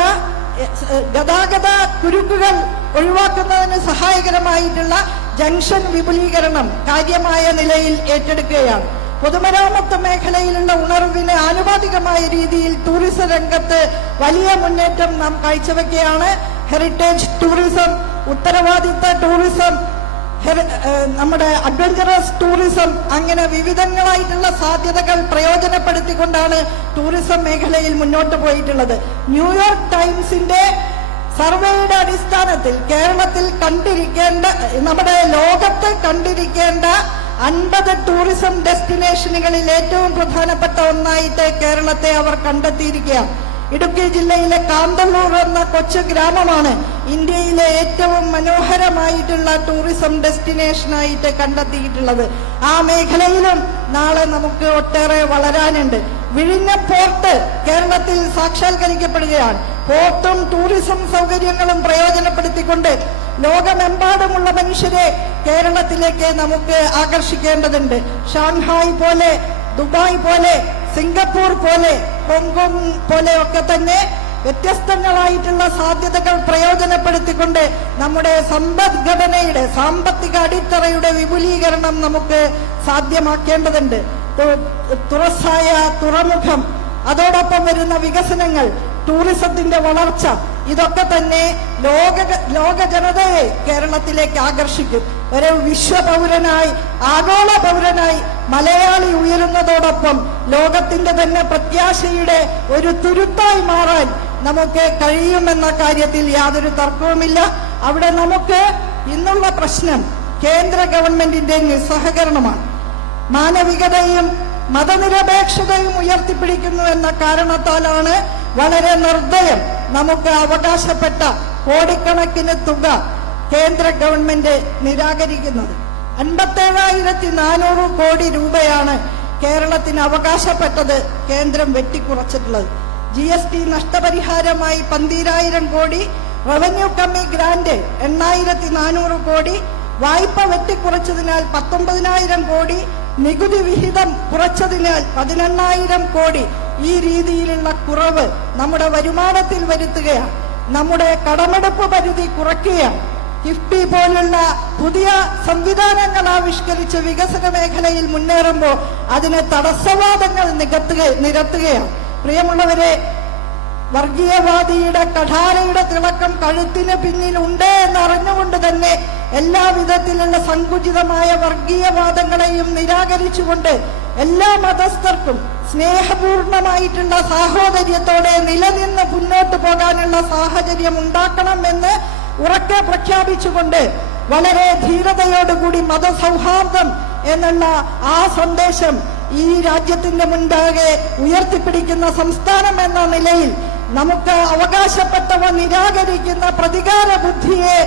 ഗതാഗത കുരുക്കുകൾ ഒഴിവാക്കുന്നതിന് സഹായകരമായിട്ടുള്ള ജംഗ്ഷൻ വിപുലീകരണം കാര്യമായ നിലയിൽ ഏറ്റെടുക്കുകയാണ്. പൊതുമരാമത്ത് മേഖലയിലുള്ള ഉണർവിന് ആനുപാതികമായ രീതിയിൽ ടൂറിസം രംഗത്ത് വലിയ മുന്നേറ്റം നാം കാഴ്ചവെക്കുകയാണ്. ഹെറിറ്റേജ് ടൂറിസം, ഉത്തരവാദിത്ത ടൂറിസം, നമ്മുടെ അഡ്വഞ്ചറസ് ടൂറിസം, അങ്ങനെ വിവിധങ്ങളായിട്ടുള്ള സാധ്യതകൾ പ്രയോജനപ്പെടുത്തിക്കൊണ്ടാണ് ടൂറിസം മേഖലയിൽ മുന്നോട്ട് പോയിട്ടുള്ളത്. ന്യൂയോർക്ക് ടൈംസിന്റെ സർവേയുടെ അടിസ്ഥാനത്തിൽ കേരളത്തിൽ കണ്ടിരിക്കേണ്ട, നമ്മുടെ ലോകത്ത് കണ്ടിരിക്കേണ്ട 50 ടൂറിസം ഡെസ്റ്റിനേഷനുകളിൽ ഏറ്റവും പ്രധാനപ്പെട്ട ഒന്നായിട്ട് കേരളത്തെ അവർ കണ്ടെത്തിയിരിക്കുകയാണ്. ഇടുക്കി ജില്ലയിലെ കാന്തല്ലൂർ എന്ന കൊച്ചു ഗ്രാമമാണ് ഇന്ത്യയിലെ ഏറ്റവും മനോഹരമായിട്ടുള്ള ടൂറിസം ഡെസ്റ്റിനേഷനായിട്ട് കണ്ടെത്തിയിട്ടുള്ളത്. ആ മേഖലയിലും നാളെ നമുക്ക് ഒട്ടേറെ വളരാനുണ്ട്. വിഴിഞ്ഞം പോർട്ട് കേരളത്തിൽ സാക്ഷാത്കരിക്കപ്പെടുകയാണ്. പോർട്ടും ടൂറിസം സൗകര്യങ്ങളും പ്രയോജനപ്പെടുത്തിക്കൊണ്ട് ലോകമെമ്പാടുമുള്ള മനുഷ്യരെ കേരളത്തിലേക്ക് നമുക്ക് ആകർഷിക്കേണ്ടതുണ്ട്. ഷാങ്ഹായ് പോലെ, ദുബായ് പോലെ, സിംഗപ്പൂർ പോലെ, ഹോങ്കോങ് പോലെയൊക്കെ തന്നെ വ്യത്യസ്തങ്ങളായിട്ടുള്ള സാധ്യതകൾ പ്രയോജനപ്പെടുത്തിക്കൊണ്ട് നമ്മുടെ സമ്പദ്ഘടനയുടെ, സാമ്പത്തിക അടിത്തറയുടെ വിപുലീകരണം നമുക്ക് സാധ്യമാക്കേണ്ടതുണ്ട്. തുറസായ തുറമുഖം, അതോടൊപ്പം വരുന്ന വികസനങ്ങൾ, ടൂറിസത്തിന്റെ വളർച്ച, ഇതൊക്കെ തന്നെ ലോക ജനതയെ കേരളത്തിലേക്ക് ആകർഷിക്കും. ഒരു വിശ്വപൗരനായി, ആഗോള പൗരനായി മലയാളി ഉയരുന്നതോടൊപ്പം ലോകത്തിന്റെ തന്നെ പ്രത്യാശയുടെ ഒരു തുരുത്തായി മാറാൻ നമുക്ക് കഴിയുമെന്ന കാര്യത്തിൽ യാതൊരു തർക്കവുമില്ല. അവിടെ നമുക്ക് ഇന്നുള്ള പ്രശ്നം കേന്ദ്ര ഗവൺമെന്റിന്റെ നിസ്സഹകരണമാണ്. മാനവികതയും മതനിരപേക്ഷതയും ഉയർത്തിപ്പിടിക്കുന്നു എന്ന കാരണത്താലാണ് വളരെ നിർദ്ദയം നമുക്ക് അവകാശപ്പെട്ട കോടിക്കണക്കിന് തുക കേന്ദ്ര ഗവൺമെന്റ് നിരാകരിക്കുന്നത്. 57,400 കോടി രൂപയാണ് കേരളത്തിന് അവകാശപ്പെട്ടത് കേന്ദ്രം വെട്ടിക്കുറച്ചിട്ടുള്ളത്. GST നഷ്ടപരിഹാരമായി 12,000 കോടി, റവന്യൂ കമ്മി ഗ്രാന്റ് 8,400 കോടി, വായ്പ വെട്ടിക്കുറച്ചതിനാൽ 19,000 കോടി, നികുതി വിഹിതം കുറച്ചതിനാൽ 18,000 കോടി. ഈ രീതിയിലുള്ള കുറവ് നമ്മുടെ വരുമാനത്തിൽ വരുത്തുകയാണ്. നമ്മുടെ കടമെടുപ്പ് പരിധി കുറയ്ക്കുകയാണ്. കിഫ്ബി പോലുള്ള പുതിയ സംവിധാനങ്ങൾ ആവിഷ്കരിച്ച് വികസന മേഖലയിൽ മുന്നേറുമ്പോൾ അതിന് തടസ്സവാദങ്ങൾ നിരത്തുകയാണ്. പ്രിയമുള്ളവരെ, വർഗീയവാദിയുടെ കഠാരയുടെ തിളക്കം കഴുത്തിന് പിന്നിലുണ്ട് എന്നറിഞ്ഞുകൊണ്ട് തന്നെ എല്ലാവിധത്തിലുള്ള സങ്കുചിതമായ വർഗീയവാദങ്ങളെയും നിരാകരിച്ചുകൊണ്ട് എല്ലാ മതസ്ഥർക്കും സ്നേഹപൂർണമായിട്ടുള്ള സാഹോദര്യത്തോടെ നിലനിന്ന് മുന്നോട്ട് പോകാനുള്ള സാഹചര്യം ഉണ്ടാക്കണം എന്ന് ഉറക്കെ പ്രഖ്യാപിച്ചുകൊണ്ട് വളരെ ധീരതയോടുകൂടി മതസൗഹാർദ്ദം എന്നുള്ള ആ സന്ദേശം ഈ രാജ്യത്തിന്റെ മുൻപാകെ ഉയർത്തിപ്പിടിക്കുന്ന സംസ്ഥാനം എന്ന നിലയിൽ നമുക്ക് അവകാശപ്പെട്ടവ നിരാകരിക്കുന്ന പ്രതികാര ബുദ്ധിയെ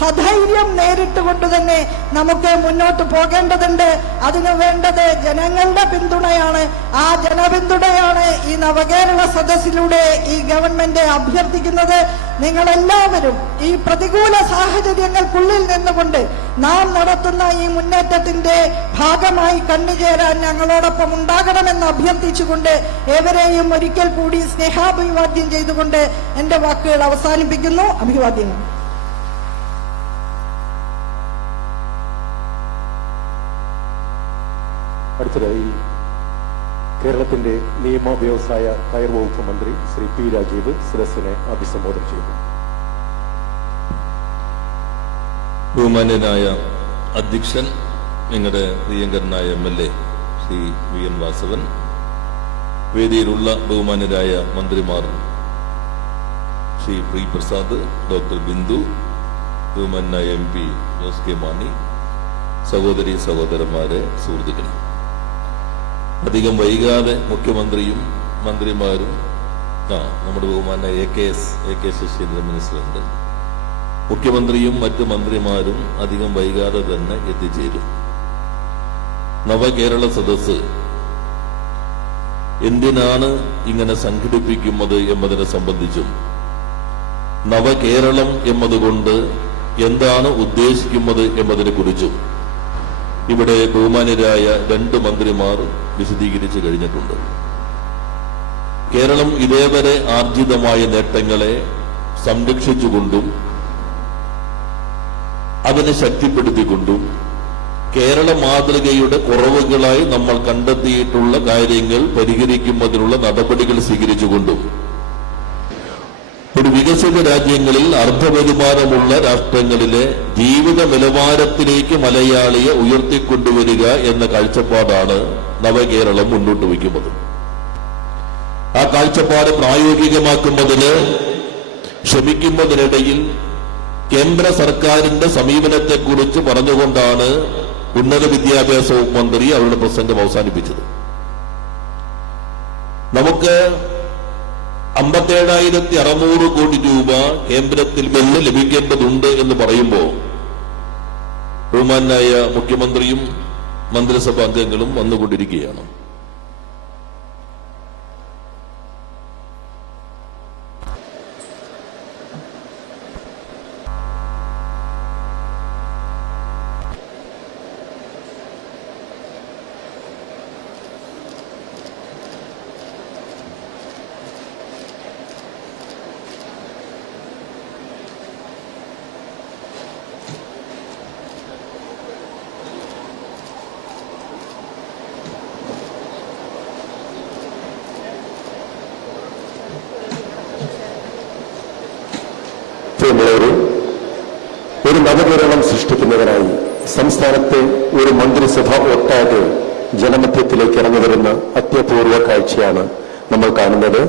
സധൈര്യം നേരിട്ടുകൊണ്ട് തന്നെ നമുക്ക് മുന്നോട്ട് പോകേണ്ടതുണ്ട്. അതിനു വേണ്ടത് ജനങ്ങളുടെ പിന്തുണയാണ്. ആ ജനപിന്തുണയാണ് ഈ നവകേരള സദസ്സിലൂടെ ഈ ഗവൺമെന്റ് അഭ്യർത്ഥിക്കുന്നത്. നിങ്ങളെല്ലാവരും ഈ പ്രതികൂല സാഹചര്യങ്ങൾക്കുള്ളിൽ നിന്നുകൊണ്ട് നാം നടത്തുന്ന ഈ മുന്നേറ്റത്തിന്റെ ഭാഗമായി കണ്ടുചേരാൻ ഞങ്ങളോടൊപ്പം ഉണ്ടാകണമെന്ന് അഭ്യർത്ഥിച്ചുകൊണ്ട് ഏവരെയും ഒരിക്കൽ കൂടി സ്നേഹാഭിവാദ്യം ചെയ്തുകൊണ്ട് എന്റെ വാക്കുകൾ അവസാനിപ്പിക്കുന്നു. അഭിവാദ്യങ്ങൾ. അടുത്തതായി കേരളത്തിന്റെ നിയമ വ്യവസായ കയർ വകുപ്പ് മന്ത്രി ശ്രീ പി രാജീവ് സദസ്സിനെ അഭിസംബോധന ചെയ്തു. ബഹുമാന്യനായ അധ്യക്ഷൻ, നിങ്ങളുടെ പ്രിയങ്കരനായ MLA ശ്രീ VN വാസവൻ, വേദിയിലുള്ള ബഹുമാന്യരായ മന്ത്രിമാർ ശ്രീ പ്രി പ്രസാദ്, ഡോക്ടർ ബിന്ദു, ബഹുമാന്യനായ MP ജോസ് കെ മാണി, സഹോദരി സഹോദരന്മാരെ, സുഹൃത്തുക്കളെ, അധികം വൈകാതെ മുഖ്യമന്ത്രിയും മന്ത്രിമാരും നമ്മുടെ ബഹുമാന AK ശശീന്ദ്രൻ മിനിസ്റ്ററുണ്ട്, മുഖ്യമന്ത്രിയും മറ്റു മന്ത്രിമാരും അധികം വൈകാതെ തന്നെ എത്തിച്ചേരും. നവകേരള സദസ്സ് എന്തിനാണ് ഇങ്ങനെ സംഘടിപ്പിക്കുന്നത് എന്നതിനെ സംബന്ധിച്ചും നവകേരളം എന്നതുകൊണ്ട് എന്താണ് ഉദ്ദേശിക്കുന്നത് എന്നതിനെ കുറിച്ചും ഇവിടെ ബഹുമാന്യരായ 2 മന്ത്രിമാർ വിശദീകരിച്ചു കഴിഞ്ഞിട്ടുണ്ട്. കേരളം ഇതേവരെ ആർജിതമായ നേട്ടങ്ങളെ സംരക്ഷിച്ചുകൊണ്ടും അതിനെ ശക്തിപ്പെടുത്തിക്കൊണ്ടും കേരള മാതൃകയുടെ കുറവുകളായി നമ്മൾ കണ്ടെത്തിയിട്ടുള്ള കാര്യങ്ങൾ പരിഹരിക്കുന്നതിനുള്ള നടപടികൾ സ്വീകരിച്ചുകൊണ്ടും ഒരു വികസിത രാജ്യങ്ങളിൽ അർദ്ധവരുമാനമുള്ള രാഷ്ട്രങ്ങളിലെ ജീവിത നിലവാരത്തിലേക്ക് മലയാളിയെ ഉയർത്തിക്കൊണ്ടുവരിക എന്ന കാഴ്ചപ്പാടാണ് നവകേരളം മുന്നോട്ട് വയ്ക്കുന്നത്. ആ കാഴ്ചപ്പാട് പ്രായോഗികമാക്കുന്നതിന് ശ്രമിക്കുന്നതിനിടയിൽ കേന്ദ്ര സർക്കാരിന്റെ സമീപനത്തെക്കുറിച്ച് പറഞ്ഞുകൊണ്ടാണ് ഉന്നത വിദ്യാഭ്യാസ വകുപ്പ് മന്ത്രി അവരുടെ പ്രസംഗം അവസാനിപ്പിച്ചത്. നമുക്ക് 57,600 കോടി രൂപ കേന്ദ്രത്തിൽ നിന്ന് ലഭിക്കേണ്ടതുണ്ട് എന്ന് പറയുമ്പോൾ ബഹുമാനായ മുഖ്യമന്ത്രിയും മന്ത്രിസഭാ അംഗങ്ങളും വന്നുകൊണ്ടിരിക്കുകയാണ്. ഒരു നവകേരളം സൃഷ്ടിക്കുന്നതിനായി സംസ്ഥാനത്തെ ഒരു മന്ത്രിസഭ ഒട്ടാകെ ജനമധ്യത്തിലേക്ക് ഇറങ്ങി വരുന്ന അത്യപൂർവ കാഴ്ചയാണ് നമ്മൾ കാണുന്നത്.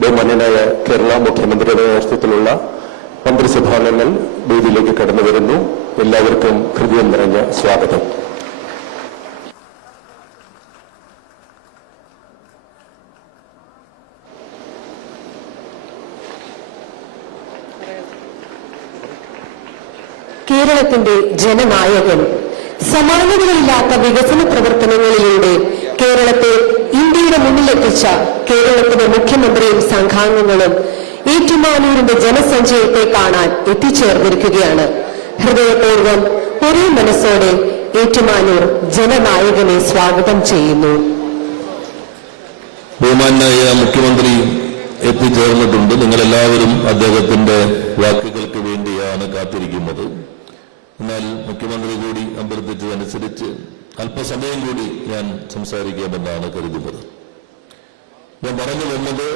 ബഹുമാന്യനായ കേരള മുഖ്യമന്ത്രിയുടെ നേതൃത്വത്തിലുള്ള മന്ത്രിസഭാംഗങ്ങൾ വേദിയിലേക്ക് കടന്നു വരുന്നു. എല്ലാവർക്കും ഹൃദയം നിറഞ്ഞ സ്വാഗതം. കേരളത്തിന്റെ ജനനായകൻ സമാനതകളില്ലാത്ത വികസന പ്രവർത്തനങ്ങളിലൂടെ കേരളത്തെ ഇന്ത്യയുടെ മുന്നിലെത്തിച്ച കേരളത്തിന്റെ മുഖ്യമന്ത്രിയും സംഘാംഗങ്ങളും ഏറ്റുമാനൂരിന്റെ ജനസഞ്ചയത്തെ കാണാൻ എത്തിച്ചേർന്നിരിക്കുകയാണ്. ഹൃദയപൂർവ്വം ഒരേ മനസ്സോടെ ഏറ്റുമാനൂർ ജനനായകനെ സ്വാഗതം ചെയ്യുന്നു. ബഹുമാനായ മുഖ്യമന്ത്രി എത്തിച്ചേർന്നിട്ടുണ്ട്. നിങ്ങളെല്ലാവരും അദ്ദേഹത്തിന്റെ വാക്കുകൾക്ക് വേണ്ടിയാണ് കാത്തിരിക്കുന്നത്. എന്നാൽ മുഖ്യമന്ത്രി കൂടി അഭ്യർത്ഥിച്ചതനുസരിച്ച് അല്പസമയം കൂടി ഞാൻ സംസാരിക്കാമെന്നാണ് കരുതുന്നത്. ഞാൻ പറഞ്ഞു വന്നത്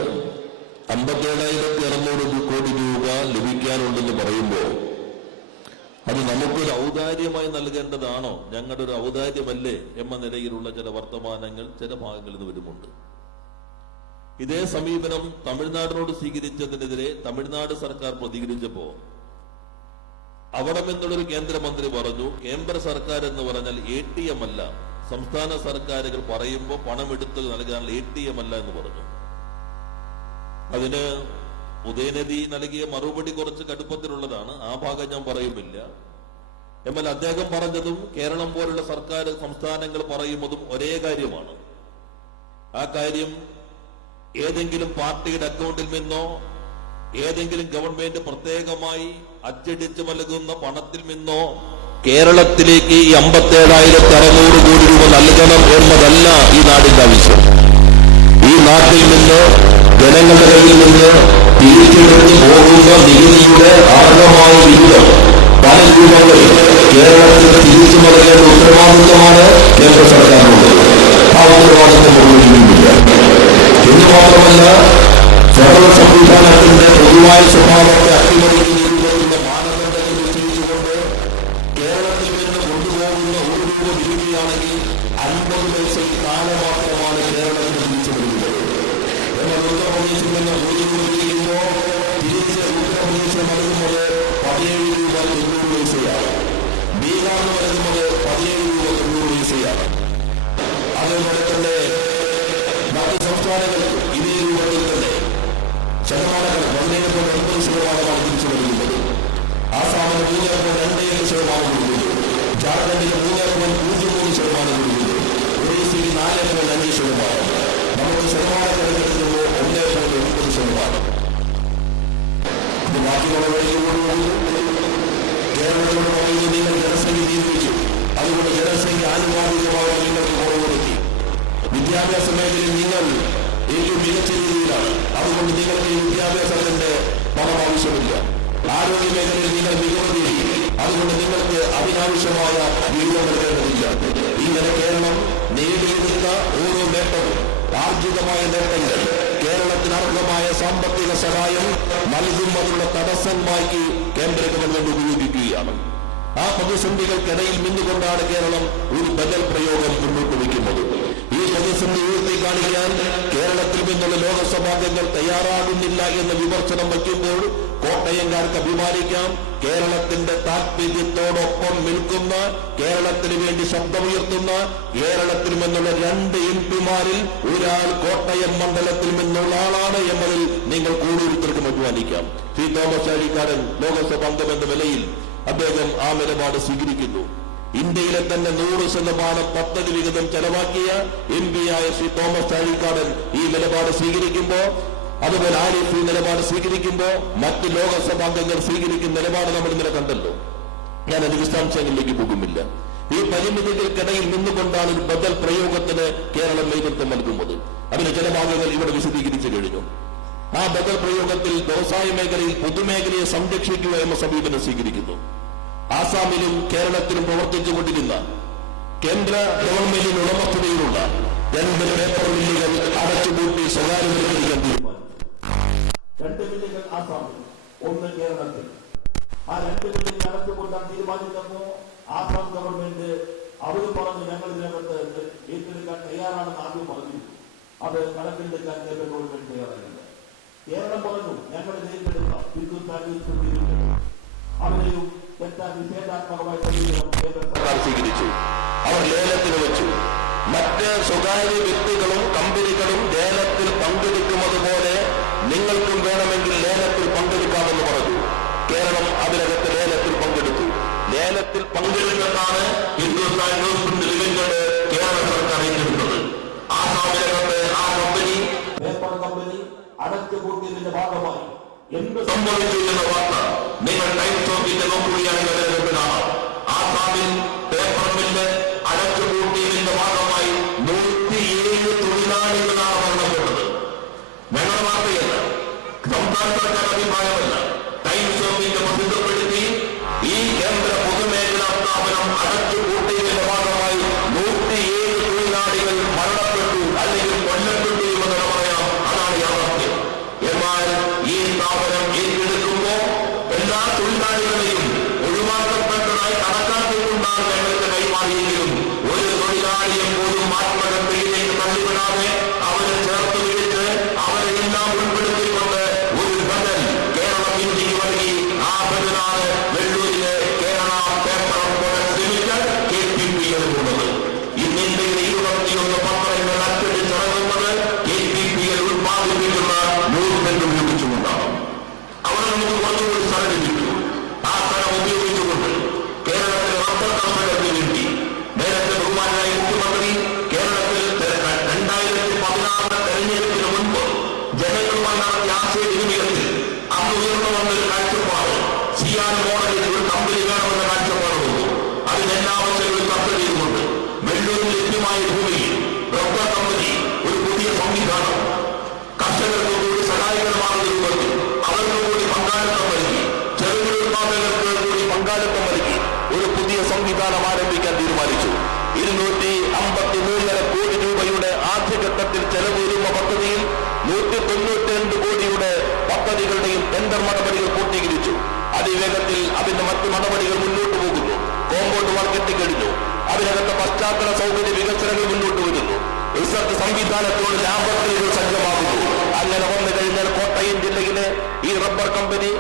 57,600 കോടി രൂപ ലഭിക്കാനുണ്ടെന്ന് പറയുമ്പോൾ അത് നമുക്കൊരു ഔദാര്യമായി നൽകേണ്ടതാണോ, ഞങ്ങളുടെ ഒരു ഔദാര്യമല്ലേ എന്ന നിലയിലുള്ള ചില വർത്തമാനങ്ങൾ ചില ഭാഗങ്ങളിൽ നിന്ന് വരുന്നുണ്ട്. ഇതേ സമീപനം തമിഴ്നാടിനോട് സ്വീകരിച്ചതിനെതിരെ തമിഴ്നാട് സർക്കാർ പ്രതികരിച്ചപ്പോ അവിടെ നിന്നുള്ളൊരു കേന്ദ്രമന്ത്രി പറഞ്ഞു, കേന്ദ്ര സർക്കാർ എന്ന് പറഞ്ഞാൽ ATM അല്ല, സംസ്ഥാന സർക്കാരുകൾ പറയുമ്പോൾ പണമെടുത്ത് നൽകാൻ ATM അല്ല എന്ന് പറഞ്ഞു. അതിന് ഉദയനിധി നൽകിയ മറുപടി കുറച്ച് കടുപ്പത്തിലുള്ളതാണ്. ആ ഭാഗം ഞാൻ പറയുന്നില്ല. എന്നാൽ അദ്ദേഹം പറഞ്ഞതും കേരളം പോലുള്ള സർക്കാർ സംസ്ഥാനങ്ങൾ പറയുന്നതും ഒരേ കാര്യമാണ്. ആ കാര്യം ഏതെങ്കിലും പാർട്ടിയുടെ അക്കൗണ്ടിൽ നിന്നോ ഏതെങ്കിലും ഗവൺമെന്റ് പ്രത്യേകമായി അച്ചടിച്ചു നൽകുന്ന പണത്തിൽ നിന്നോ കേരളത്തിലേക്ക് ഈ 57,600 കോടി രൂപ നൽകണം എന്നതല്ല ഈ നാടിന്റെ ആവശ്യം. ഈ നാട്ടിൽ നിന്ന് ജനങ്ങളുടെ കയ്യിൽ നിന്ന് തിരിച്ചെടുത്ത് പോകുന്ന നികുതിയുടെ ആർദ്രമായ വിഹിതം പല രൂപകൾ കേരളത്തിൽ തിരിച്ചു നൽകേണ്ട ഉത്തരവാദിത്വമാണ് കേന്ദ്ര സർക്കാരിനുള്ളത്. ആ ഉത്തരവാദിത്വം നിർവഹിക്കുന്നില്ല എന്ന് മാത്രമല്ല, ഫെഡറൽ സംവിധാനത്തിന്റെ പൊതുവായ സ്വഭാവത്തെ അട്ടിമറിക്കുന്ന മാനദണ്ഡങ്ങൾ നിശ്ചയിച്ചുകൊണ്ട് കേരളത്തിൽ നിന്ന് കൊണ്ടുപോകുന്ന 1 രൂപ നികുതിയാണെങ്കിൽ 50 പൈസയിൽ താഴെ മാത്രമാണ് കേരളത്തിൽ തിരിച്ചു നൽകുന്നത്. എന്നാൽ ഉത്തർപ്രദേശിൽ നിന്ന് 1 രൂപ തിരിക്കുമ്പോൾ തിരിച്ച് ഉത്തർപ്രദേശിൽ നൽകുന്നത് 17 രൂപ 90 പൈസയാണ്. ബീഹാറിന് നൽകുന്നത് 17 രൂപ 90 പൈസയാണ്. അതേപോലെ തന്നെ മറ്റ് സംസ്ഥാനങ്ങൾക്ക് ഇതേ രൂപത്തിൽ തന്നെ ശതമാനങ്ങൾ 17.9% തിരിച്ചു നൽകുന്നത്. ആസാമിന് 3.27% കൊടുക്കുന്നു, ജാർഖണ്ഡിന് 3.03% കൊടുക്കുന്നു, ഒറീസയിൽ 4.5%. നമുക്ക് ശതമാനക്കണക്കെടുക്കുമ്പോൾ 1.9%. ഇത് ബാക്കിയുള്ള വഴിയിലൂടെ കേരളത്തോട് പറയുന്നത് നിങ്ങൾ ജനസംഖ്യ നിയന്ത്രിച്ചു, അതുകൊണ്ട് ജനസംഖ്യ ആനുപാതികമായി നിങ്ങൾക്ക് കുറവുവരുത്തി. വിദ്യാഭ്യാസ മേഖലയിൽ നിങ്ങൾ ഏറ്റവും മികച്ച രീതിയിലാണ്, അതുകൊണ്ട് നിങ്ങൾക്ക് ഈ വിദ്യാഭ്യാസത്തിന്റെ പണം ആവശ്യമില്ല. ആരോഗ്യ മേഖലയിൽ നിങ്ങൾ മികവ് നേടി, അതുകൊണ്ട് നിങ്ങൾക്ക് അതിനാവശ്യമായ വിഹിതം നൽകേണ്ടതില്ല. ഇങ്ങനെ കേരളം നേടിയെടുത്ത ഓരോ നേട്ടവും ആർജിതമായ നേട്ടങ്ങൾ കേരളത്തിന് അർഹമായ സാമ്പത്തിക സഹായം നൽകുന്നതിനുള്ള തടസ്സമാക്കി കേന്ദ്ര ഗവൺമെന്റ് ഉപയോഗിക്കുകയാണ്. ആ പ്രതിസന്ധികൾക്കിടയിൽ നിന്നുകൊണ്ടാണ് കേരളം ഒരു ബദൽ പ്രയോഗം മുന്നോട്ട് വയ്ക്കുന്നത്. ഈ പ്രതിസന്ധി ഉയർത്തി കാണിക്കാൻ കേരളത്തിൽ നിന്നുള്ള ലോകസഭാംഗങ്ങൾ തയ്യാറാകുന്നില്ല എന്ന വിമർശനം വയ്ക്കുമ്പോൾ കോട്ടയംകാർക്ക് അഭിമാനിക്കാം, കേരളത്തിന്റെ താൽപര്യത്തോടൊപ്പം നിൽക്കുന്ന, കേരളത്തിന് വേണ്ടി ശബ്ദമുയർത്തുന്ന, കേരളത്തിൽ നിന്നുള്ള 2 എംപിമാരിൽ ഒരാൾ കോട്ടയം മണ്ഡലത്തിൽ നിന്നുള്ള ആളാണ് എന്നതിൽ നിങ്ങൾ ഓരോരുത്തർക്കും അഭിമാനിക്കാം. ശ്രീ തോമസ് ചാഴിക്കാടൻ ലോകസഭാംഗം എന്ന നിലയിൽ അദ്ദേഹം ആ നിലപാട് സ്വീകരിക്കുന്നു. ഇന്ത്യയിലെ തന്നെ 100% പദ്ധതി വിഹിതം ചെലവാക്കിയ എംപിയായ ശ്രീ തോമസ് ചാഴിക്കാടൻ ഈ നിലപാട് സ്വീകരിക്കുമ്പോൾ, അതുപോലെ ആരിഫ് ഈ നിലപാട് സ്വീകരിക്കുമ്പോൾ, മറ്റ് ലോകസഭാംഗങ്ങൾ സ്വീകരിക്കുന്ന നിലപാട് നമ്മൾ ഇന്നലെ കണ്ടല്ലോ. ഞാൻ അത് വിശദാംശങ്ങളിലേക്ക് പോകുന്നില്ല. ഈ പരിമിതികൾക്കിടയിൽ നിന്നുകൊണ്ടാണ് ഒരു ബദൽ പ്രയോഗത്തിന് കേരളം നേതൃത്വം നൽകുന്നത്. അതിന് ചില ഭാഗങ്ങൾ ഇവിടെ വിശദീകരിച്ചു കഴിഞ്ഞു. ആ ബദൽ പ്രയോഗത്തിൽ വ്യവസായ മേഖലയിൽ പൊതുമേഖലയെ സംരക്ഷിക്കുക എന്ന സമീപനം സ്വീകരിക്കുന്നു. ആസാമിലും കേരളത്തിലും പ്രവർത്തിച്ചുകൊണ്ടിരുന്ന കേന്ദ്ര ഗവൺമെന്റിന് ഉടമസ്ഥതയിലുള്ള 2 പേപ്പർ മില്ലുകൾ അടച്ചുപൂട്ടി സ്വകാര്യവൽക്കരിക്കാൻ തീരുമാനിച്ചു. 2 മില്ലുകൾ ആസാമിൽ, 1 കേരളത്തിൽ. ആ 2 മില്ലുകൾ അടച്ചുപൂട്ടാൻ തീരുമാനിച്ചപ്പോ ആസാം ഗവൺമെന്റ് അവർ പറഞ്ഞു ഞങ്ങൾ ഇതിനകത്ത് ഏറ്റെടുക്കാൻ തയ്യാറാണെന്ന് ആദ്യം പറഞ്ഞു. അത് കണക്കെടുക്കാൻ കേന്ദ്ര ഗവൺമെന്റ് തയ്യാറായില്ല. കേരളം പറഞ്ഞു ഞങ്ങൾ ഏറ്റെടുക്കാം, ഹിന്ദുസ്ഥാൻ അവരെയും നിഷേധാത്മകമായ സമീപനം കേന്ദ്ര സർക്കാർ സ്വീകരിച്ചു. അവർ ലേലത്തിന് വെച്ചു. മറ്റ് സ്വകാര്യ വ്യക്തികളും കമ്പനികളും ലേലത്തിൽ പങ്കെടുക്കുന്നത് പോലെ നിങ്ങൾക്കും വേണമെങ്കിൽ ലേലത്തിൽ പങ്കെടുക്കാമെന്ന് പറഞ്ഞു. കേരളം അതിനകത്ത് ലേലത്തിൽ പങ്കെടുത്തു. ലേലത്തിൽ പങ്കെടുത്തിട്ടാണ് ഹിന്ദുസ്ഥാൻ ന്യൂസ്പ്രിന്റ് ലിമിറ്റഡ് കേരള സർക്കാർ ഏറ്റെടുത്തത്. ആസാമിനകത്ത് ആ കമ്പനി, പേപ്പർ കമ്പനി അടച്ചുപൂട്ടിയതിന്റെ ഭാഗമായി എന്ത് സംഭവിച്ചു എന്ന വാർത്ത നിങ്ങൾ ടൈംസ് ഓഫ് ഇന്ത്യ നോക്കുകയാണെങ്കിൽ കാണാം. ആസാമിൽ പേപ്പർ മില്ല് അടച്ചുപൂട്ടിയതിന്റെ ഭാഗമായി 107 തൊഴിലാളികളാണ് മരണപ്പെട്ടത്. ഞങ്ങളുടെ വാർത്തയല്ല, സംസ്ഥാന സർക്കാർ അഭിപ്രായമല്ല. ടൈംസ് ഓഫ് ഇന്ത്യ പ്രസിദ്ധപ്പെടുത്തി ഈ കേന്ദ്ര പൊതുമേഖലാ സ്ഥാപനം അടച്ചുപൂട്ടിയതിന്റെ ഭാഗമായി 107 തൊഴിലാളികൾ മരണപ്പെട്ടു അല്ലെങ്കിൽ കൊല്ലപ്പെട്ടു എന്ന് പറയാം. അതാണ് യാഥാർത്ഥ്യം. എന്നാൽ ഈ സ്ഥാപനം ഏറ്റെടുക്കുമ്പോൾ എല്ലാ തൊഴിലാളികളെയും ഒഴിവാക്കപ്പെട്ടതായി കണക്കാക്കിക്കൊണ്ടാണ് ഞങ്ങൾക്ക് കൈമാറിയെങ്കിലും ഒരു തൊഴിലാളിയെ പോലും ആത്മഹത്യയിലേക്ക് തള്ളിവിടാതെ അവരെ ചേർത്ത് പിടിച്ച് അവരെ എല്ലാം ഉൾപ്പെടുത്തിക്കൊണ്ട് ഒരു ബദൽ കേരളം ഇന്ത്യക്ക് നൽകി. ആ ബദലാണ് വെള്ളൂരിലെ കേരള പേപ്പർ ലിമിറ്റഡ് KPPL ഉള്ളത്. ഇന്ന് ഇന്ത്യയിലെ 21 പത്രങ്ങൾ അച്ചടിച്ചിറങ്ങുന്നത് KPPL ഉത്പാദിപ്പിക്കുന്ന ന്യൂസ്മെന്റ് ഉപയോഗിച്ചുകൊണ്ടാണ്. അവിടെ നമുക്ക് കുറച്ചുകൂടി സ്ഥലം ലഭിക്കും. ആ സ്ഥലം ഉപയോഗിച്ചുകൊണ്ട് കേരളത്തിലെ റബ്ബർ കർഷകർക്ക് വേണ്ടി നേരത്തെ ബഹുമാനായ മുഖ്യമന്ത്രി കേരളത്തിൽ 2016 തെരഞ്ഞെടുപ്പിന് മുൻപ് ജനങ്ങളുമായി നടത്തിയ ആശയവിനിമയത്തിൽ അന്ന് ഉയർന്നു വന്നൊരു കാഴ്ചപ്പാട് സിയാൻ മോഡലിൽ ഒരു കമ്പനി വേണമെന്ന കാഴ്ചപ്പാട് വന്നു. അതിനെല്ലാ ആവശ്യങ്ങളും ചർച്ച ചെയ്തുകൊണ്ട് വെള്ളൂരിൽ ലഭ്യമായ ഭൂമിയിൽ റബ്ബർ കമ്പനി ഒരു പുതിയ സംവിധാനം കർഷകർക്ക് കൂടി സഹായകരമാകുന്ന രൂപത്തിൽ അവർക്ക് കൂടി പങ്കാളിത്തം നൽകി, ചെറുകിട ഉത്പാദകർക്ക് കൂടി പങ്കാളിത്തം നൽകി ഒരു പുതിയ സംവിധാനം ആരംഭിക്കാൻ തീരുമാനിച്ചു. 253 കോടി രൂപയുടെ ആദ്യഘട്ടത്തിൽ ചെലവ് വരുന്ന പദ്ധതിയിൽ 192 കോടിയുടെ പദ്ധതികളുടെയും ടെൻഡർ നടപടികൾ പൂർത്തീകരിച്ചു. അതിവേഗത്തിൽ അതിന്റെ മറ്റു നടപടികൾ മുന്നോട്ട് പോകുന്നു. കോമ്പൗണ്ട് വാൾ കെട്ടിക്കഴിഞ്ഞു. അതിനകത്ത് പശ്ചാത്തല സൗകര്യ വികസനങ്ങൾ മുന്നോട്ട് വരുന്നു. റിസർച്ച് സംവിധാനത്തോട് ലാബോറട്ടറികൾ സജ്ജമാകുന്നു. അങ്ങനെ വന്നു കഴിഞ്ഞാൽ കോട്ടയം ജില്ലയിലെ ഈ റബ്ബർ കമ്പനി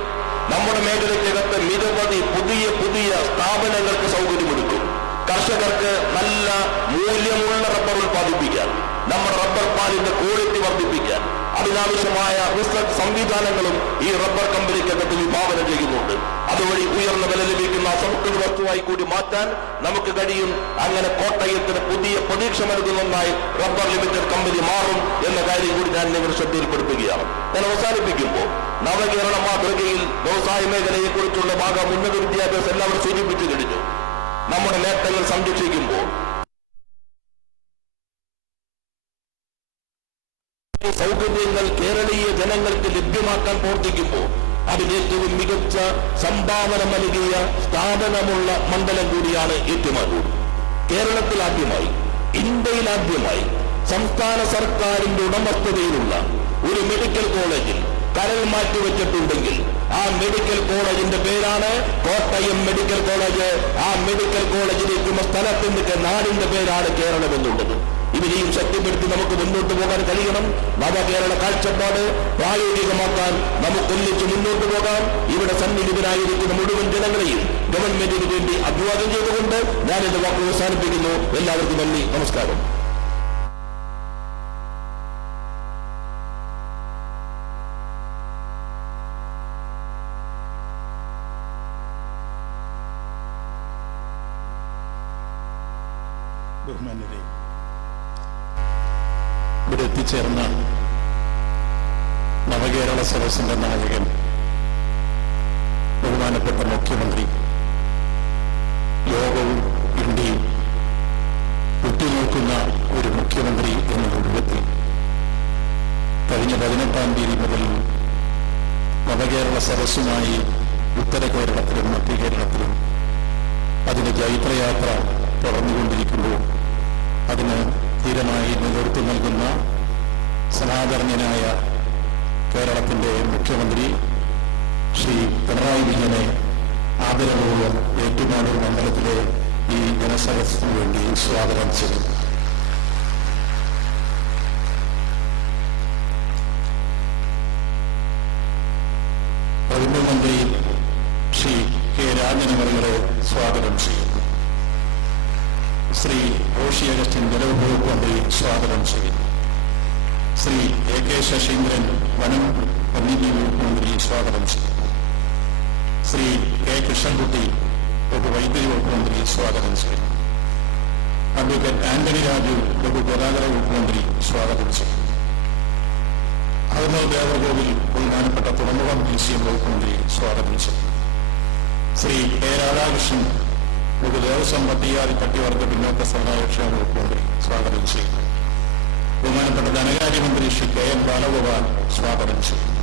നമ്മുടെ മേഖലയ്ക്കകത്ത് നിരവധി പുതിയ സ്ഥാപനങ്ങൾക്ക് സൗകര്യമൊരുക്കും. കർഷകർക്ക് നല്ല മൂല്യമുള്ള റബ്ബർ ഉത്പാദിപ്പിക്കാൻ, നമ്മുടെ റബ്ബർ പാലിന്റെ ക്വാളിറ്റി വർദ്ധിപ്പിക്കാൻ അതിനാവശ്യമായ റിസർച്ച് സംവിധാനങ്ങളും ഈ റബ്ബർ കമ്പനിക്കകത്ത് വിഭാവനം ചെയ്യുന്നുണ്ട്. അതുവഴി ഉയർന്ന വില ലഭിക്കുന്ന അസംസ്കൃത വസ്തുവായി കൂടി മാറ്റാൻ നമുക്ക് കഴിയും. അങ്ങനെ കോട്ടയത്തിന് പുതിയ പ്രതീക്ഷ നൽകുന്ന ഒന്നായി റബ്ബർ ലിമിറ്റഡ് കമ്പനി മാറും എന്ന കാര്യം കൂടി ഞാൻ നിങ്ങളുടെ ശ്രദ്ധയിൽപ്പെടുത്തുകയാണ്. ഞാൻ അവസാനിപ്പിക്കുമ്പോൾ നവകേരള മാതൃകയിൽ വ്യവസായ മേഖലയെ കുറിച്ചുള്ള ഭാഗം ഉന്നത വിദ്യാഭ്യാസം എല്ലാവരും സൂചിപ്പിച്ചു കഴിഞ്ഞു. നമ്മുടെ നേട്ടങ്ങൾ സംരക്ഷിക്കുമ്പോൾ സൗകര്യങ്ങൾ കേരളീയ ജനങ്ങൾക്ക് ലഭ്യമാക്കാൻ പ്രവർത്തിക്കുമ്പോൾ അതിലേറ്റവും മികച്ച സംഭാവന നൽകിയ സ്ഥാപനമുള്ള മണ്ഡലം കൂടിയാണ് ഏറ്റുമാനൂർ. കേരളത്തിൽ ആദ്യമായി, ഇന്ത്യയിൽ ആദ്യമായി സംസ്ഥാന സർക്കാരിന്റെ ഉടമസ്ഥതയിലുള്ള ഒരു മെഡിക്കൽ കോളേജിൽ കരൾ മാറ്റിവെച്ചിട്ടുണ്ടെങ്കിൽ ആ മെഡിക്കൽ കോളേജിന്റെ പേരാണ് കോട്ടയം മെഡിക്കൽ കോളേജ്. ആ മെഡിക്കൽ കോളേജിലേക്കുള്ള സ്ഥലത്തിന്റെ നാടിന്റെ പേരാണ് കേരളം എന്നുള്ളത്. ഇവരെയും ശക്തിപ്പെടുത്തി നമുക്ക് മുന്നോട്ട് പോകാൻ കഴിയണം. നവകേരള കാഴ്ചപ്പാട് പ്രായോഗികമാക്കാൻ നമുക്കൊന്നിച്ച് മുന്നോട്ട് പോകാം. ഇവിടെ സന്നിഹിതരായിരിക്കുന്ന മുഴുവൻ ജനങ്ങളെയും ഗവൺമെന്റിന് വേണ്ടി അഭിവാദ്യം ചെയ്തുകൊണ്ട് ഞാൻ എന്റെ വാക്കുകൾ അവസാനിപ്പിക്കുന്നു. എല്ലാവർക്കും നന്ദി, നമസ്കാരം. ബഹുമാന്യരെ, ഇവിടെ എത്തിച്ചേർന്ന നവകേരള സദസ്സിന്റെ നായകൻ ബഹുമാനപ്പെട്ട മുഖ്യമന്ത്രി, ലോകവും ഇന്ത്യയും ഉറ്റുനോക്കുന്ന ഒരു മുഖ്യമന്ത്രി എന്ന രൂപത്തിൽ കഴിഞ്ഞ 18-ാം തീയതി മുതൽ നവകേരള സദസ്സുമായി ഉത്തര കേരളത്തിലും മധ്യ കേരളത്തിലും അതിന് ജൈത്രയാത്ര തുടർന്നുകൊണ്ടിരിക്കുമ്പോൾ അതിന് ധീരമായി നേതൃത്വം നൽകുന്ന സനാതനനായ കേരളത്തിന്റെ മുഖ്യമന്ത്രി ശ്രീ പിണറായി വിജയനെ ആദരപൂർവ്വം ഏറ്റുമാനൂർ മണ്ഡലത്തിലെ ഈ ജനസദസ്സിനു വേണ്ടി സ്വാഗതം ചെയ്തു. റവന്യൂ മന്ത്രി ശ്രീ കെ രാജനവറുകളെ സ്വാഗതം ചെയ്യുന്നു. ശ്രീ റോഷി അഗസ്റ്റിൻ ജലവിഭവ മന്ത്രി സ്വാഗതം ചെയ്യുന്നു. ശ്രീ എ കെ ശശീന്ദ്രൻ വനം വന്യജീവി മന്ത്രി സ്വാഗതം ചെയ്യുന്നു. ശ്രീ കെ കൃഷ്ണൻകുട്ടി വൈദ്യുതി വകുപ്പ് മന്ത്രി സ്വാഗതം ചെയ്യുന്നു. അഡ്വക്കേറ്റ് ആന്റണി രാജു ഗതാഗത വകുപ്പ് മന്ത്രി സ്വാഗതം ചെയ്യുന്നു. അഹമ്മദ് ദേവഗോവിൽ ബഹുമാനപ്പെട്ട തുറമുഖം മ്യൂസിയം വകുപ്പ് മന്ത്രി സ്വാഗതം ചെയ്യുന്നു. ശ്രീ കെ രാധാകൃഷ്ണൻ ദേവസ്വം പട്ടികവർഗ പിന്നോക്ക സമുദായക്ഷേമ വകുപ്പ് മന്ത്രി സ്വാഗതം ചെയ്യുന്നു. ബഹുമാനപ്പെട്ട ധനകാര്യമന്ത്രി ശ്രീ കെ എം ബാലഗോപാൽ സ്വാഗതം ചെയ്യുന്നു.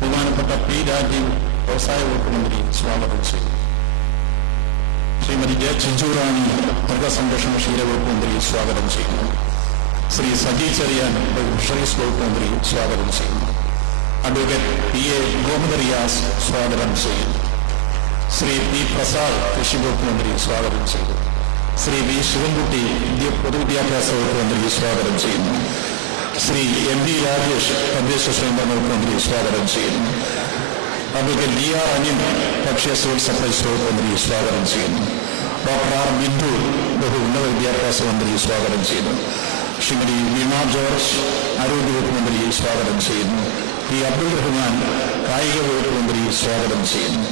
ബഹുമാനപ്പെട്ട പി രാജീവ് വ്യവസായ വകുപ്പ് മന്ത്രി സ്വാഗതം ചെയ്യുന്നു. ശ്രീമതി ജെ ചിഞ്ചൂറാണി മൃഗസംരക്ഷണ ക്ഷീരവകുപ്പ് മന്ത്രി സ്വാഗതം ചെയ്യുന്നു. ശ്രീ സജി ചെറിയാൻ ഫിഷറീസ് വകുപ്പ് മന്ത്രി സ്വാഗതം ചെയ്യുന്നു. Advocate P A Muhammad Riyas സ്വാഗതം ചെയ്യുന്നു. ശ്രീ പി പ്രസാദ് കൃഷി വകുപ്പ് മന്ത്രി സ്വാഗതം ചെയ്തു. ശ്രീ വി ശിവൻകുട്ടി പൊതുവിദ്യാഭ്യാസ വകുപ്പ് മന്ത്രി സ്വാഗതം ചെയ്യുന്നു. ശ്രീ എം വി രാജേഷ് തദ്ദേശ സ്വയംഭരണ വകുപ്പ് മന്ത്രി സ്വാഗതം ചെയ്യുന്നു. അഡ്വക്കേറ്റ് ഡി ആർ അനിൽ ഭക്ഷ്യ സിവിൽ സപ്ലൈസ് വകുപ്പ് മന്ത്രി സ്വാഗതം ചെയ്യുന്നു. ഡോക്ടർ ആർ ബിന്ദു ഉന്നത വിദ്യാഭ്യാസ മന്ത്രി സ്വാഗതം ചെയ്യുന്നു. ശ്രീമതി വീണ ജോർജ് ആരോഗ്യ വകുപ്പ് മന്ത്രി സ്വാഗതം ചെയ്യുന്നു. പി അബ്ദുൾ റഹ്മാൻ കായിക വകുപ്പ് മന്ത്രി സ്വാഗതം ചെയ്യുന്നു.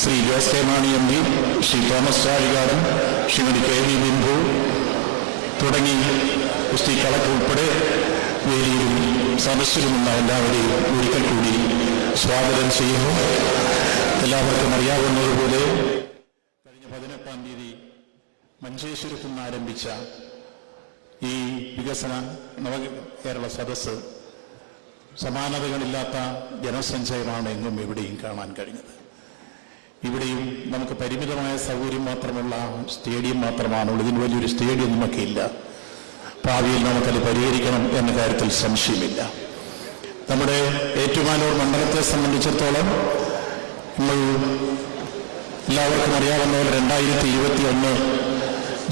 Shri Jose K Mani M P, Shri Thomas Chazhikadan, Shrimati K V Bindu തുടങ്ങി ശ്രീ കളക്ടർ ഉൾപ്പെടെ വേദിയിലും സദസ്സിലുമുള്ള എല്ലാവരെയും ഒരിക്കൽ കൂടി സ്വാഗതം ചെയ്യുന്നു. എല്ലാവർക്കും അറിയാവുന്നതുപോലെ കഴിഞ്ഞ 18-ാം തീയതി മഞ്ചേശ്വരത്ത് നിന്ന് ആരംഭിച്ച ഈ വികസന നവകേരള സദസ്സ് സമാനതകളില്ലാത്ത ജനസഞ്ചയമാണ് എങ്ങും എവിടെയും കാണാൻ കഴിഞ്ഞത്. ഇവിടെയും നമുക്ക് പരിമിതമായ സൗകര്യം മാത്രമുള്ള സ്റ്റേഡിയം മാത്രമാണുള്ളൂ. ഇതിന് വലിയൊരു സ്റ്റേഡിയം നമുക്കില്ല. ഭാവിയിൽ നമുക്കത് പരിഹരിക്കണം എന്ന കാര്യത്തിൽ സംശയമില്ല. നമ്മുടെ ഏറ്റുമാനൂർ മണ്ഡലത്തെ സംബന്ധിച്ചിടത്തോളം നമ്മൾ എല്ലാവർക്കും അറിയാവുന്ന പോലെ 2021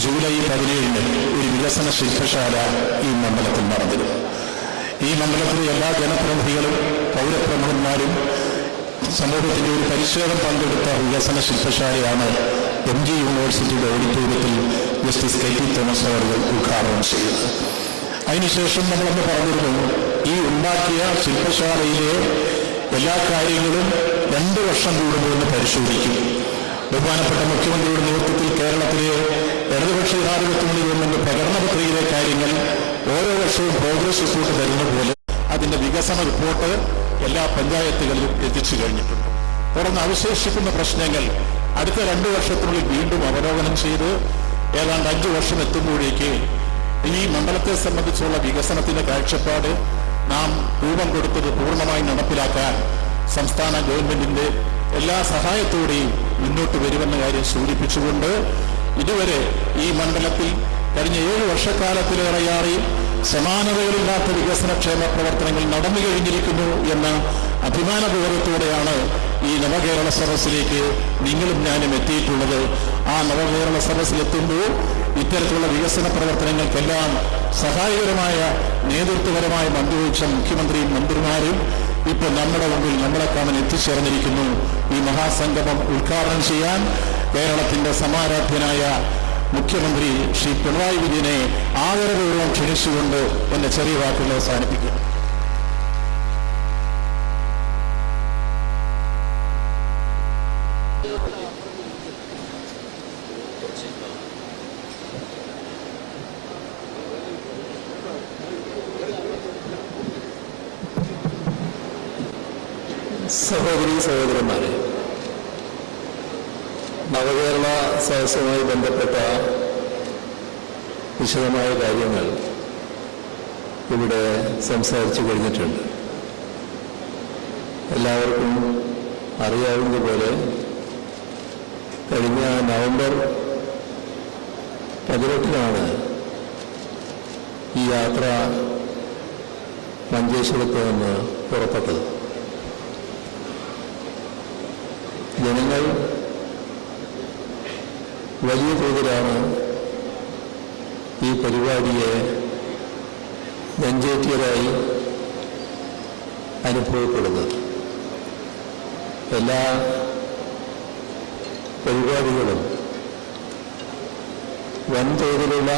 ജൂലൈ 17 ഒരു വികസന ശില്പശാല ഈ മണ്ഡലത്തിൽ നടന്നിരുന്നു. ഈ മണ്ഡലത്തിലെ എല്ലാ ജനപ്രതിനിധികളും പൗരപ്രമുഖന്മാരും സമൂഹത്തിന്റെ ഒരു പരിശോധന പങ്കെടുത്ത വികസന ശില്പശാലയാണ് MG യൂണിവേഴ്സിറ്റിയുടെ ഓഡിറ്റോറിയത്തിൽ ജസ്റ്റിസ് കെ ടി തോമസ് അവർ ഉദ്ഘാടനം ചെയ്തത്. അതിനുശേഷം നമ്മളന്ന് പറഞ്ഞിരുന്നു, ഈ ഉണ്ടാക്കിയ ശില്പശാലയിലെ എല്ലാ കാര്യങ്ങളും 2 വർഷം കൂടുമ്പോൾ പരിശോധിക്കും. ബഹുമാനപ്പെട്ട മുഖ്യമന്ത്രിയുടെ നേതൃത്വത്തിൽ കേരളത്തിലെ ഇടതുപക്ഷ ജനാധിപത്യ ഗവൺമെന്റ് പ്രകടന പത്രികയിലെ കാര്യങ്ങൾ ഓരോ വർഷവും പ്രോഗ്രസ് റിപ്പോർട്ട് തരുന്ന പോലെ അതിന്റെ വികസന റിപ്പോർട്ട് എല്ലാ പഞ്ചായത്തുകളിലും എത്തിച്ചു കഴിഞ്ഞിട്ടുണ്ട്. തുടർന്ന് അവശേഷിക്കുന്ന പ്രശ്നങ്ങൾ അടുത്ത 2 വർഷത്തിനുള്ളിൽ വീണ്ടും അവലോകനം ചെയ്ത് ഏതാണ്ട് 5 വർഷം എത്തുമ്പോഴേക്ക് ഈ മണ്ഡലത്തെ സംബന്ധിച്ചുള്ള വികസനത്തിന്റെ കാഴ്ചപ്പാട് നാം രൂപം കൊടുത്തത് പൂർണ്ണമായി നടപ്പിലാക്കാൻ സംസ്ഥാന ഗവൺമെന്റിന്റെ എല്ലാ സഹായത്തോടെയും മുന്നോട്ട് വരുമെന്ന കാര്യം സൂചിപ്പിച്ചുകൊണ്ട് ഇതുവരെ ഈ മണ്ഡലത്തിൽ കഴിഞ്ഞ 7 വർഷക്കാലത്തിലേറെയായി സമാനതകളില്ലാത്ത വികസനക്ഷേമ പ്രവർത്തനങ്ങൾ നടന്നു കഴിഞ്ഞിരിക്കുന്നു എന്ന അഭിമാനപൂർവ്വത്തോടെയാണ് ഈ നവകേരള സദസ്സിലേക്ക് നിങ്ങളും ഞാനും എത്തിയിട്ടുള്ളത്. ആ നവകേരള സദസ്സിലെത്തുമ്പോൾ ഇത്തരത്തിലുള്ള വികസന പ്രവർത്തനങ്ങൾക്കെല്ലാം സഹായകരമായ നേതൃത്വപരമായ പങ്കുവഹിച്ച മുഖ്യമന്ത്രിയും മന്ത്രിമാരും ഇപ്പോൾ നമ്മുടെ മുമ്പിൽ നമ്മളെ കാണാൻ എത്തിച്ചേർന്നിരിക്കുന്നു. ഈ മഹാസംഗമം ഉദ്ഘാടനം ചെയ്യാൻ കേരളത്തിന്റെ സമാരാധ്യനായ മുഖ്യമന്ത്രി ശ്രീ പിണറായി വിജയനെ ആദരപൂർവ്വം ക്ഷണിച്ചുകൊണ്ട് എന്റെ ചെറിയ വാക്കുകൾ അവസാനിപ്പിക്കും. സഹോദരീ സഹോദരന്മാരെ, നവകേരള സദസ്സുമായി ബന്ധപ്പെട്ട വിശദമായ കാര്യങ്ങൾ ഇവിടെ സംസാരിച്ചു കഴിഞ്ഞിട്ടുണ്ട്. എല്ലാവർക്കും അറിയാവുന്നതുപോലെ കഴിഞ്ഞ നവംബർ 18 ഈ യാത്ര മഞ്ചേശ്വരത്ത് നിന്ന് പുറപ്പെട്ടത്. ജനങ്ങൾ വലിയ തോതിലാണ് ഈ പരിപാടിയെ നെഞ്ചേറ്റിയതായി അനുഭവപ്പെടുന്നത്. എല്ലാ പരിപാടികളും വൻതോതിലുള്ള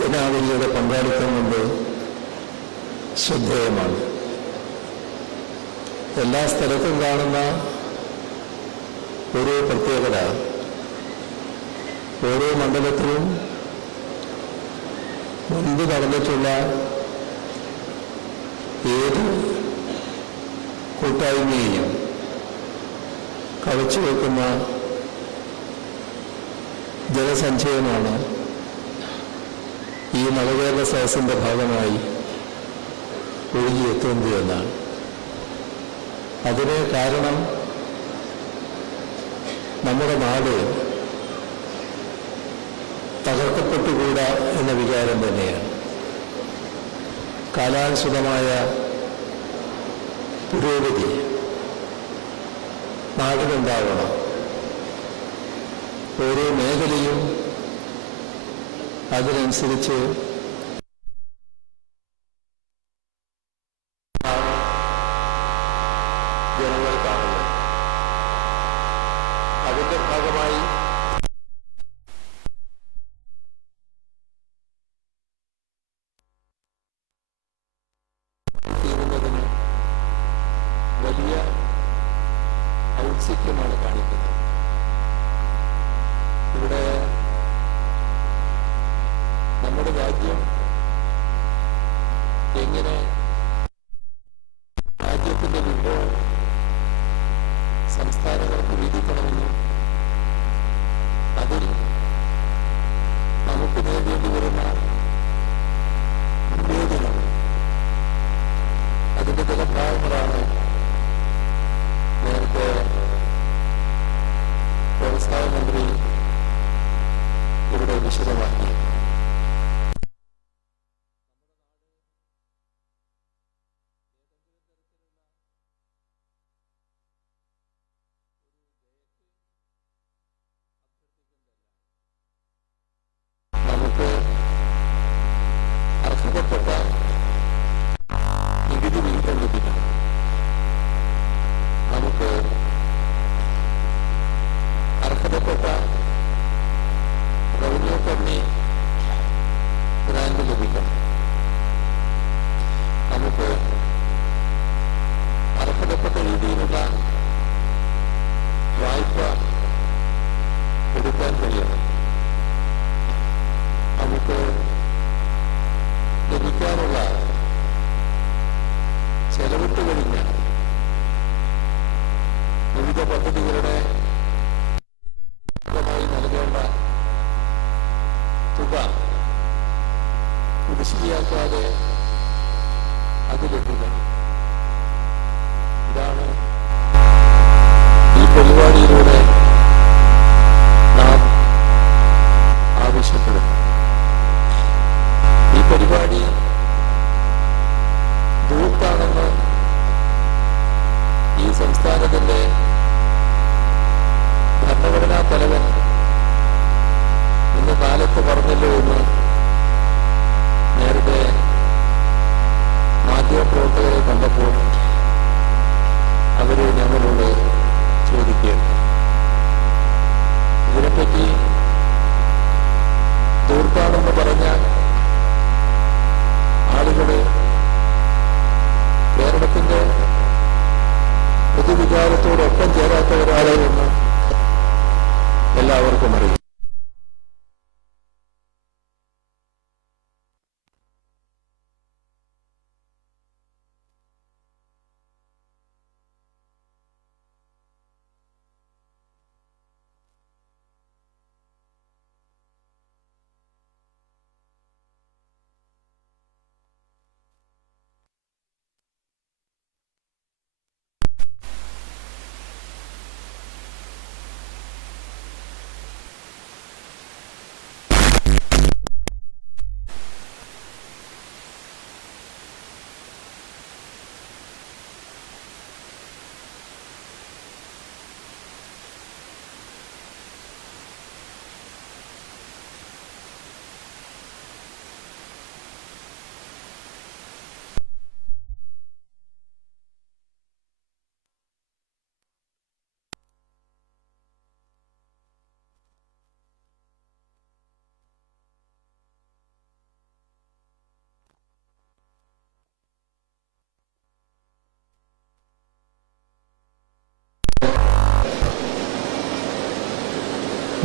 ജനാവലിയുടെ പങ്കാളിത്തം കൊണ്ട് ശ്രദ്ധേയമാണ്. എല്ലാ സ്ഥലത്തും കാണുന്ന ഒരു പ്രത്യേകത, ഓരോ മണ്ഡലത്തിലും മുൻപ് നടന്നിട്ടുള്ള ഏത് കൂട്ടായ്മയെയും കവച്ചു വെക്കുന്ന ജനസഞ്ചയമാണ് ഈ നവകേരള സദസ്സിന്റെ ഭാഗമായി ഒഴുകിയെത്തുന്നത് എന്നാണ്. അതിന് കാരണം നമ്മുടെ നാട് തകർക്കപ്പെട്ടുകൂടാ എന്ന വികാരം തന്നെയാണ്. കാലാനുസൃതമായ പുരോഗതി നാടിനുണ്ടാവണം. ഓരോ മേഖലയും അതിനനുസരിച്ച് ജനങ്ങൾ കാണുന്നത്. അതിന്റെ ഭാഗമായി തീരുന്നതിന് വലിയ ഔത്സുക്യമാണ് കാണിക്കുന്നത്. ഇവിടെ നമ്മുടെ രാജ്യം എങ്ങനെ രാജ്യത്തിന്റെ വിഭവം സംസ്ഥാനങ്ങൾക്ക് വിധിക്കണമെന്നും അതിൽ നമുക്ക് നേടേണ്ടി വരുന്ന വിവേചനം, അതിന്റെ ചില ഭാഗങ്ങളാണ് നേരത്തെ വ്യവസായ മന്ത്രി ഇവിടെ വിശദമാക്കി. നമുക്ക് അർഹതപ്പെട്ട നികുതി വിഹിതം ലഭിക്കണം. നമുക്ക് അർഹതപ്പെട്ട റവന്യൂ കമ്പനി ഗ്രാന്റ് ലഭിക്കണം. നമുക്ക് അർഹതപ്പെട്ട രീതിയിലുള്ള വായ്പ എടുക്കാൻ കഴിയണം. നമുക്ക് ലഭിക്കാനുള്ള ചെലവിട്ട് കഴിഞ്ഞ വിവിധ പദ്ധതികളുടെ ഭാഗമായി നൽകേണ്ട തുക കുടിശ്ശികയാക്കാതെ അത് ലഭിക്കണം. ഇതാണ് ഈ പരിപാടിയിലൂടെ നാം ആവശ്യപ്പെടുന്നത്. ഈ പരിപാടി ധൂർത്താണെന്ന് ഈ സംസ്ഥാനത്തിന്റെ ഭരണഘടനാ തലവൻ ഇന്ന് കാലത്ത് പറഞ്ഞല്ലോ എന്ന് നേരത്തെ മാധ്യമപ്രവർത്തകരെ കണ്ടപ്പോൾ അവര് ഞങ്ങളോട് ചോദിക്കുകയാണ്. ഇതിനെപ്പറ്റി ധൂർത്താണെന്ന് പറഞ്ഞാൽ ആളുകള് കേരളത്തിന്റെ പൊതുവികാരത്തോടൊപ്പം ചേരാത്ത ഒരാളെ എന്ന് എല്ലാവർക്കും അറിയാം.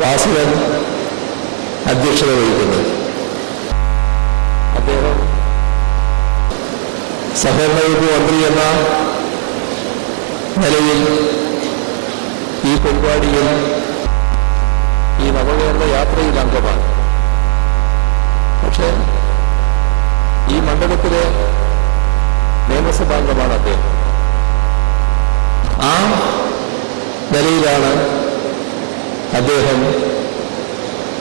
വാസുദൻ അധ്യക്ഷത വഹിക്കുന്നത്. അദ്ദേഹം സഹകരണ വകുപ്പ് മന്ത്രി എന്ന നിലയിൽ ഈ പരിപാടിയിൽ ഈ നവകേരള യാത്രയിൽ അംഗമാണ്. പക്ഷേ ഈ മണ്ഡലത്തിലെ നിയമസഭാംഗമാണ് അദ്ദേഹം. ആ നിലയിലാണ് അദ്ദേഹം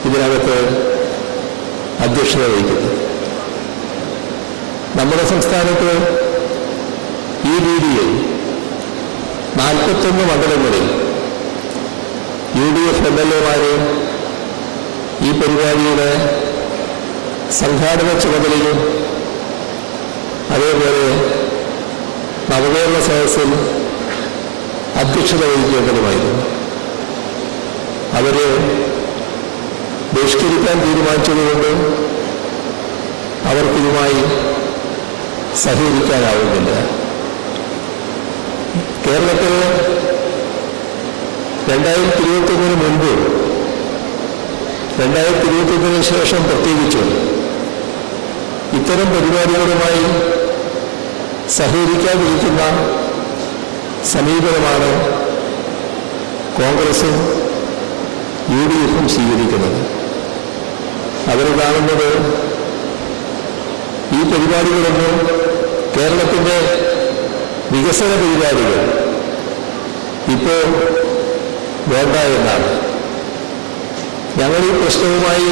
ഇതിനകത്ത് അധ്യക്ഷത വഹിക്കുന്നത്. നമ്മുടെ സംസ്ഥാനത്ത് ഈ രീതിയിൽ 41 മണ്ഡലങ്ങളിൽ UDF MLA-മാരെ ഈ പരിപാടിയുടെ സംഘാടന ചുമതലയും അതേപോലെ നവകേരള സദസ്സിൽ അധ്യക്ഷത വഹിക്കേണ്ടതുമായിരുന്നു. അവരെ ബഹിഷ്കരിക്കാൻ തീരുമാനിച്ചതുകൊണ്ട് അവർക്കിതുമായി സഹകരിക്കാനാവുന്നില്ല. കേരളത്തിൽ 2021 മുൻപ് 2021 ശേഷം പ്രത്യേകിച്ചും ഇത്തരം പരിപാടികളുമായി സഹകരിക്കാതിരിക്കുന്ന സമീപനമാണ് കോൺഗ്രസും UDF-ഉം സ്വീകരിക്കുന്നത്. അവർ കാണുന്നത് ഈ പരിപാടികളൊന്നും കേരളത്തിൻ്റെ വികസന പരിപാടികൾ ഇപ്പോൾ വേണ്ട എന്നാണ്. ഞങ്ങൾ ഈ പ്രശ്നവുമായി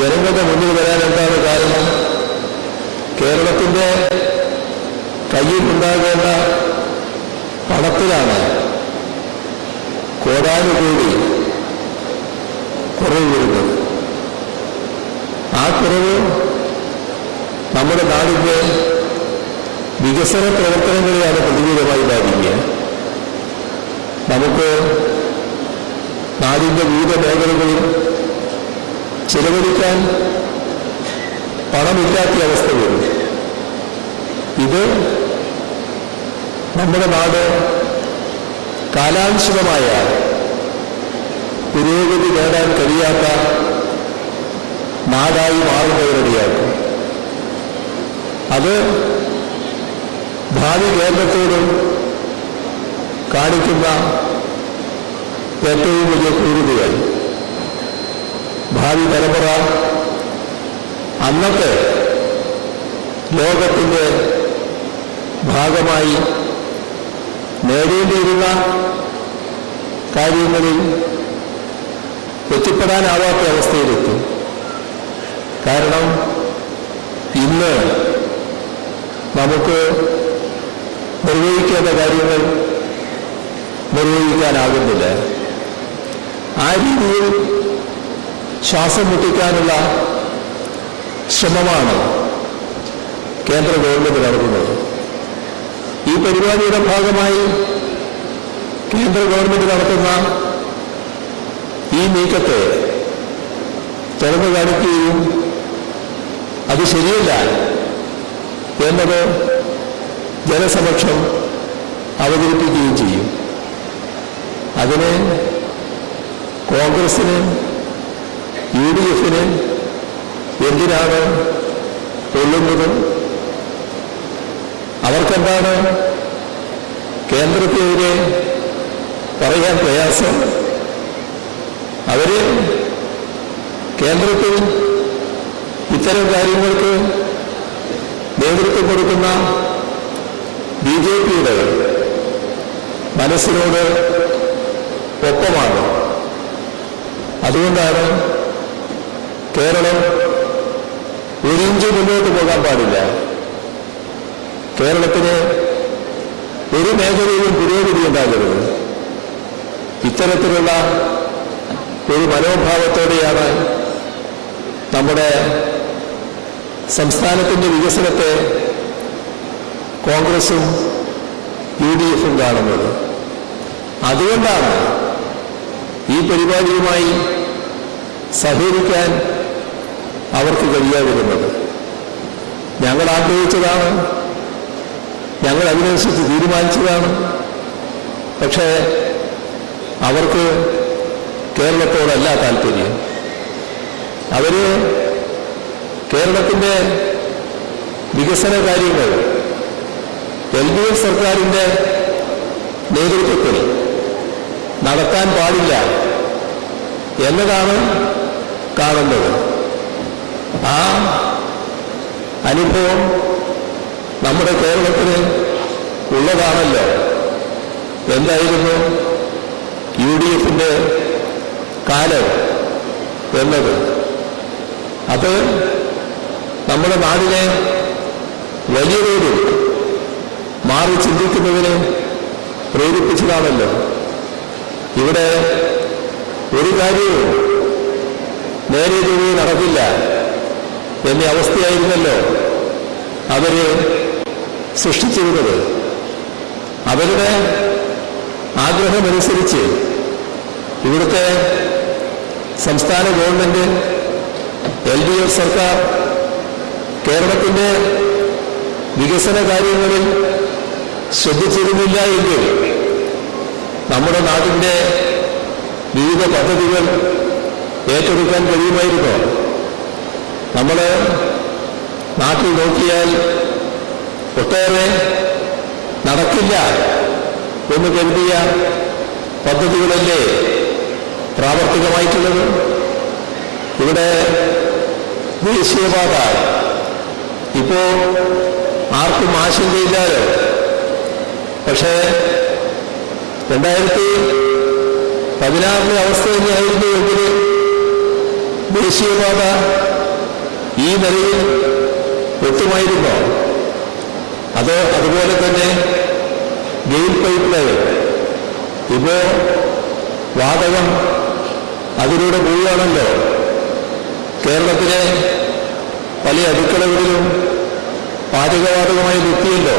ജനങ്ങളുടെ മുന്നിൽ വരാൻ എന്താണ് കാരണം? കേരളത്തിൻ്റെ കയ്യിലുണ്ടാകേണ്ട പണത്തിലാണ് കോടാനുകൂടി കുറവ് വരുന്നത്. ആ കുറവ് നമ്മുടെ നാടിൻ്റെ വികസന പ്രവർത്തനങ്ങളെയാണ് പ്രതികൂലമായി ബാധിക്കുക. നമുക്ക് നാടിൻ്റെ വിവിധ മേഖലകളിൽ ചെലവഴിക്കാൻ പണമില്ലാത്ത അവസ്ഥ വരും. ഇത് നമ്മുടെ നാട് കാലാനുസൃതമായ പുരോഗതി നേടാൻ കഴിയാത്ത നാടായി മാറുന്നവരുടെയാക്കും. അത് ഭാവി കേരളത്തോട് കാണിക്കുന്ന ഏറ്റവും വലിയ ക്രൂരതയാണ്. ഭാവി തലമുറ അന്നത്തെ ലോകത്തിൻ്റെ ഭാഗമായി നേടേണ്ടിയിരുന്ന കാര്യങ്ങളിൽ എത്തിപ്പെടാനാവാത്ത അവസ്ഥയിലെത്തി. കാരണം ഇന്ന് നമുക്ക് നിർവഹിക്കേണ്ട കാര്യങ്ങൾ നിർവഹിക്കാനാകുന്നില്ല. ആ രീതിയിൽ ശ്വാസം മുട്ടിക്കാനുള്ള ശ്രമമാണ് കേന്ദ്ര ഗവൺമെന്റ് നടത്തുന്നത്. ഈ പരിപാടിയുടെ ഭാഗമായി കേന്ദ്ര ഗവൺമെന്റ് നടത്തുന്ന ഈ നീക്കത്തെ തുറന്നു കാണിക്കുകയും അത് ശരിയല്ല എന്നത് ജനസമക്ഷം അവതരിപ്പിക്കുകയും ചെയ്യും. അതിന് കോൺഗ്രസിന് UDF-ന് എന്തിനാണ് കൊള്ളുന്നത്? അവർക്കെന്താണ് കേന്ദ്രത്തിനെതിരെ പറയാൻ പ്രയാസം? അവര് കേന്ദ്രത്തിൽ ഇത്തരം കാര്യങ്ങൾക്ക് നേതൃത്വം കൊടുക്കുന്ന BJP-യുടെ മനസ്സിനോട് ഒപ്പമാണ്. അതുകൊണ്ടാണ് കേരളം ഒരു ഇഞ്ച് മുന്നോട്ട് പോകാൻ പാടില്ല. കേരളത്തിന് ഒരു മേഖലയിലും പുരോഗതി ഉണ്ടാകരുത്. ഇത്തരത്തിലുള്ള ഒരു മനോഭാവത്തോടെയാണ് നമ്മുടെ സംസ്ഥാനത്തിൻ്റെ വികസനത്തെ കോൺഗ്രസും UDF-ഉം കാണുന്നത്. അതുകൊണ്ടാണ് ഈ പരിപാടിയുമായി സഹകരിക്കാൻ അവർക്ക് കഴിയാതിരുന്നത്. ഞങ്ങൾ ആഗ്രഹിച്ചതാണ്, ഞങ്ങൾ അതിനനുസരിച്ച് തീരുമാനിച്ചതാണ്. പക്ഷേ അവർക്ക് കേരളത്തോടല്ല താല്പര്യം. അവര് കേരളത്തിൻ്റെ വികസന കാര്യങ്ങൾ LDF സർക്കാരിൻ്റെ നേതൃത്വത്തിൽ നടത്താൻ പാടില്ല എന്നതാണ് കാണുന്നത്. ആ അനുഭവം നമ്മുടെ കേരളത്തിന് ഉള്ളതാണല്ലോ. എന്തായിരുന്നു UDF-ന്റെ കാലം എന്നത്? അത് നമ്മുടെ നാടിനെ വലിയ തോതിൽ മാറി ചിന്തിക്കുന്നതിന് പ്രേരിപ്പിച്ചതാണല്ലോ. ഇവിടെ ഒരു കാര്യവും നേരെ ചൊവ്വേ നടക്കില്ല എന്ന അവസ്ഥയായിരുന്നല്ലോ അവര് സൃഷ്ടിച്ചിരുന്നത്. അവരുടെ ആഗ്രഹമനുസരിച്ച് ഇവിടുത്തെ സംസ്ഥാന ഗവൺമെന്റ് LDF സർക്കാർ കേരളത്തിൻ്റെ വികസന കാര്യങ്ങളിൽ ശ്രദ്ധിച്ചിരുന്നില്ല എങ്കിൽ നമ്മുടെ നാടിൻ്റെ വിവിധ പദ്ധതികൾ ഏറ്റെടുക്കാൻ കഴിയുമായിരുന്നു. നമ്മൾ നാട്ടിൽ നോക്കിയാൽ ഒട്ടേറെ നടക്കില്ല എന്ന് കരുതിയ പദ്ധതികളല്ലേ പ്രാവർത്തികമായിട്ടുള്ളത്. ഇവിടെ ദേശീയപാത ഇപ്പോൾ ആർക്കും ആശങ്കയില്ലാതെ, പക്ഷേ 2016 അവസ്ഥ തന്നെയായിരുന്നു എങ്കിൽ ദേശീയപാത ഈ നിലയിൽ എത്തുമായിരുന്നോ? അതുപോലെ തന്നെ ഗെയിൽ പൈപ്പ് ലൈൻ ഇപ്പോൾ വാതകം അതിലൂടെ പോവുകയാണല്ലോ. കേരളത്തിലെ പല അടുക്കളകളിലും പാചകവാതകമായി എത്തിയല്ലോ.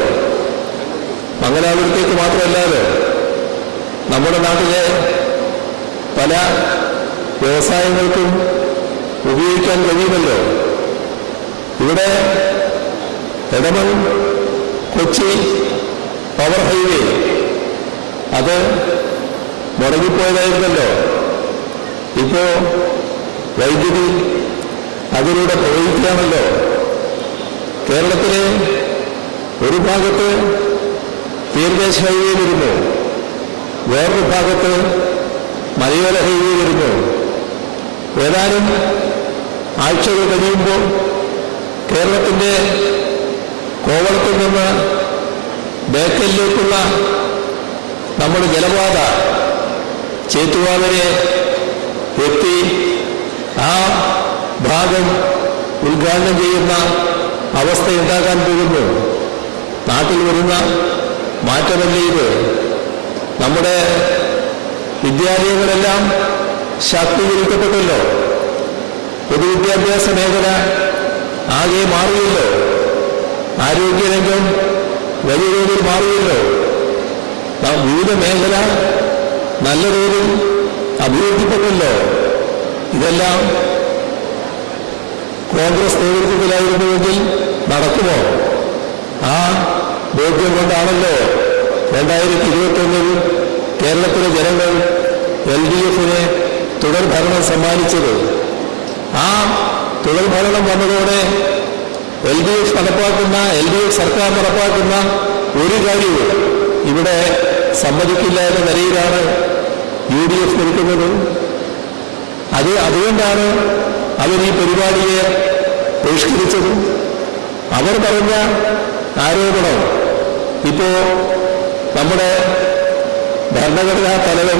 മംഗലാപുരത്തേക്ക് മാത്രമല്ലാതെ നമ്മുടെ നാട്ടിലെ പല വ്യവസായങ്ങൾക്കും ഉപയോഗിക്കാൻ കഴിയുമല്ലോ. ഇവിടെ എടമൺ കൊച്ചി പവർ ഹൈവേ അത് മുടങ്ങിപ്പോയതായിരുന്നല്ലോ. ഇപ്പോൾ വൈദ്യുതി അതിലൂടെ പ്രവഹിക്കുകയാണല്ലോ. കേരളത്തിലെ ഒരു ഭാഗത്ത് തീരദേശ ഹൈവേ വരുന്നു, വേറൊരു ഭാഗത്ത് മലയോര ഹൈവേ വരുന്നു. ഏതാനും ആഴ്ചകൾ കഴിയുമ്പോൾ കേരളത്തിൻ്റെ കോവളത്തിൽ നിന്ന് ബേക്കലിലേക്കുള്ള നമ്മൾ ജലപാത ചേറ്റുവാതിരെ എത്തി ആ ഭാഗം ഉദ്ഘാടനം ചെയ്യുന്ന അവസ്ഥയുണ്ടാക്കാൻ പോകുന്നു. നാട്ടിൽ വരുന്ന മാറ്റമല്ലേ ഇത്? നമ്മുടെ വിദ്യാലയങ്ങളെല്ലാം ശാക്തീകരിക്കപ്പെട്ടല്ലോ. പൊതുവിദ്യാഭ്യാസ മേഖല ആകെ മാറിയല്ലോ. ആരോഗ്യരംഗം വലിയ തോതിൽ മാറിയല്ലോ. വിവിധ മേഖല നല്ല തോതിൽ അഭിവൃദ്ധിപ്പെട്ടല്ലോ. ഇതെല്ലാം കോൺഗ്രസ് നേതൃത്വത്തിലായിരുന്നുവെങ്കിൽ നടക്കുമോ? ആ ബോധ്യം കൊണ്ടാണല്ലോ 2021 കേരളത്തിലെ ജനങ്ങൾ LDF-ന് തുടർഭരണം സമ്മാനിച്ചത്. ആ തുടർഭരണം വന്നതോടെ LDF സർക്കാർ നടപ്പാക്കുന്ന ഒരു കാര്യവും ഇവിടെ സമ്മതിക്കില്ല എന്ന നിലയിലാണ് UDF നിൽക്കുന്നത്. അതുകൊണ്ടാണ് അവർ ഈ പരിപാടിയെ ബഹിഷ്കരിച്ചത്. അവർ പറഞ്ഞ ആരോപണം ഇപ്പോ നമ്മുടെ ഭരണഘടനാ തലവൻ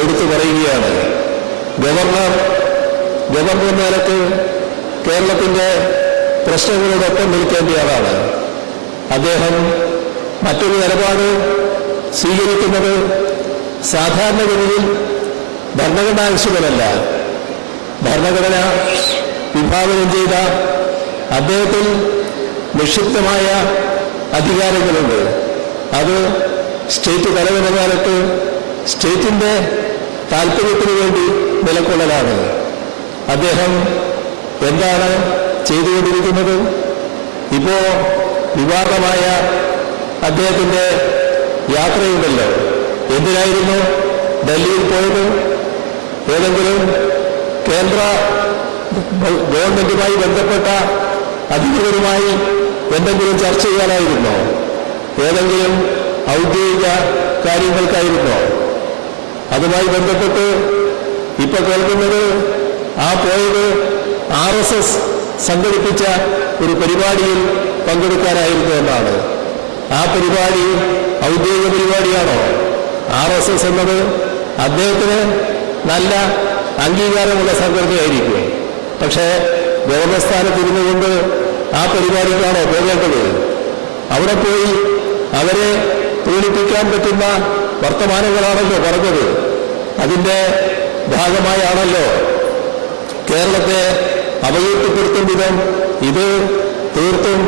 എടുത്തു പറയുകയാണ്. ഗവർണർ നിലക്ക് കേരളത്തിന്റെ പ്രശ്നങ്ങളോടൊപ്പം നിൽക്കേണ്ടയാളാണ്. അദ്ദേഹം മറ്റൊരു നിലപാട് സ്വീകരിക്കുന്നത് സാധാരണഗതിയിൽ ഭരണഘടനാനുസൃതമല്ല. ഭരണഘടന വിഭാവനം ചെയ്ത അദ്ദേഹത്തിൽ നിക്ഷിപ്തമായ അധികാരങ്ങളുണ്ട്. അത് സ്റ്റേറ്റ് തലവെന്ന കാലത്ത് സ്റ്റേറ്റിന്റെ താല്പര്യത്തിന് വേണ്ടി നിലകൊള്ളലാണ്. അദ്ദേഹം എന്താണ് ചെയ്തുകൊണ്ടിരിക്കുന്നത്? ഇപ്പോ വിവാദമായ അദ്ദേഹത്തിന്റെ യാത്രയുണ്ടല്ലോ. എന്തിനായിരുന്നു ഡൽഹിയിൽ പോയത്? ഏതെങ്കിലും കേന്ദ്ര ഗവൺമെന്റുമായി ബന്ധപ്പെട്ട അധികൃതരുമായി എന്തെങ്കിലും ചർച്ച ചെയ്യാനായിരുന്നോ? ഏതെങ്കിലും ഔദ്യോഗിക കാര്യങ്ങൾക്കായിരുന്നോ? അതുമായി ബന്ധപ്പെട്ട് ഇപ്പൊ കേൾക്കുന്നത് ആ പോയത് RSS സംഘടിപ്പിച്ച ഒരു പരിപാടിയിൽ പങ്കെടുക്കാനായിരുന്നു എന്നാണ്. ആ പരിപാടി ഔദ്യോഗിക പരിപാടിയാണോ? RSS എന്നത് അദ്ദേഹത്തിന് നല്ല അംഗീകാരമുള്ള സംഘടനയായിരിക്കും. പക്ഷേ ഗവർണർ സ്ഥാനത്തിരുന്നു കൊണ്ട് ആ പരിപാടിക്കാണോ പോകേണ്ടത്? അവിടെ പോയി അവരെ തോൽപ്പിക്കാൻ പറ്റുന്ന വർത്തമാനങ്ങളാണല്ലോ പറഞ്ഞത്. അതിൻ്റെ ഭാഗമായാണല്ലോ കേരളത്തെ അപകീർത്തിപ്പെടുത്തും വിധം ഇത് തീർത്തും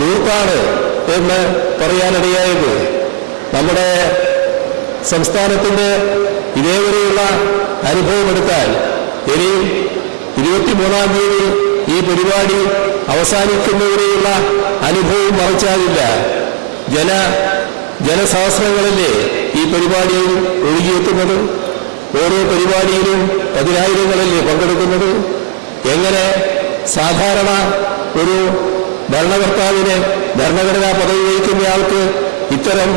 ദൂർത്താണ് എന്ന് പറയാനിടയായത്. നമ്മുടെ സംസ്ഥാനത്തിൻ്റെ ഇതേവരെയുള്ള അനുഭവമെടുത്താൽ ഇനി 23-ാം തീയതി ഈ പരിപാടി അവസാനിക്കുന്നവരെയുള്ള അനുഭവം മറച്ചാലില്ല. ജനസഹസ്രങ്ങളല്ലേ ഈ പരിപാടിയിൽ ഒഴുകിയെത്തുന്നത്? ഓരോ പരിപാടിയിലും 10,000-ങ്ങളല്ലേ പങ്കെടുക്കുന്നത്? എങ്ങനെ സാധാരണ ഒരു ഭരണകർത്താവിന് ഭരണഘടനാ പദവി വഹിക്കുന്നയാൾക്ക് ഇത്തരം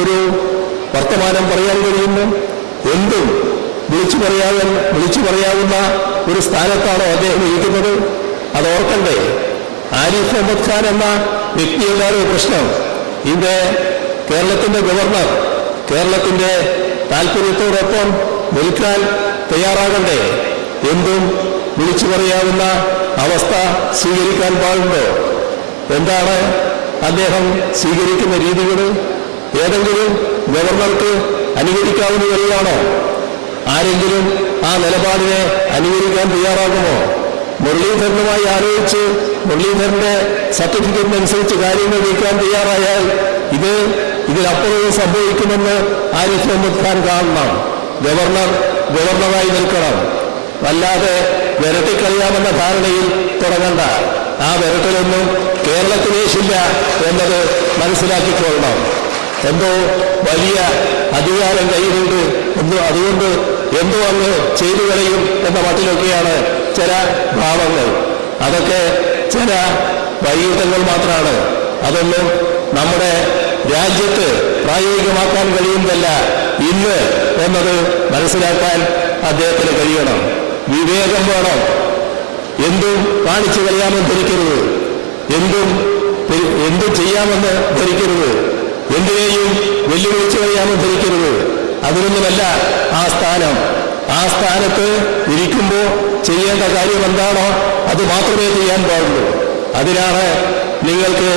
ഒരു വർത്തമാനം പറയാൻ കഴിയുന്നു? എന്തും വിളിച്ചു പറയാവുന്ന ഒരു സ്ഥാനത്താണോ അദ്ദേഹം ഇരിക്കുന്നത്? അത് ഓർക്കണ്ടേ? ആരിഫ് മുഹമ്മദ് ഖാൻ എന്ന വ്യക്തിയല്ലാതെ പ്രശ്നം. ഇത് കേരളത്തിന്റെ ഗവർണർ കേരളത്തിന്റെ താല്പര്യത്തോടൊപ്പം നിൽക്കാൻ തയ്യാറാകണ്ടേ? എന്തും വിളിച്ചു പറയാവുന്ന അവസ്ഥ സ്വീകരിക്കാൻ പാടുണ്ടോ? എന്താണ് അദ്ദേഹം സ്വീകരിക്കുന്ന രീതികൾ? ഏതെങ്കിലും ഗവർണർക്ക് അനുകരിക്കാവുന്ന വഴിയാണോ? ആരെങ്കിലും ആ നിലപാടിനെ അനുകരിക്കാൻ തയ്യാറാകുമോ? മുരളീധരനുമായി ആലോചിച്ച് മുരളീധരന്റെ സർട്ടിഫിക്കറ്റിനനുസരിച്ച് കാര്യങ്ങൾ നീക്കാൻ തയ്യാറായാൽ ഇതിനപ്പുറവും സംഭവിക്കുമെന്ന് ആരിഫ് മുഹമ്മദ് ഖാൻ കാണണം. ഗവർണറായി നിൽക്കണം. വല്ലാതെ വിരട്ടിക്കളിയാമെന്ന ധാരണയിൽ തുടങ്ങണ്ട. ആ വിരട്ടലൊന്നും കേരളത്തിലേശില്ല എന്നത് മനസ്സിലാക്കിക്കൊള്ളണം. എന്തോ വലിയ അധികാരം കയ്യിലുണ്ട്, അതുകൊണ്ട് എന്തോ അങ്ങ് ചെയ്തു കളയും എന്ന മട്ടിലൊക്കെയാണ് ചില ഭാവങ്ങൾ. അതൊക്കെ ചില വൈകിട്ടങ്ങൾ മാത്രമാണ്. അതൊന്നും നമ്മുടെ രാജ്യത്ത് പ്രായോഗികമാക്കാൻ കഴിയുന്നതല്ല ഇന്ന് എന്നത് മനസ്സിലാക്കാൻ അദ്ദേഹത്തിന് കഴിയണം. വിവേകം വേണം. എന്തും കാണിച്ചു കളയാമെന്ന് ധരിക്കരുത്. എന്തും ചെയ്യാമെന്ന് ധരിക്കരുത്. എന്തിനേയും വെല്ലുവിളിച്ചു കഴിയാമെന്ന് ധരിക്കരുത്. അതിനൊന്നുമല്ല ആ സ്ഥാനം. ആ സ്ഥാനത്ത് ഇരിക്കുമ്പോൾ ചെയ്യേണ്ട കാര്യം എന്താണോ അത് മാത്രമേ ചെയ്യാൻ പാടുള്ളൂ. അതിനാണ് നിങ്ങൾക്ക്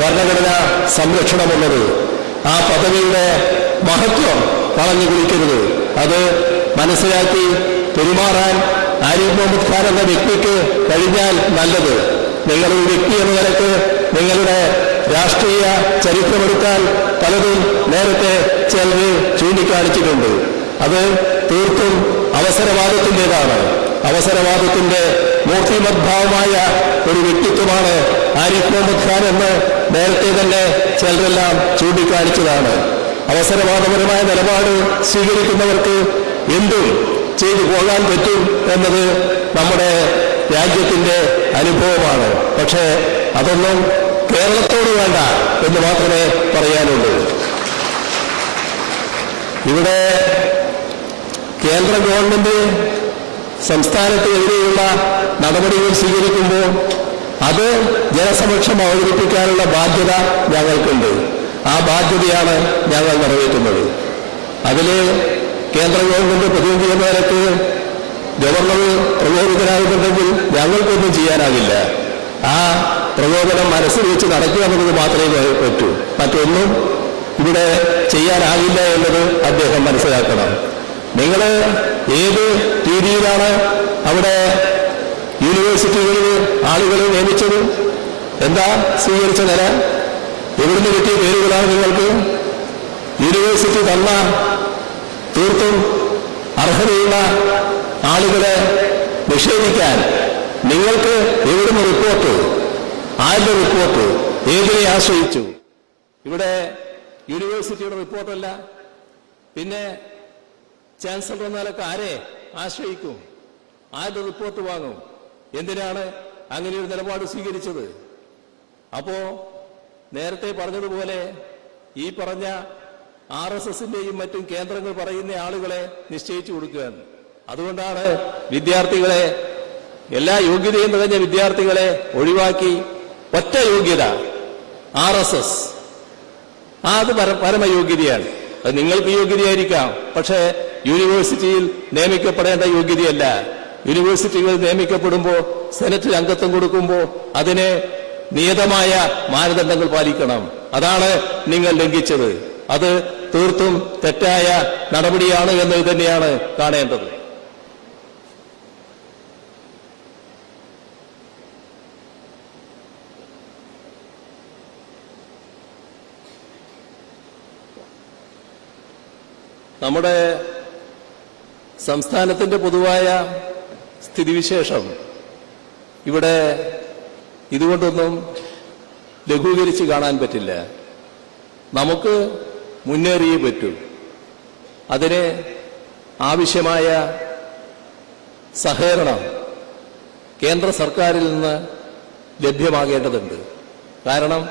ഭരണഘടനാ സംരക്ഷണമുള്ളത്. ആ പദവിയുടെ മഹത്വം കളഞ്ഞു കുളിക്കരുത്. അത് മനസ്സിലാക്കി പെരുമാറാൻ ആരിഫ് മുഹമ്മദ് ഖാൻ എന്ന വ്യക്തിക്ക് കഴിഞ്ഞാൽ നല്ലത്. നിങ്ങളൊരു വ്യക്തി എന്ന നിലക്ക് നിങ്ങളുടെ രാഷ്ട്രീയ ചരിത്രമെടുത്താൽ പലതും നേരത്തെ ചിലർ ചൂണ്ടിക്കാണിച്ചിട്ടുണ്ട്. അത് തീർത്തും അവസരവാദത്തിൻ്റെതാണ്. അവസരവാദത്തിന്റെ മൂർത്തിമദ്ഭാവമായ ഒരു വ്യക്തിത്വമാണ് ആരിഫ് മുഹമ്മദ് ഖാൻ എന്ന് നേരത്തെ തന്നെ ചിലരെല്ലാം ചൂണ്ടിക്കാണിച്ചതാണ്. അവസരവാദപരമായ നിലപാട് സ്വീകരിക്കുന്നവർക്ക് എന്തും ചെയ്തു പോകാൻ പറ്റും എന്നത് നമ്മുടെ രാജ്യത്തിന്റെ അനുഭവമാണ്. പക്ഷേ അതൊന്നും കേരളത്തോട് വേണ്ട എന്ന് മാത്രമേ പറയാനുള്ളൂ. ഇവിടെ കേന്ദ്ര ഗവൺമെന്റ് സംസ്ഥാനത്തിനെതിരെയുള്ള നടപടികൾ സ്വീകരിക്കുമ്പോൾ അത് ജനസമക്ഷം അവതരിപ്പിക്കാനുള്ള ബാധ്യത ഞങ്ങൾക്കുണ്ട്. ആ ബാധ്യതയാണ് ഞങ്ങൾ നിറവേറ്റുന്നത്. അതിൽ കേന്ദ്ര ഗവൺമെന്റ് പ്രതിനിധി എന്ന നിലയ്ക്ക് ഗവർണർ പ്രകോപിതനാകുന്നുണ്ടെങ്കിൽ ഞങ്ങൾക്കൊന്നും ചെയ്യാനാകില്ല. ആ പ്രകോപനം മനസ്സിൽ വെച്ച് നടക്കുക എന്നത് മാത്രമേ പറ്റൂ. മറ്റൊന്നും ഇവിടെ ചെയ്യാനാകില്ല എന്നത് അദ്ദേഹം മനസ്സിലാക്കണം. നിങ്ങൾ ഏത് രീതിയിലാണ് അവിടെ യൂണിവേഴ്സിറ്റികളിൽ ആളുകളെ നിയമിച്ചത്? എന്താ സ്വീകരിച്ച നില? എവിടുന്ന് കിട്ടിയ പേരുകളാണ് നിങ്ങൾക്ക്? യൂണിവേഴ്സിറ്റി തന്ന തീർത്തും അർഹതയുള്ള ആളുകളെ നിഷേധിക്കാൻ നിങ്ങൾക്ക് എവിടുന്ന് റിപ്പോർട്ട്? ആരുടെ റിപ്പോർട്ട്? ഏതിനെ ആശ്രയിച്ചു? ഇവിടെ യൂണിവേഴ്സിറ്റിയുടെ റിപ്പോർട്ടല്ല, പിന്നെ ചാൻസലർ എന്ന നിലക്ക് ആരെ ആശ്രയിക്കും? ആരുടെ റിപ്പോർട്ട് വാങ്ങും? എന്തിനാണ് അങ്ങനെയൊരു നിലപാട് സ്വീകരിച്ചത്? അപ്പോ നേരത്തെ പറഞ്ഞതുപോലെ ഈ പറഞ്ഞ RSSന്റെയും മറ്റും കേന്ദ്രങ്ങൾ പറയുന്ന ആളുകളെ നിശ്ചയിച്ചു കൊടുക്കുകയാണ്. അതുകൊണ്ടാണ് വിദ്യാർത്ഥികളെ, എല്ലാ യോഗ്യതയും തികഞ്ഞ വിദ്യാർത്ഥികളെ ഒഴിവാക്കി ഒറ്റ യോഗ്യത RSS. അത് പരമയോഗ്യതയാണ്. അത് നിങ്ങൾക്ക് യോഗ്യതയായിരിക്കാം, പക്ഷേ യൂണിവേഴ്സിറ്റിയിൽ നിയമിക്കപ്പെടേണ്ട യോഗ്യതയല്ല. യൂണിവേഴ്സിറ്റികൾ നിയമിക്കപ്പെടുമ്പോൾ സെനറ്റിൽ അംഗത്വം കൊടുക്കുമ്പോൾ അതിന് നിയതമായ മാനദണ്ഡങ്ങൾ പാലിക്കണം. അതാണ് നിങ്ങൾ ലംഘിച്ചത്. അത് തീർത്തും തെറ്റായ നടപടിയാണ് എന്നത് തന്നെയാണ് കാണേണ്ടത്. നമ്മുടെ സംസ്ഥാനത്തിന്റെ പൊതുവായ സ്ഥിതിവിശേഷം ഇവിടെ ഇതുകൊണ്ടൊന്നും ലഘൂകരിച്ച് കാണാൻ പറ്റില്ല. നമുക്ക് മുന്നേറിയേ പറ്റൂ. അതിന് ആവശ്യമായ സഹകരണം കേന്ദ്ര സർക്കാരിൽ നിന്ന് ലഭ്യമാകേണ്ടതുണ്ട്. കാരണം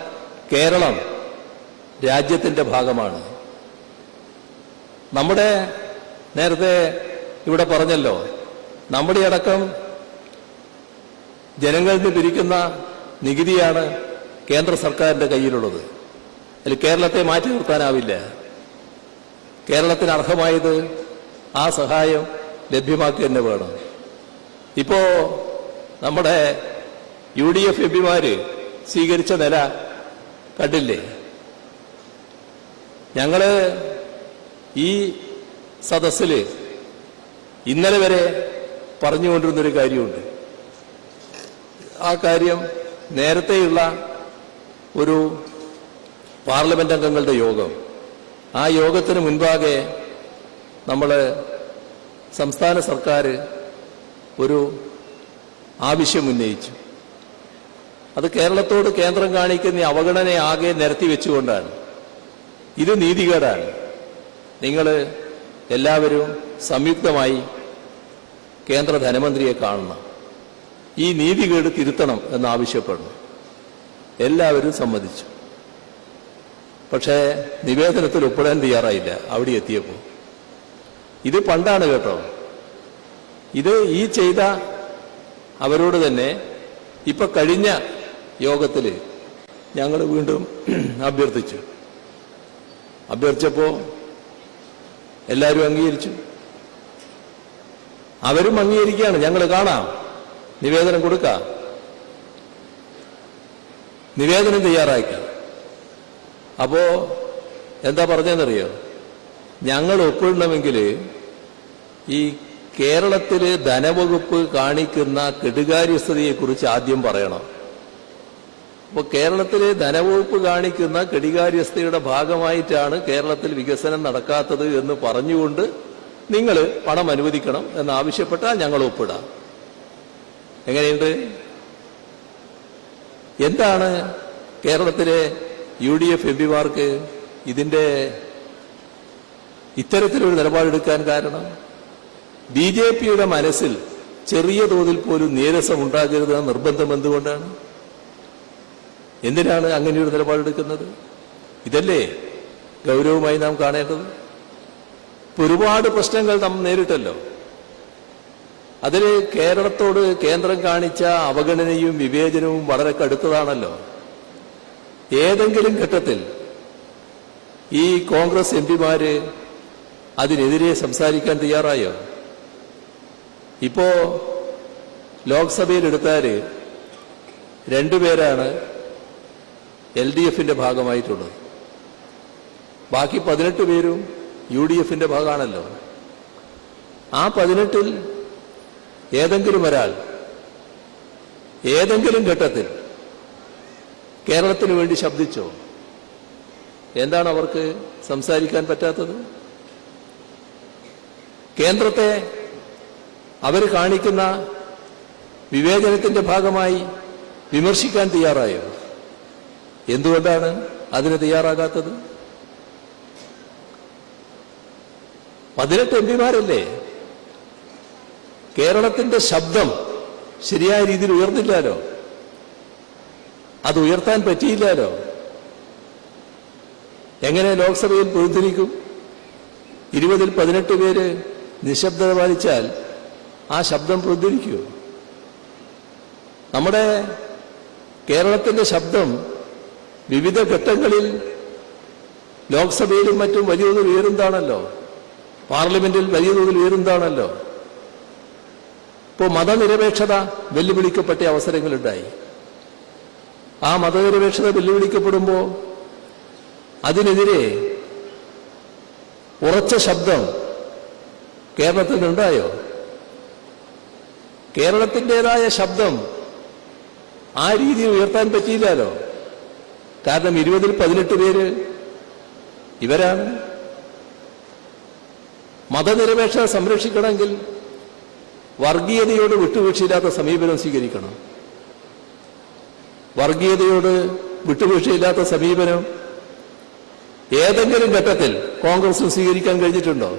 കേരളം രാജ്യത്തിന്റെ ഭാഗമാണ്. നമ്മുടെ നേരത്തെ ഇവിടെ പറഞ്ഞല്ലോ, നമ്മുടെ അടക്കം ജനങ്ങളിൽ നിന്ന് പിരിക്കുന്ന നികുതിയാണ് കേന്ദ്ര സർക്കാരിന്റെ കയ്യിലുള്ളത്. അതിൽ കേരളത്തെ മാറ്റി നിർത്താനാവില്ല. കേരളത്തിന് അർഹമായത് ആ സഹായം ലഭ്യമാക്കുക തന്നെ വേണം. ഇപ്പോ നമ്മുടെ UDF എംപിമാര് സ്വീകരിച്ച നില കണ്ടില്ലേ? ഞങ്ങള് ഈ സദസ്സിൽ ഇന്നലെ വരെ പറഞ്ഞുകൊണ്ടിരുന്നൊരു കാര്യമുണ്ട്. ആ കാര്യം നേരത്തെയുള്ള ഒരു പാർലമെന്റ് അംഗങ്ങളുടെ യോഗം, ആ യോഗത്തിന് മുൻപാകെ നമ്മൾ സംസ്ഥാന സർക്കാർ ഒരു ആവശ്യം ഉന്നയിച്ചു. അത് കേരളത്തോട് കേന്ദ്രം കാണിക്കുന്ന അവഗണനയെ ആകെ നിരത്തി വെച്ചുകൊണ്ടാണ്. ഇത് നീതികേടാണ്. നിങ്ങൾ എല്ലാവരും സംയുക്തമായി കേന്ദ്ര ധനമന്ത്രിയെ കാണണം, ഈ നീതികേട് തിരുത്തണം എന്നാവശ്യപ്പെടുന്നു. എല്ലാവരും സമ്മതിച്ചു. പക്ഷേ നിവേദനത്തിൽ ഒപ്പിടാൻ തയ്യാറായില്ല അവിടെ എത്തിയപ്പോൾ. ഇത് പണ്ടാണ് കേട്ടോ. ഇത് ഈ ചെയ്ത അവരോട് തന്നെ ഇപ്പൊ കഴിഞ്ഞ യോഗത്തിൽ ഞങ്ങൾ വീണ്ടും അഭ്യർത്ഥിച്ചു. അഭ്യർത്ഥിച്ചപ്പോൾ എല്ലാവരും അംഗീകരിച്ചു. അവരും അംഗീകരിക്കുകയാണ്, ഞങ്ങൾ കാണാം, നിവേദനം കൊടുക്കാം, നിവേദനം തയ്യാറാക്കാം. അപ്പോ എന്താ പറഞ്ഞതെന്നറിയോ? ഞങ്ങൾ ഒപ്പിടണമെങ്കിൽ ഈ കേരളത്തില് ധനവകുപ്പ് കാണിക്കുന്ന കെടുകാര്യസ്ഥതയെക്കുറിച്ച് ആദ്യം പറയണം. അപ്പോൾ കേരളത്തിലെ ധനവകുപ്പ് കാണിക്കുന്ന കെടുകാര്യസ്ഥതയുടെ ഭാഗമായിട്ടാണ് കേരളത്തിൽ വികസനം നടക്കാത്തത് എന്ന് പറഞ്ഞുകൊണ്ട് നിങ്ങൾ പണം അനുവദിക്കണം എന്നാവശ്യപ്പെട്ടാൽ ഞങ്ങൾ ഒപ്പിടാം. എങ്ങനെയുണ്ട്? എന്താണ് കേരളത്തിലെ UDF എംപിമാർക്ക് ഇതിന്റെ ഇത്തരത്തിലൊരു നിലപാടെടുക്കാൻ കാരണം? BJPയുടെ മനസ്സിൽ ചെറിയ തോതിൽ പോലും നീരസം ഉണ്ടാകരുത് എന്ന നിർബന്ധം എന്തുകൊണ്ടാണ്? എന്തിനാണ് അങ്ങനെയൊരു നിലപാടെടുക്കുന്നത്? ഇതല്ലേ ഗൗരവമായി നാം കാണേണ്ടത്? ഒരുപാട് പ്രശ്നങ്ങൾ നാം നേരിട്ടല്ലോ. അതിൽ കേരളത്തോട് കേന്ദ്രം കാണിച്ച അവഗണനയും വിവേചനവും വളരെ കടുത്തതാണല്ലോ. ഏതെങ്കിലും ഘട്ടത്തിൽ ഈ കോൺഗ്രസ് എംപിമാര് അതിനെതിരെ സംസാരിക്കാൻ തയ്യാറായോ? ഇപ്പോ ലോക്സഭയിൽ എടുത്താല് 2 പേരാണ് LDFന്റെ ഭാഗമായിട്ടുള്ളത്. ബാക്കി 18 പേരും UDFന്റെ ഭാഗമാണല്ലോ. ആ 18-ൽ ഏതെങ്കിലും ഒരാൾ ഏതെങ്കിലും ഘട്ടത്തിൽ കേരളത്തിന് വേണ്ടി ശബ്ദിച്ചോ? എന്താണ് അവർക്ക് സംസാരിക്കാൻ പറ്റാത്തത്? കേന്ദ്രത്തെ അവർ കാണിക്കുന്ന വിവേചനത്തിന്റെ ഭാഗമായി വിമർശിക്കാൻ തയ്യാറായോ? എന്തുകൊണ്ടാണ് അതിന് തയ്യാറാകാത്തത്? 18 എംപിമാരല്ലേ? കേരളത്തിന്റെ ശബ്ദം ശരിയായ രീതിയിൽ ഉയർന്നില്ലല്ലോ, അത് ഉയർത്താൻ പറ്റിയില്ലല്ലോ. എങ്ങനെ ലോക്സഭയിൽ പ്രതിനിധിക്കും? 20-ൽ 18 പേര് നിശബ്ദത പാലിച്ചാൽ ആ ശബ്ദം പ്രതിനിധിക്കുമോ? നമ്മുടെ കേരളത്തിന്റെ ശബ്ദം വിവിധ ഘട്ടങ്ങളിൽ ലോക്സഭയിലും മറ്റും വലിയ തോതിൽ ഉയരുന്നതാണല്ലോ, പാർലമെന്റിൽ വലിയ തോതിൽ ഉയരുന്നതാണല്ലോ. ഇപ്പോൾ മതനിരപേക്ഷത വെല്ലുവിളിക്കപ്പെട്ട അവസരങ്ങളുണ്ടായി. ആ മതനിരപേക്ഷത വെല്ലുവിളിക്കപ്പെടുമ്പോൾ അതിനെതിരെ ഉറച്ച ശബ്ദം കേരളത്തിൽ നിന്നുണ്ടായോ? കേരളത്തിൻ്റെതായ ശബ്ദം ആ രീതിയിൽ ഉയർത്താൻ പറ്റിയില്ലല്ലോ. കാരണം 20-ൽ 18 പേര് ഇവരാണ്. മതനിരപേക്ഷത സംരക്ഷിക്കണമെങ്കിൽ വർഗീയതയോട് വിട്ടുവീഴ്ചയില്ലാത്ത സമീപനം സ്വീകരിക്കണം. വർഗീയതയോട് വിട്ടുവീഴ്ചയില്ലാത്ത സമീപനം ഏതെങ്കിലും ഘട്ടത്തിൽ കോൺഗ്രസിന് സ്വീകരിക്കാൻ കഴിഞ്ഞിട്ടുണ്ടോ?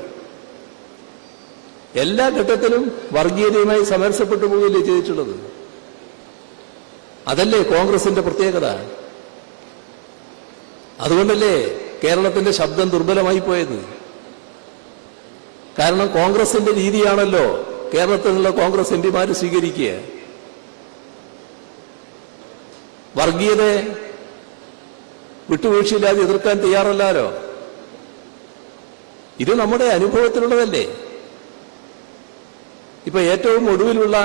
എല്ലാ ഘട്ടത്തിലും വർഗീയതയുമായി സമരസപ്പെട്ടു പോവുകയല്ലേ ചെയ്തിട്ടുള്ളത്? അതല്ലേ കോൺഗ്രസിന്റെ പ്രത്യേകത. അതുകൊണ്ടല്ലേ കേരളത്തിന്റെ ശബ്ദം ദുർബലമായി പോയത്. കാരണം കോൺഗ്രസിന്റെ രീതിയാണല്ലോ കേരളത്തിൽ നിന്നുള്ള കോൺഗ്രസ് എംപിമാര് സ്വീകരിക്കുക. വർഗീയതയെ വിട്ടുവീഴ്ചയില്ലാതെ എതിർക്കാൻ തയ്യാറല്ലോ. ഇത് നമ്മുടെ അനുഭവത്തിലുള്ളതല്ലേ. ഇപ്പൊ ഏറ്റവും ഒടുവിലുള്ള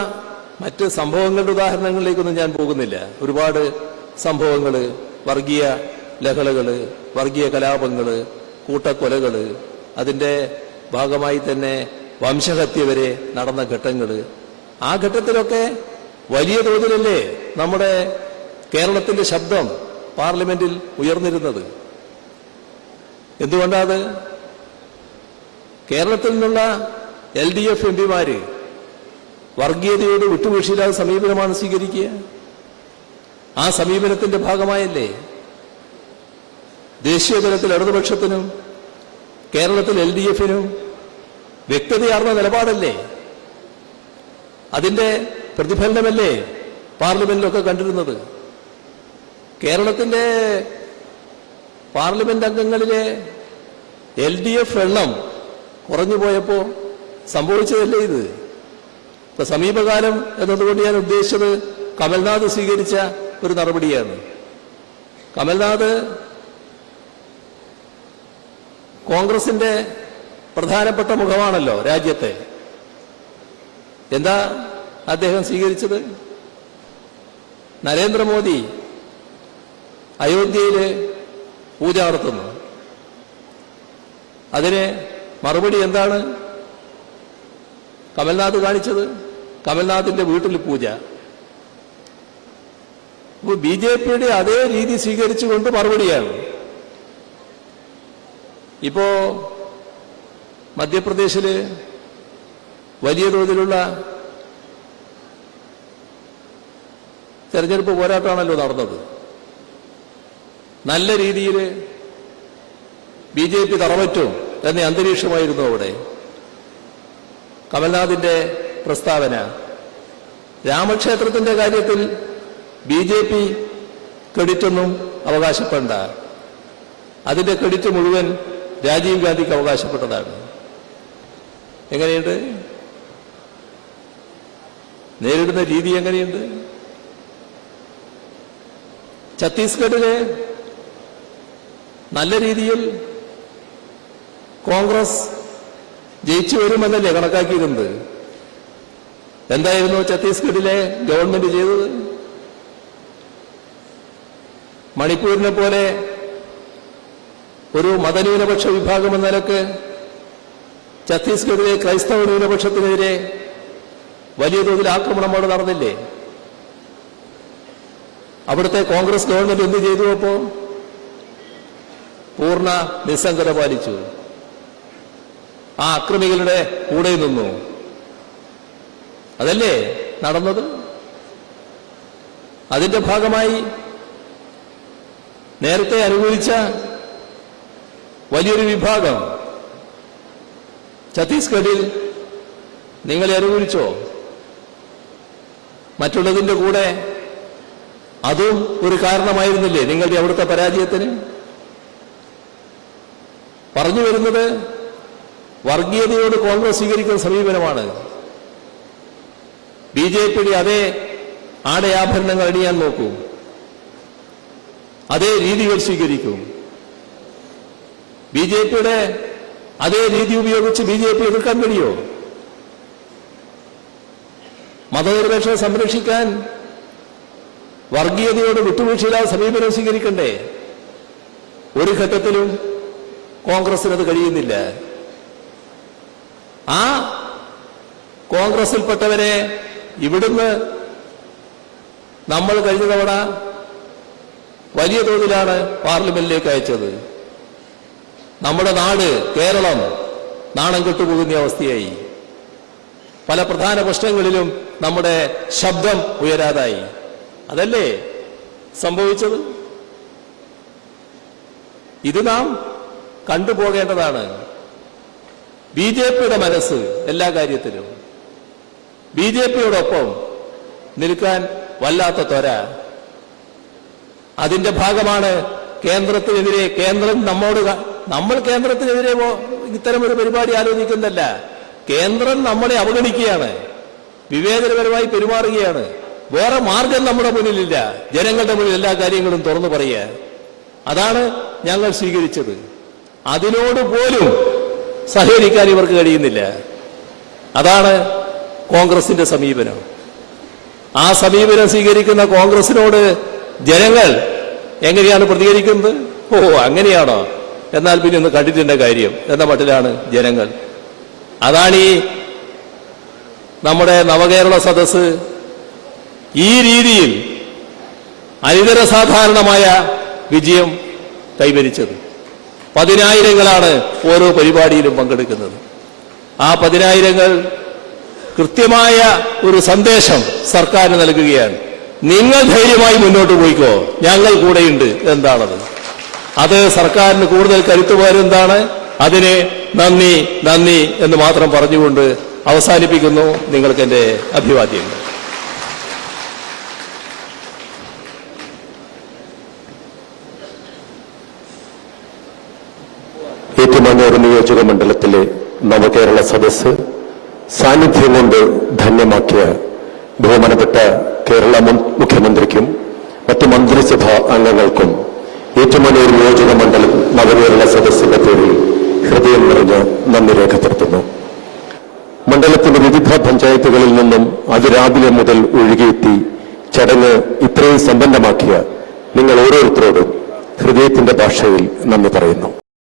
മറ്റ് സംഭവങ്ങളുടെ ഉദാഹരണങ്ങളിലേക്കൊന്നും ഞാൻ പോകുന്നില്ല. ഒരുപാട് സംഭവങ്ങള്, വർഗീയ ലഹളകള്, വർഗീയ കലാപങ്ങള്, കൂട്ടക്കൊലകള്, അതിന്റെ ഭാഗമായി തന്നെ വംശഹത്യ വരെ നടന്ന ഘട്ടങ്ങള്. ആ ഘട്ടത്തിലൊക്കെ വലിയ തോതിലല്ലേ നമ്മുടെ കേരളത്തിന്റെ ശബ്ദം പാർലമെന്റിൽ ഉയർന്നിരുന്നത്. എന്തുകൊണ്ടാണ്? കേരളത്തിൽ നിന്നുള്ള LDF എംപിമാര് വർഗീയതയോട് വിട്ടുവീഴ്ചയില്ലാതെ സമീപനമാണ് സ്വീകരിക്കുക. ആ സമീപനത്തിന്റെ ഭാഗമായല്ലേ ദേശീയ തലത്തിൽ ഇടതുപക്ഷത്തിനും കേരളത്തിൽ LDFനും വ്യക്തതയാർന്ന നിലപാടല്ലേ? അതിന്റെ പ്രതിഫലനമല്ലേ പാർലമെന്റിലൊക്കെ കണ്ടിരുന്നത്. കേരളത്തിന്റെ പാർലമെന്റ് അംഗങ്ങളിലെ LDF എണ്ണം കുറഞ്ഞു പോയപ്പോ സംഭവിച്ചതല്ലേ ഇത്. ഇപ്പൊ സമീപകാലം എന്നതുകൊണ്ട് ഞാൻ ഉദ്ദേശിച്ചത് കമൽനാഥ് സ്വീകരിച്ച ഒരു നടപടിയാണ്. കമൽനാഥ് കോൺഗ്രസിന്റെ പ്രധാനപ്പെട്ട മുഖമാണല്ലോ രാജ്യത്തെ. എന്താ അദ്ദേഹം സ്വീകരിച്ചത്? നരേന്ദ്രമോദി അയോധ്യയിൽ പൂജ നടത്തുന്നു. അതിന് മറുപടി എന്താണ് കമൽനാഥ് കാണിച്ചത്? കമൽനാഥിന്റെ വീട്ടിൽ പൂജ. അപ്പോൾ ബി.ജെ.പിയുടെ അതേ രീതി സ്വീകരിച്ചുകൊണ്ട് മറുപടിയാണ്. ഇപ്പോ മധ്യപ്രദേശില് വലിയ തോതിലുള്ള തെരഞ്ഞെടുപ്പ് പോരാട്ടമാണല്ലോ നടന്നത്. നല്ല രീതിയിൽ ബി.ജെ.പി തറവറ്റും എന്ന അന്തരീക്ഷമായിരുന്നു അവിടെ. കമൽനാഥിന്റെ പ്രസ്താവന, രാമക്ഷേത്രത്തിന്റെ കാര്യത്തിൽ ബി.ജെ.പി ക്രെഡിറ്റൊന്നും അവകാശപ്പെടണ്ട, അതിന്റെ ക്രെഡിറ്റ് മുഴുവൻ രാജീവ് ഗാന്ധിക്ക് അവകാശപ്പെട്ടതാണ്. എങ്ങനെയുണ്ട് നേരിടുന്ന രീതി? എങ്ങനെയുണ്ട്? ഛത്തീസ്ഗഡിലെ നല്ല രീതിയിൽ കോൺഗ്രസ് ജയിച്ചു വരുമെന്നല്ലേ കണക്കാക്കിയിരുന്നത്? എന്തായിരുന്നു ഛത്തീസ്ഗഡിലെ ഗവൺമെന്റ് ചെയ്തത്? മണിപ്പൂരിനെ പോലെ ഒരു മതന്യൂനപക്ഷ വിഭാഗം എന്ന നിലക്ക് ഛത്തീസ്ഗഡിലെ ക്രൈസ്തവ ന്യൂനപക്ഷത്തിനെതിരെ വലിയ തോതിൽ ആക്രമണം അവിടെ നടന്നില്ലേ? അവിടുത്തെ കോൺഗ്രസ് ഗവൺമെന്റ് എന്ത് ചെയ്തു? അപ്പോ പൂർണ്ണ നിസ്സംഗത പാലിച്ചു. ആ അക്രമികളുടെ കൂടെ നിന്നു. അതല്ലേ നടന്നത്? അതിന്റെ ഭാഗമായി നേരത്തെ അനുകൂലിച്ച വലിയൊരു വിഭാഗം ഛത്തീസ്ഗഡിൽ നിങ്ങളെ അനുകൂലിച്ചോ? മറ്റുള്ളതിന്റെ കൂടെ അതും ഒരു കാരണമായിരുന്നില്ലേ നിങ്ങളുടെ അവിടുത്തെ പരാജയത്തിന്? പറഞ്ഞു വരുന്നത് വർഗീയതയോട് കോൺഗ്രസ് സ്വീകരിക്കുന്ന സമീപനമാണ്. ബി.ജെ.പിയുടെ അതേ ആടയാഭരണങ്ങൾ അണിയാൻ നോക്കൂ, അതേ രീതികൾ സ്വീകരിക്കും. ബി.ജെ.പിയുടെ അതേ രീതി ഉപയോഗിച്ച് ബി.ജെ.പി എതിർക്കാൻ കഴിയോ? മതനിരപേക്ഷത സംരക്ഷിക്കാൻ വർഗീയതയോട് വിട്ടുവീഴ്ചയില്ലാതെ സമീപനം സ്വീകരിക്കണ്ടേ? ഒരു ഘട്ടത്തിലും കോൺഗ്രസിനത് കഴിയുന്നില്ല. ആ കോൺഗ്രസിൽപ്പെട്ടവരെ ഇവിടുന്ന് നമ്മൾ കഴിഞ്ഞ തവണ വലിയ തോതിലാണ് പാർലമെന്റിലേക്ക് അയച്ചത്. നമ്മുടെ നാട് കേരളം നാണം കെട്ടുപോകുന്ന അവസ്ഥയായി. പല പ്രധാന പ്രശ്നങ്ങളിലും നമ്മുടെ ശബ്ദം ഉയരാതായി. അതല്ലേ സംഭവിച്ചത്? ഇത് നാം കണ്ടുപോകേണ്ടതാണ്. ബി.ജെ.പിയുടെ മനസ്സ് എല്ലാ കാര്യത്തിലും ബി.ജെ.പിയോടൊപ്പം നിൽക്കാൻ വല്ലാത്ത ത്വര. അതിന്റെ ഭാഗമാണ് കേന്ദ്രത്തിനെതിരെ നമ്മൾ കേന്ദ്രത്തിനെതിരെ ഇത്തരമൊരു പരിപാടി ആലോചിക്കുന്നതല്ല. കേന്ദ്രം നമ്മളെ അവഗണിക്കുകയാണ്, വിവേചനപരമായി പെരുമാറുകയാണ്. വേറെ മാർഗം നമ്മുടെ മുന്നിലില്ല. ജനങ്ങളുടെ മുന്നിൽ എല്ലാ കാര്യങ്ങളും തുറന്നു പറയുക, അതാണ് ഞങ്ങൾ സ്വീകരിച്ചത്. അതിനോട് പോലും സഹകരിക്കാൻ ഇവർക്ക് കഴിയുന്നില്ല. അതാണ് കോൺഗ്രസിന്റെ സമീപനം. ആ സമീപനം സ്വീകരിക്കുന്ന കോൺഗ്രസിനോട് ജനങ്ങൾ എങ്ങനെയാണ് പ്രതികരിക്കുന്നത്? ഓ, അങ്ങനെയാണോ? എന്നാൽ പിന്നെ ഒന്ന് കണ്ടിട്ടുണ്ട് കാര്യം എന്ന മട്ടിലാണ് ജനങ്ങൾ. അതാണ് ഈ നമ്മുടെ നവകേരള സദസ്സ് ഈ രീതിയിൽ അനിതര സാധാരണമായ വിജയം കൈവരിച്ചത്. 10,000-ങ്ങളാണ് ഓരോ പരിപാടിയിലും പങ്കെടുക്കുന്നത്. ആ 10,000-ങ്ങൾ കൃത്യമായ ഒരു സന്ദേശം സർക്കാരിന് നൽകുകയാണ്. നിങ്ങൾ ധൈര്യമായി മുന്നോട്ട് പോയിക്കോ, ഞങ്ങൾ കൂടെയുണ്ട്. എന്താണത്? അത് സർക്കാരിന് കൂടുതൽ കരുത്തു പകരുന്നതാണ്. അതിന് നന്ദി നന്ദി എന്ന് മാത്രം പറഞ്ഞുകൊണ്ട് അവസാനിപ്പിക്കുന്നു. നിങ്ങൾക്ക് എന്റെ അഭിവാദ്യങ്ങൾ. ഏറ്റുമാനൂർ നിയോജക മണ്ഡലത്തിലെ നവകേരള സദസ്സ് സാന്നിധ്യം കൊണ്ട് ധന്യമാക്കിയ ബഹുമാനപ്പെട്ട കേരള മുൻ മുഖ്യമന്ത്രിക്കും മറ്റ് മന്ത്രിസഭാ അംഗങ്ങൾക്കും ഏറ്റുമാനൂർ നിയോജക മണ്ഡലം നവകേരള സദസ്സിന്റെ പേരിൽ ഹൃദയം നിറഞ്ഞ നന്ദി രേഖപ്പെടുത്തുന്നു. മണ്ഡലത്തിന്റെ വിവിധ പഞ്ചായത്തുകളിൽ നിന്നും അതിരാവിലെ മുതൽ ഒഴുകിയെത്തി ചടങ്ങ് ഇത്രയും സമ്പന്നമാക്കിയ നിങ്ങൾ ഓരോരുത്തരോടും ഹൃദയത്തിന്റെ ഭാഷയിൽ നന്ദി പറയുന്നു.